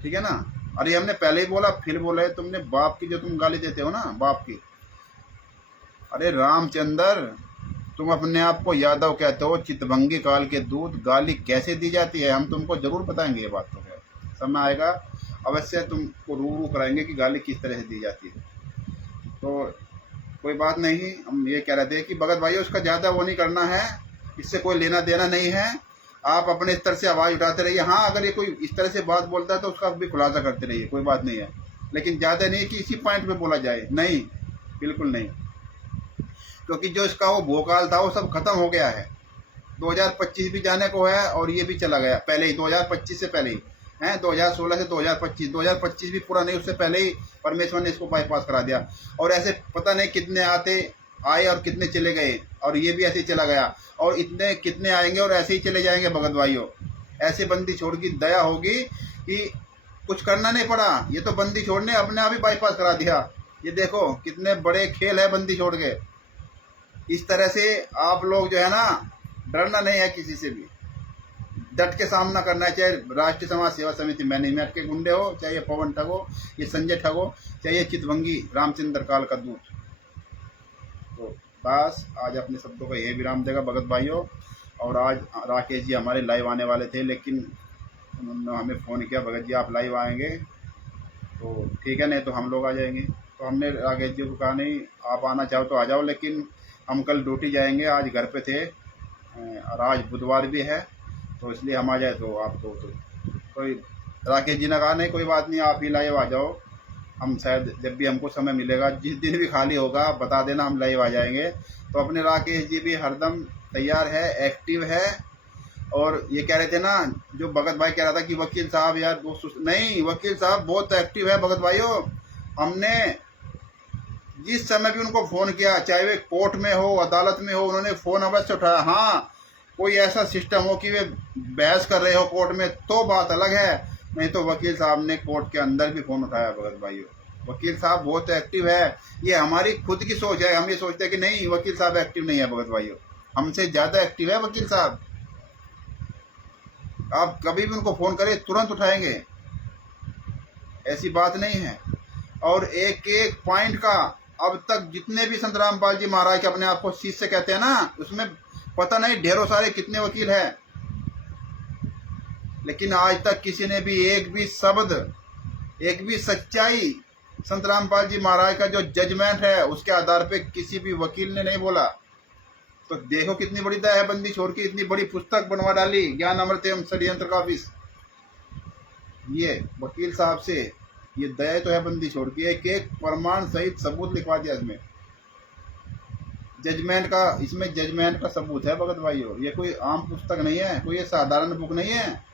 ठीक है ना। अरे हमने पहले ही बोला, फिर बोला है, तुमने बाप की जो तुम गाली देते हो ना, बाप की। अरे रामचंद्र, तुम अपने आप को यादव कहते हो, चितभंगी काल के दूत, गाली कैसे दी जाती है हम तुमको जरूर बताएंगे। ये बात तो है, समय आएगा अवश्य तुमको रूबरू कराएंगे कि गाली किस तरह से दी जाती है। तो कोई बात नहीं, हम ये कह रहे थे कि भगत भाइयों उसका ज़्यादा वो नहीं करना है, इससे कोई लेना देना नहीं है। आप अपने स्तर से आवाज़ उठाते रहिए। हाँ, अगर ये कोई इस तरह से बात बोलता है तो उसका भी खुलासा करते रहिए, कोई बात नहीं है। लेकिन ज़्यादा नहीं कि इसी पॉइंट पे बोला जाए, नहीं, बिल्कुल नहीं। क्योंकि जो इसका वो भोकाल था वो सब खत्म हो गया है। 2025 भी जाने को है और ये भी चला गया पहले ही, 2025 से पहले ही हैं, 2016 से 2025 भी पूरा नहीं, उससे पहले ही परमेश्वर ने इसको बाईपास करा दिया। और ऐसे पता नहीं कितने आए और कितने चले गए, और ये भी ऐसे ही चला गया, और इतने कितने आएंगे और ऐसे ही चले जाएंगे भगत भाइयों। ऐसे बंदी छोड़ की दया होगी कि कुछ करना नहीं पड़ा, ये तो बंदी छोड़ ने अपने आप ही बाईपास करा दिया। ये देखो कितने बड़े खेल है बंदी छोड़ के। इस तरह से आप लोग जो है ना, डरना नहीं है किसी से भी, डट के सामना करना है। चाहे राष्ट्रीय समाज सेवा समिति मैनेजमेंट के गुंडे हो, चाहे ये पवन ठग हो, ये संजय ठग हो, चाहे ये चितभंगी रामचंद्र काल का दूत। तो बस आज अपने शब्दों का यही विराम देगा भगत भाइयों। और आज राकेश जी हमारे लाइव आने वाले थे, लेकिन उन्होंने हमें फ़ोन किया, भगत जी आप लाइव आएंगे तो ठीक है, नहीं तो हम लोग आ जाएंगे। तो हमने राकेश जी को कहा नहीं, आप आना चाहो तो आ जाओ, लेकिन हम कल ड्यूटी जाएंगे, आज घर पे थे और आज बुधवार भी है, तो इसलिए हम आ जाए तो आपको तो राकेश जी ने कहा नहीं कोई बात नहीं, आप ही लाइव आ जाओ, हम शायद जब भी हमको समय मिलेगा, जिस दिन भी खाली होगा बता देना, हम लाइव आ जाएंगे। तो अपने राकेश जी भी हरदम तैयार है, एक्टिव है। और ये कह रहे थे ना, जो भगत भाई कह रहा था कि वकील साहब यार दोस्त, नहीं, वकील साहब बहुत एक्टिव है भगत भाइयों। हमने जिस समय भी उनको फ़ोन किया, चाहे वे कोर्ट में हो, अदालत में हो, उन्होंने फ़ोन अवश्य उठाया। हाँ, कोई ऐसा सिस्टम हो कि वे बहस कर रहे हो कोर्ट में तो बात अलग है, नहीं तो वकील साहब ने कोर्ट के अंदर भी फ़ोन उठाया भगत भाइयों। वकील साहब बहुत एक्टिव है। ये हमारी खुद की सोच है, हम ये सोचते हैं कि नहीं वकील साहब एक्टिव नहीं है भगत भाइयों, हमसे ज़्यादा एक्टिव है वकील साहब। आप कभी भी उनको फ़ोन करें तुरंत उठाएंगे, ऐसी बात नहीं है। और एक एक पॉइंट का अब तक जितने भी संत रामपाल जी महाराज के अपने आप को शिष्य कहते हैं ना, उसमें पता नहीं ढेरों सारे कितने वकील हैं, लेकिन आज तक किसी ने भी एक भी शब्द, एक भी सच्चाई संत रामपाल जी महाराज का जो जजमेंट है उसके आधार पे किसी भी वकील ने नहीं बोला। तो देखो कितनी बड़ी दया है, बंदी छोड़ के इतनी बड़ी पुस्तक बनवा डाली, ज्ञान अमृत एवं षड्यंत्र का ऑफिस। ये वकील साहब से ये दया तो है, बंदी छोड़ के एक एक प्रमाण सहित सबूत लिखवा दिया इसमें, जजमेंट का, इसमें जजमेंट का सबूत है भगत भाइयों। ये कोई आम पुस्तक नहीं है, कोई ये साधारण बुक नहीं है।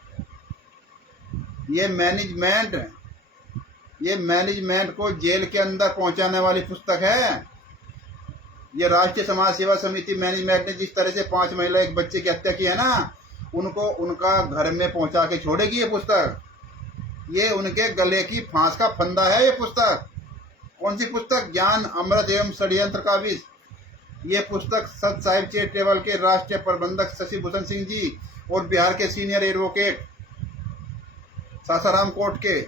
ये मैनेजमेंट को जेल के अंदर पहुंचाने वाली पुस्तक है। ये राष्ट्रीय समाज सेवा समिति मैनेजमेंट ने जिस तरह से 5 महिला एक बच्चे की हत्या की है ना, उनको उनका घर में पहुंचा के छोड़ेगी ये पुस्तक। ये उनके गले की फांस का फंदा है ये पुस्तक। कौन सी पुस्तक? ज्ञान अमृत एवं षड्यंत्र का विष। ये पुस्तक सत साहिब चैरिटेबल के राष्ट्रीय प्रबंधक शशि भूषण सिंह जी और बिहार के सीनियर एडवोकेट सासाराम कोर्ट के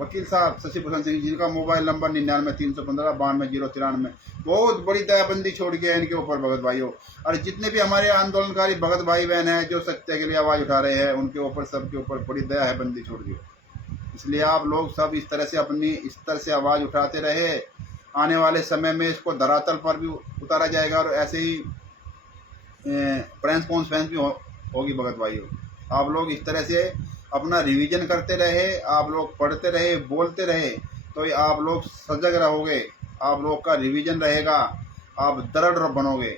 वकील साहब शशि भूषण सिंह जी का मोबाइल नंबर 99-315-92-093। बहुत बड़ी दयाबंदी छोड़ गया है इनके ऊपर भगत भाइयों। और जितने भी हमारे आंदोलनकारी भगत भाई बहन हैं जो सत्य के लिए आवाज उठा रहे हैं, उनके ऊपर सबके ऊपर बड़ी दया है, बंदी छोड़ दी। इसलिए आप लोग सब इस तरह से अपनी स्तर से आवाज उठाते रहे। आने वाले समय में इसको धरातल पर भी उतारा जाएगा और ऐसे ही प्रेस कॉन्फ्रेंस भी होगी भगत भाइयों। आप लोग इस तरह से अपना रिवीजन करते रहे, आप लोग पढ़ते रहे, बोलते रहे, तो ये आप लोग सजग रहोगे, आप लोग का रिवीजन रहेगा, आप दृढ़ बनोगे।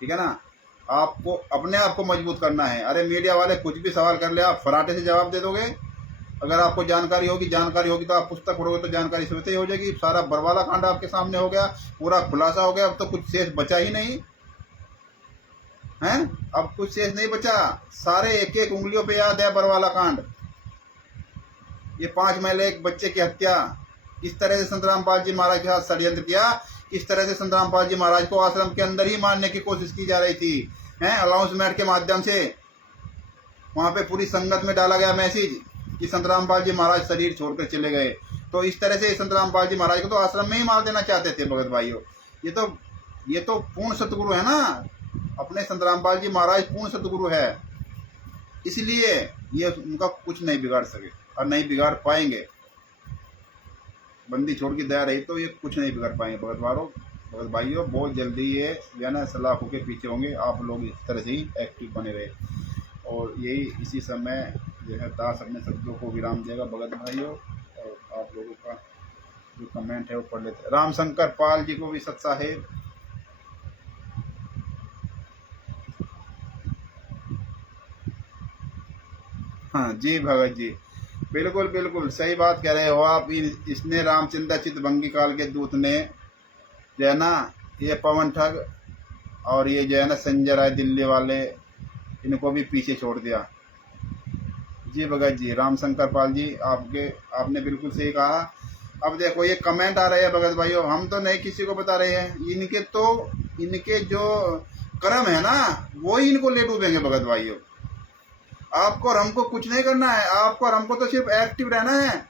ठीक है ना? आपको अपने आप को मजबूत करना है। अरे मीडिया वाले कुछ भी सवाल कर ले, आप फराटे से जवाब दे दोगे। अगर आपको जानकारी होगी तो आप पुस्तक पढ़ोगे तो जानकारी स्वतः ही हो जाएगी। सारा बरवाला कांड आपके सामने हो गया, पूरा खुलासा हो गया। अब तो कुछ शेष बचा ही नहीं है, अब कुछ शेष नहीं बचा। सारे एक एक उंगलियों पे याद है बरवाला कांड। ये 5 महीने एक बच्चे की हत्या, किस तरह से संत रामपाल जी महाराज के साथ षड्यंत्र किया, किस तरह से संत रामपाल जी महाराज को आश्रम के अंदर ही मारने की कोशिश की जा रही थी, है अनाउंसमेंट के माध्यम से। वहां पे पूरी संगत में डाला गया मैसेज कि संत रामपाल जी महाराज शरीर छोड़कर चले गए। तो इस तरह से संत रामपाल जी महाराज को तो आश्रम में ही मार देना चाहते थे भगत भाइयों। ये तो पूर्ण सतगुरु है ना, अपने संत रामपाल जी महाराज पूर्ण सतगुरु है। इसलिए ये उनका कुछ नहीं बिगाड़ सके और नहीं बिगाड़ पाएंगे। बंदी छोड़ की दया रही तो ये कुछ नहीं बिगाड़ पाएंगे भगत भाइयों। बहुत जल्दी ये ना सलाखों के पीछे होंगे। आप लोग इस तरह से ही एक्टिव बने रहे। और यही इसी समय जो है दास अपने शब्दों को विराम देगा भगत भाइयों। और आप लोगों का जो कमेंट है वो पढ़ लेते हैं। रामशंकर पाल जी को भी सत साहेब। हाँ जी भगत जी, बिल्कुल बिल्कुल सही बात कह रहे हो आप। इसने रामचंद्र चितभंगी काल के दूत ने जो है ना, ये पवन ठग और ये जो है ना संजय राय दिल्ली वाले, इनको भी पीछे छोड़ दिया। जी भगत जी, रामशंकर पाल जी, आपने बिल्कुल सही कहा। अब देखो ये कमेंट आ रहे हैं भगत भाइयों, हम तो नहीं किसी को बता रहे हैं। इनके जो कर्म है ना, वो ही इनको ले डूबेंगे भगत भाइयों। आपको और हमको कुछ नहीं करना है। आपको और हमको तो सिर्फ एक्टिव रहना है,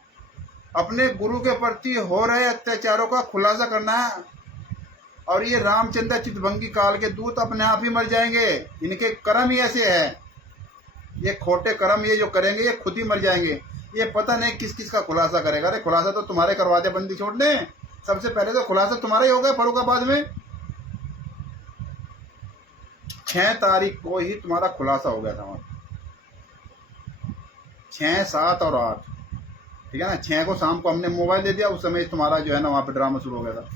अपने गुरु के प्रति हो रहे अत्याचारों का खुलासा करना है। और ये रामचंद्र चितभंगी काल के दूत अपने आप ही मर जाएंगे। इनके कर्म ही ऐसे है, ये खोटे कर्म ये जो करेंगे ये खुद ही मर जाएंगे। ये पता नहीं किस किस का खुलासा करेगा। अरे खुलासा तो तुम्हारे करवाते बंदी छोड़ने, सबसे पहले तो खुलासा तुम्हारा ही होगा। फरुखाबाद में 6 तारीख को ही तुम्हारा खुलासा हो गया था। 6, 7 और 8, ठीक है ना। 6 को शाम को हमने मोबाइल दे दिया, उस समय तुम्हारा जो है ना वहाँ पे ड्रामा शुरू हो गया था।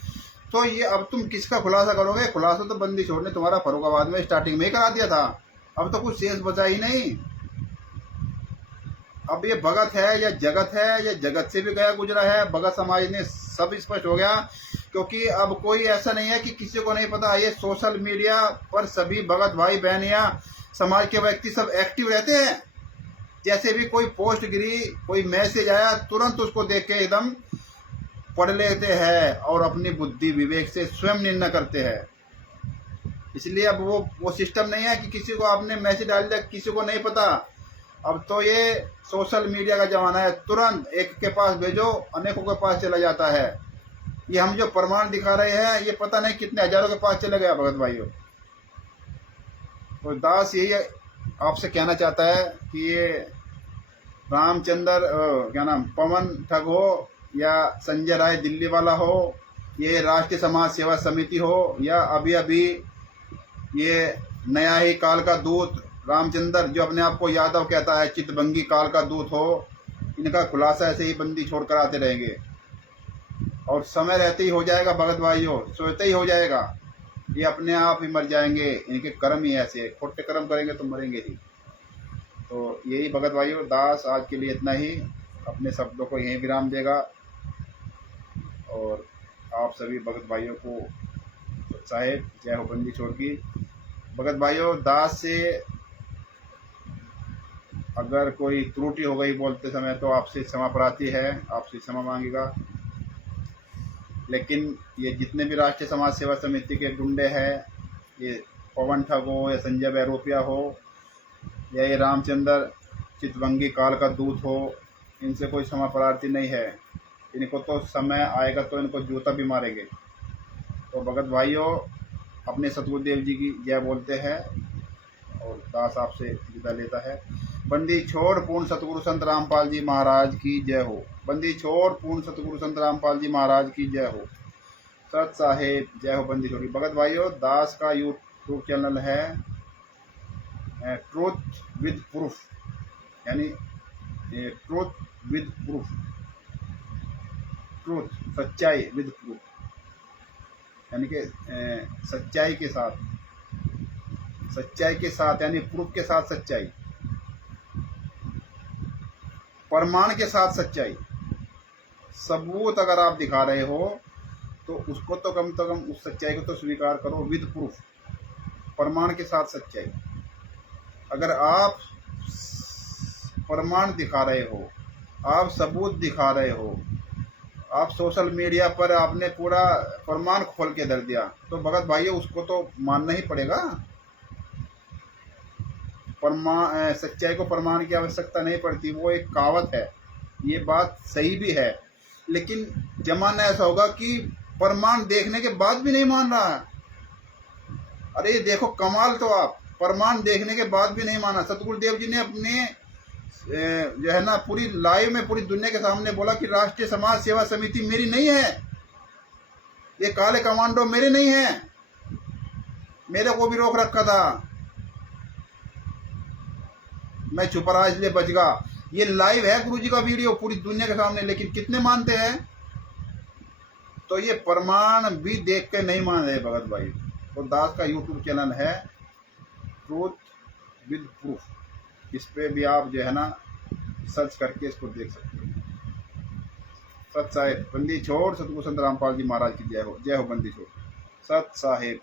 तो ये अब तुम किसका खुलासा करोगे? खुलासा तो बंदी छोड़ने तुम्हारा फरुखाबाद में स्टार्टिंग में ही करा दिया था। अब तो कुछ शेष बचा ही नहीं। अब ये भगत है या जगत है, या जगत से भी गया गुजरा है। भगत समाज ने सब स्पष्ट हो गया, क्योंकि अब कोई ऐसा नहीं है कि किसी को नहीं पता। ये सोशल मीडिया पर सभी भगत भाई बहन या समाज के व्यक्ति सब एक्टिव रहते हैं। जैसे भी कोई पोस्ट गिरी, कोई मैसेज आया, तुरंत उसको देख के एकदम पढ़ लेते हैं और अपनी बुद्धि विवेक से स्वयं निर्णय करते हैं। इसलिए अब वो सिस्टम नहीं है कि किसी को आपने मैसेज डाल दिया किसी को नहीं पता। अब तो ये सोशल मीडिया का जमाना है, तुरंत एक के पास भेजो अनेकों के पास चला जाता है। ये हम जो प्रमाण दिखा रहे हैं ये पता नहीं कितने हजारों के पास चले गया भगत भाइयों। तो दास यही आपसे कहना चाहता है कि ये रामचंद्र क्या नाम पवन ठग हो या संजय राय दिल्ली वाला हो, ये राष्ट्रीय समाज सेवा समिति हो, या अभी अभी ये नया ही काल का दूत रामचंद्र जो अपने आप को यादव कहता है, चितभंगी काल का दूत हो, इनका खुलासा ऐसे ही बंदी छोड़ कर आते रहेंगे। और समय रहते ही हो जाएगा भगत भाइयों, सोचते ही हो जाएगा। ये अपने आप ही मर जाएंगे। इनके कर्म ही ऐसे, खोटे कर्म करेंगे तो मरेंगे ही। तो यही भगत भाइयों, दास आज के लिए इतना ही, अपने शब्दों को यहीं विराम देगा। और आप सभी भगत भाइयों को साहेब जय हो बंदी छोड़ की। भगत भाइयों, दास से अगर कोई त्रुटि हो गई बोलते समय तो आपसे क्षमा प्रार्थी है, आपसे क्षमा मांगेगा। लेकिन ये जितने भी राष्ट्रीय समाज सेवा समिति के गुंडे हैं, ये पवन ठग हो या संजय बैरोपिया हो या ये रामचंद्र चितवंगी काल का दूत हो, इनसे कोई क्षमा प्रार्थी नहीं है। इनको तो समय आएगा तो इनको जूता भी मारेंगे। तो भगत भाइयों, अपने सतगुरुदेव जी की जय बोलते हैं और दास आपसे विदा लेता है। बंदी छोड़ पूर्ण सतगुरु संत रामपाल जी महाराज की जय हो। बंदी छोड़ पूर्ण सतगुरु संत रामपाल जी महाराज की जय हो। सत साहेब जय हो। बंदी छोड़ी। भगत भाइयों, दास का यूट्यूब चैनल है ट्रूथ विद प्रूफ, यानी ट्रूथ विद प्रूफ, ट्रूथ सच्चाई विद प्रूफ, यानी कि सच्चाई के साथ, सच्चाई के साथ यानी प्रूफ के साथ सच्चाई, प्रमाण के साथ सच्चाई। सबूत अगर आप दिखा रहे हो तो उसको तो कम उस सच्चाई को तो स्वीकार करो विद प्रूफ, प्रमाण के साथ सच्चाई। अगर आप प्रमाण दिखा रहे हो, आप सबूत दिखा रहे हो, आप सोशल मीडिया पर आपने पूरा प्रमाण खोल के धर दिया, तो भगत भाइयों उसको तो मानना ही पड़ेगा। प्रमाण, सच्चाई को प्रमाण की आवश्यकता नहीं पड़ती, वो एक कहावत है। ये बात सही भी है, लेकिन जमाना ऐसा होगा कि प्रमाण देखने के बाद भी नहीं मान रहा है। अरे देखो कमाल, तो आप प्रमाण देखने के बाद भी नहीं माना। सतगुरुदेव जी ने अपने जो है ना पूरी लाइव में पूरी दुनिया के सामने बोला कि राष्ट्रीय समाज सेवा समिति मेरी नहीं है, ये काले कमांडो मेरे नहीं है, मेरे को भी रोक रखा था, मैं चुप रहा इसलिए बच गया। ये लाइव है गुरुजी का वीडियो पूरी दुनिया के सामने, लेकिन कितने मानते हैं? तो ये प्रमाण भी देख के नहीं मान रहे भगत भाई। तो दास का यूट्यूब चैनल है ट्रूथ विद प्रूफ, इस पे भी आप जो है ना सर्च करके इसको देख सकते हो। सत साहेब। बंदी छोड़ सतगुरु संत रामपाल जी महाराज की जय हो। जय हो बंदी छोड़। सत साहेब।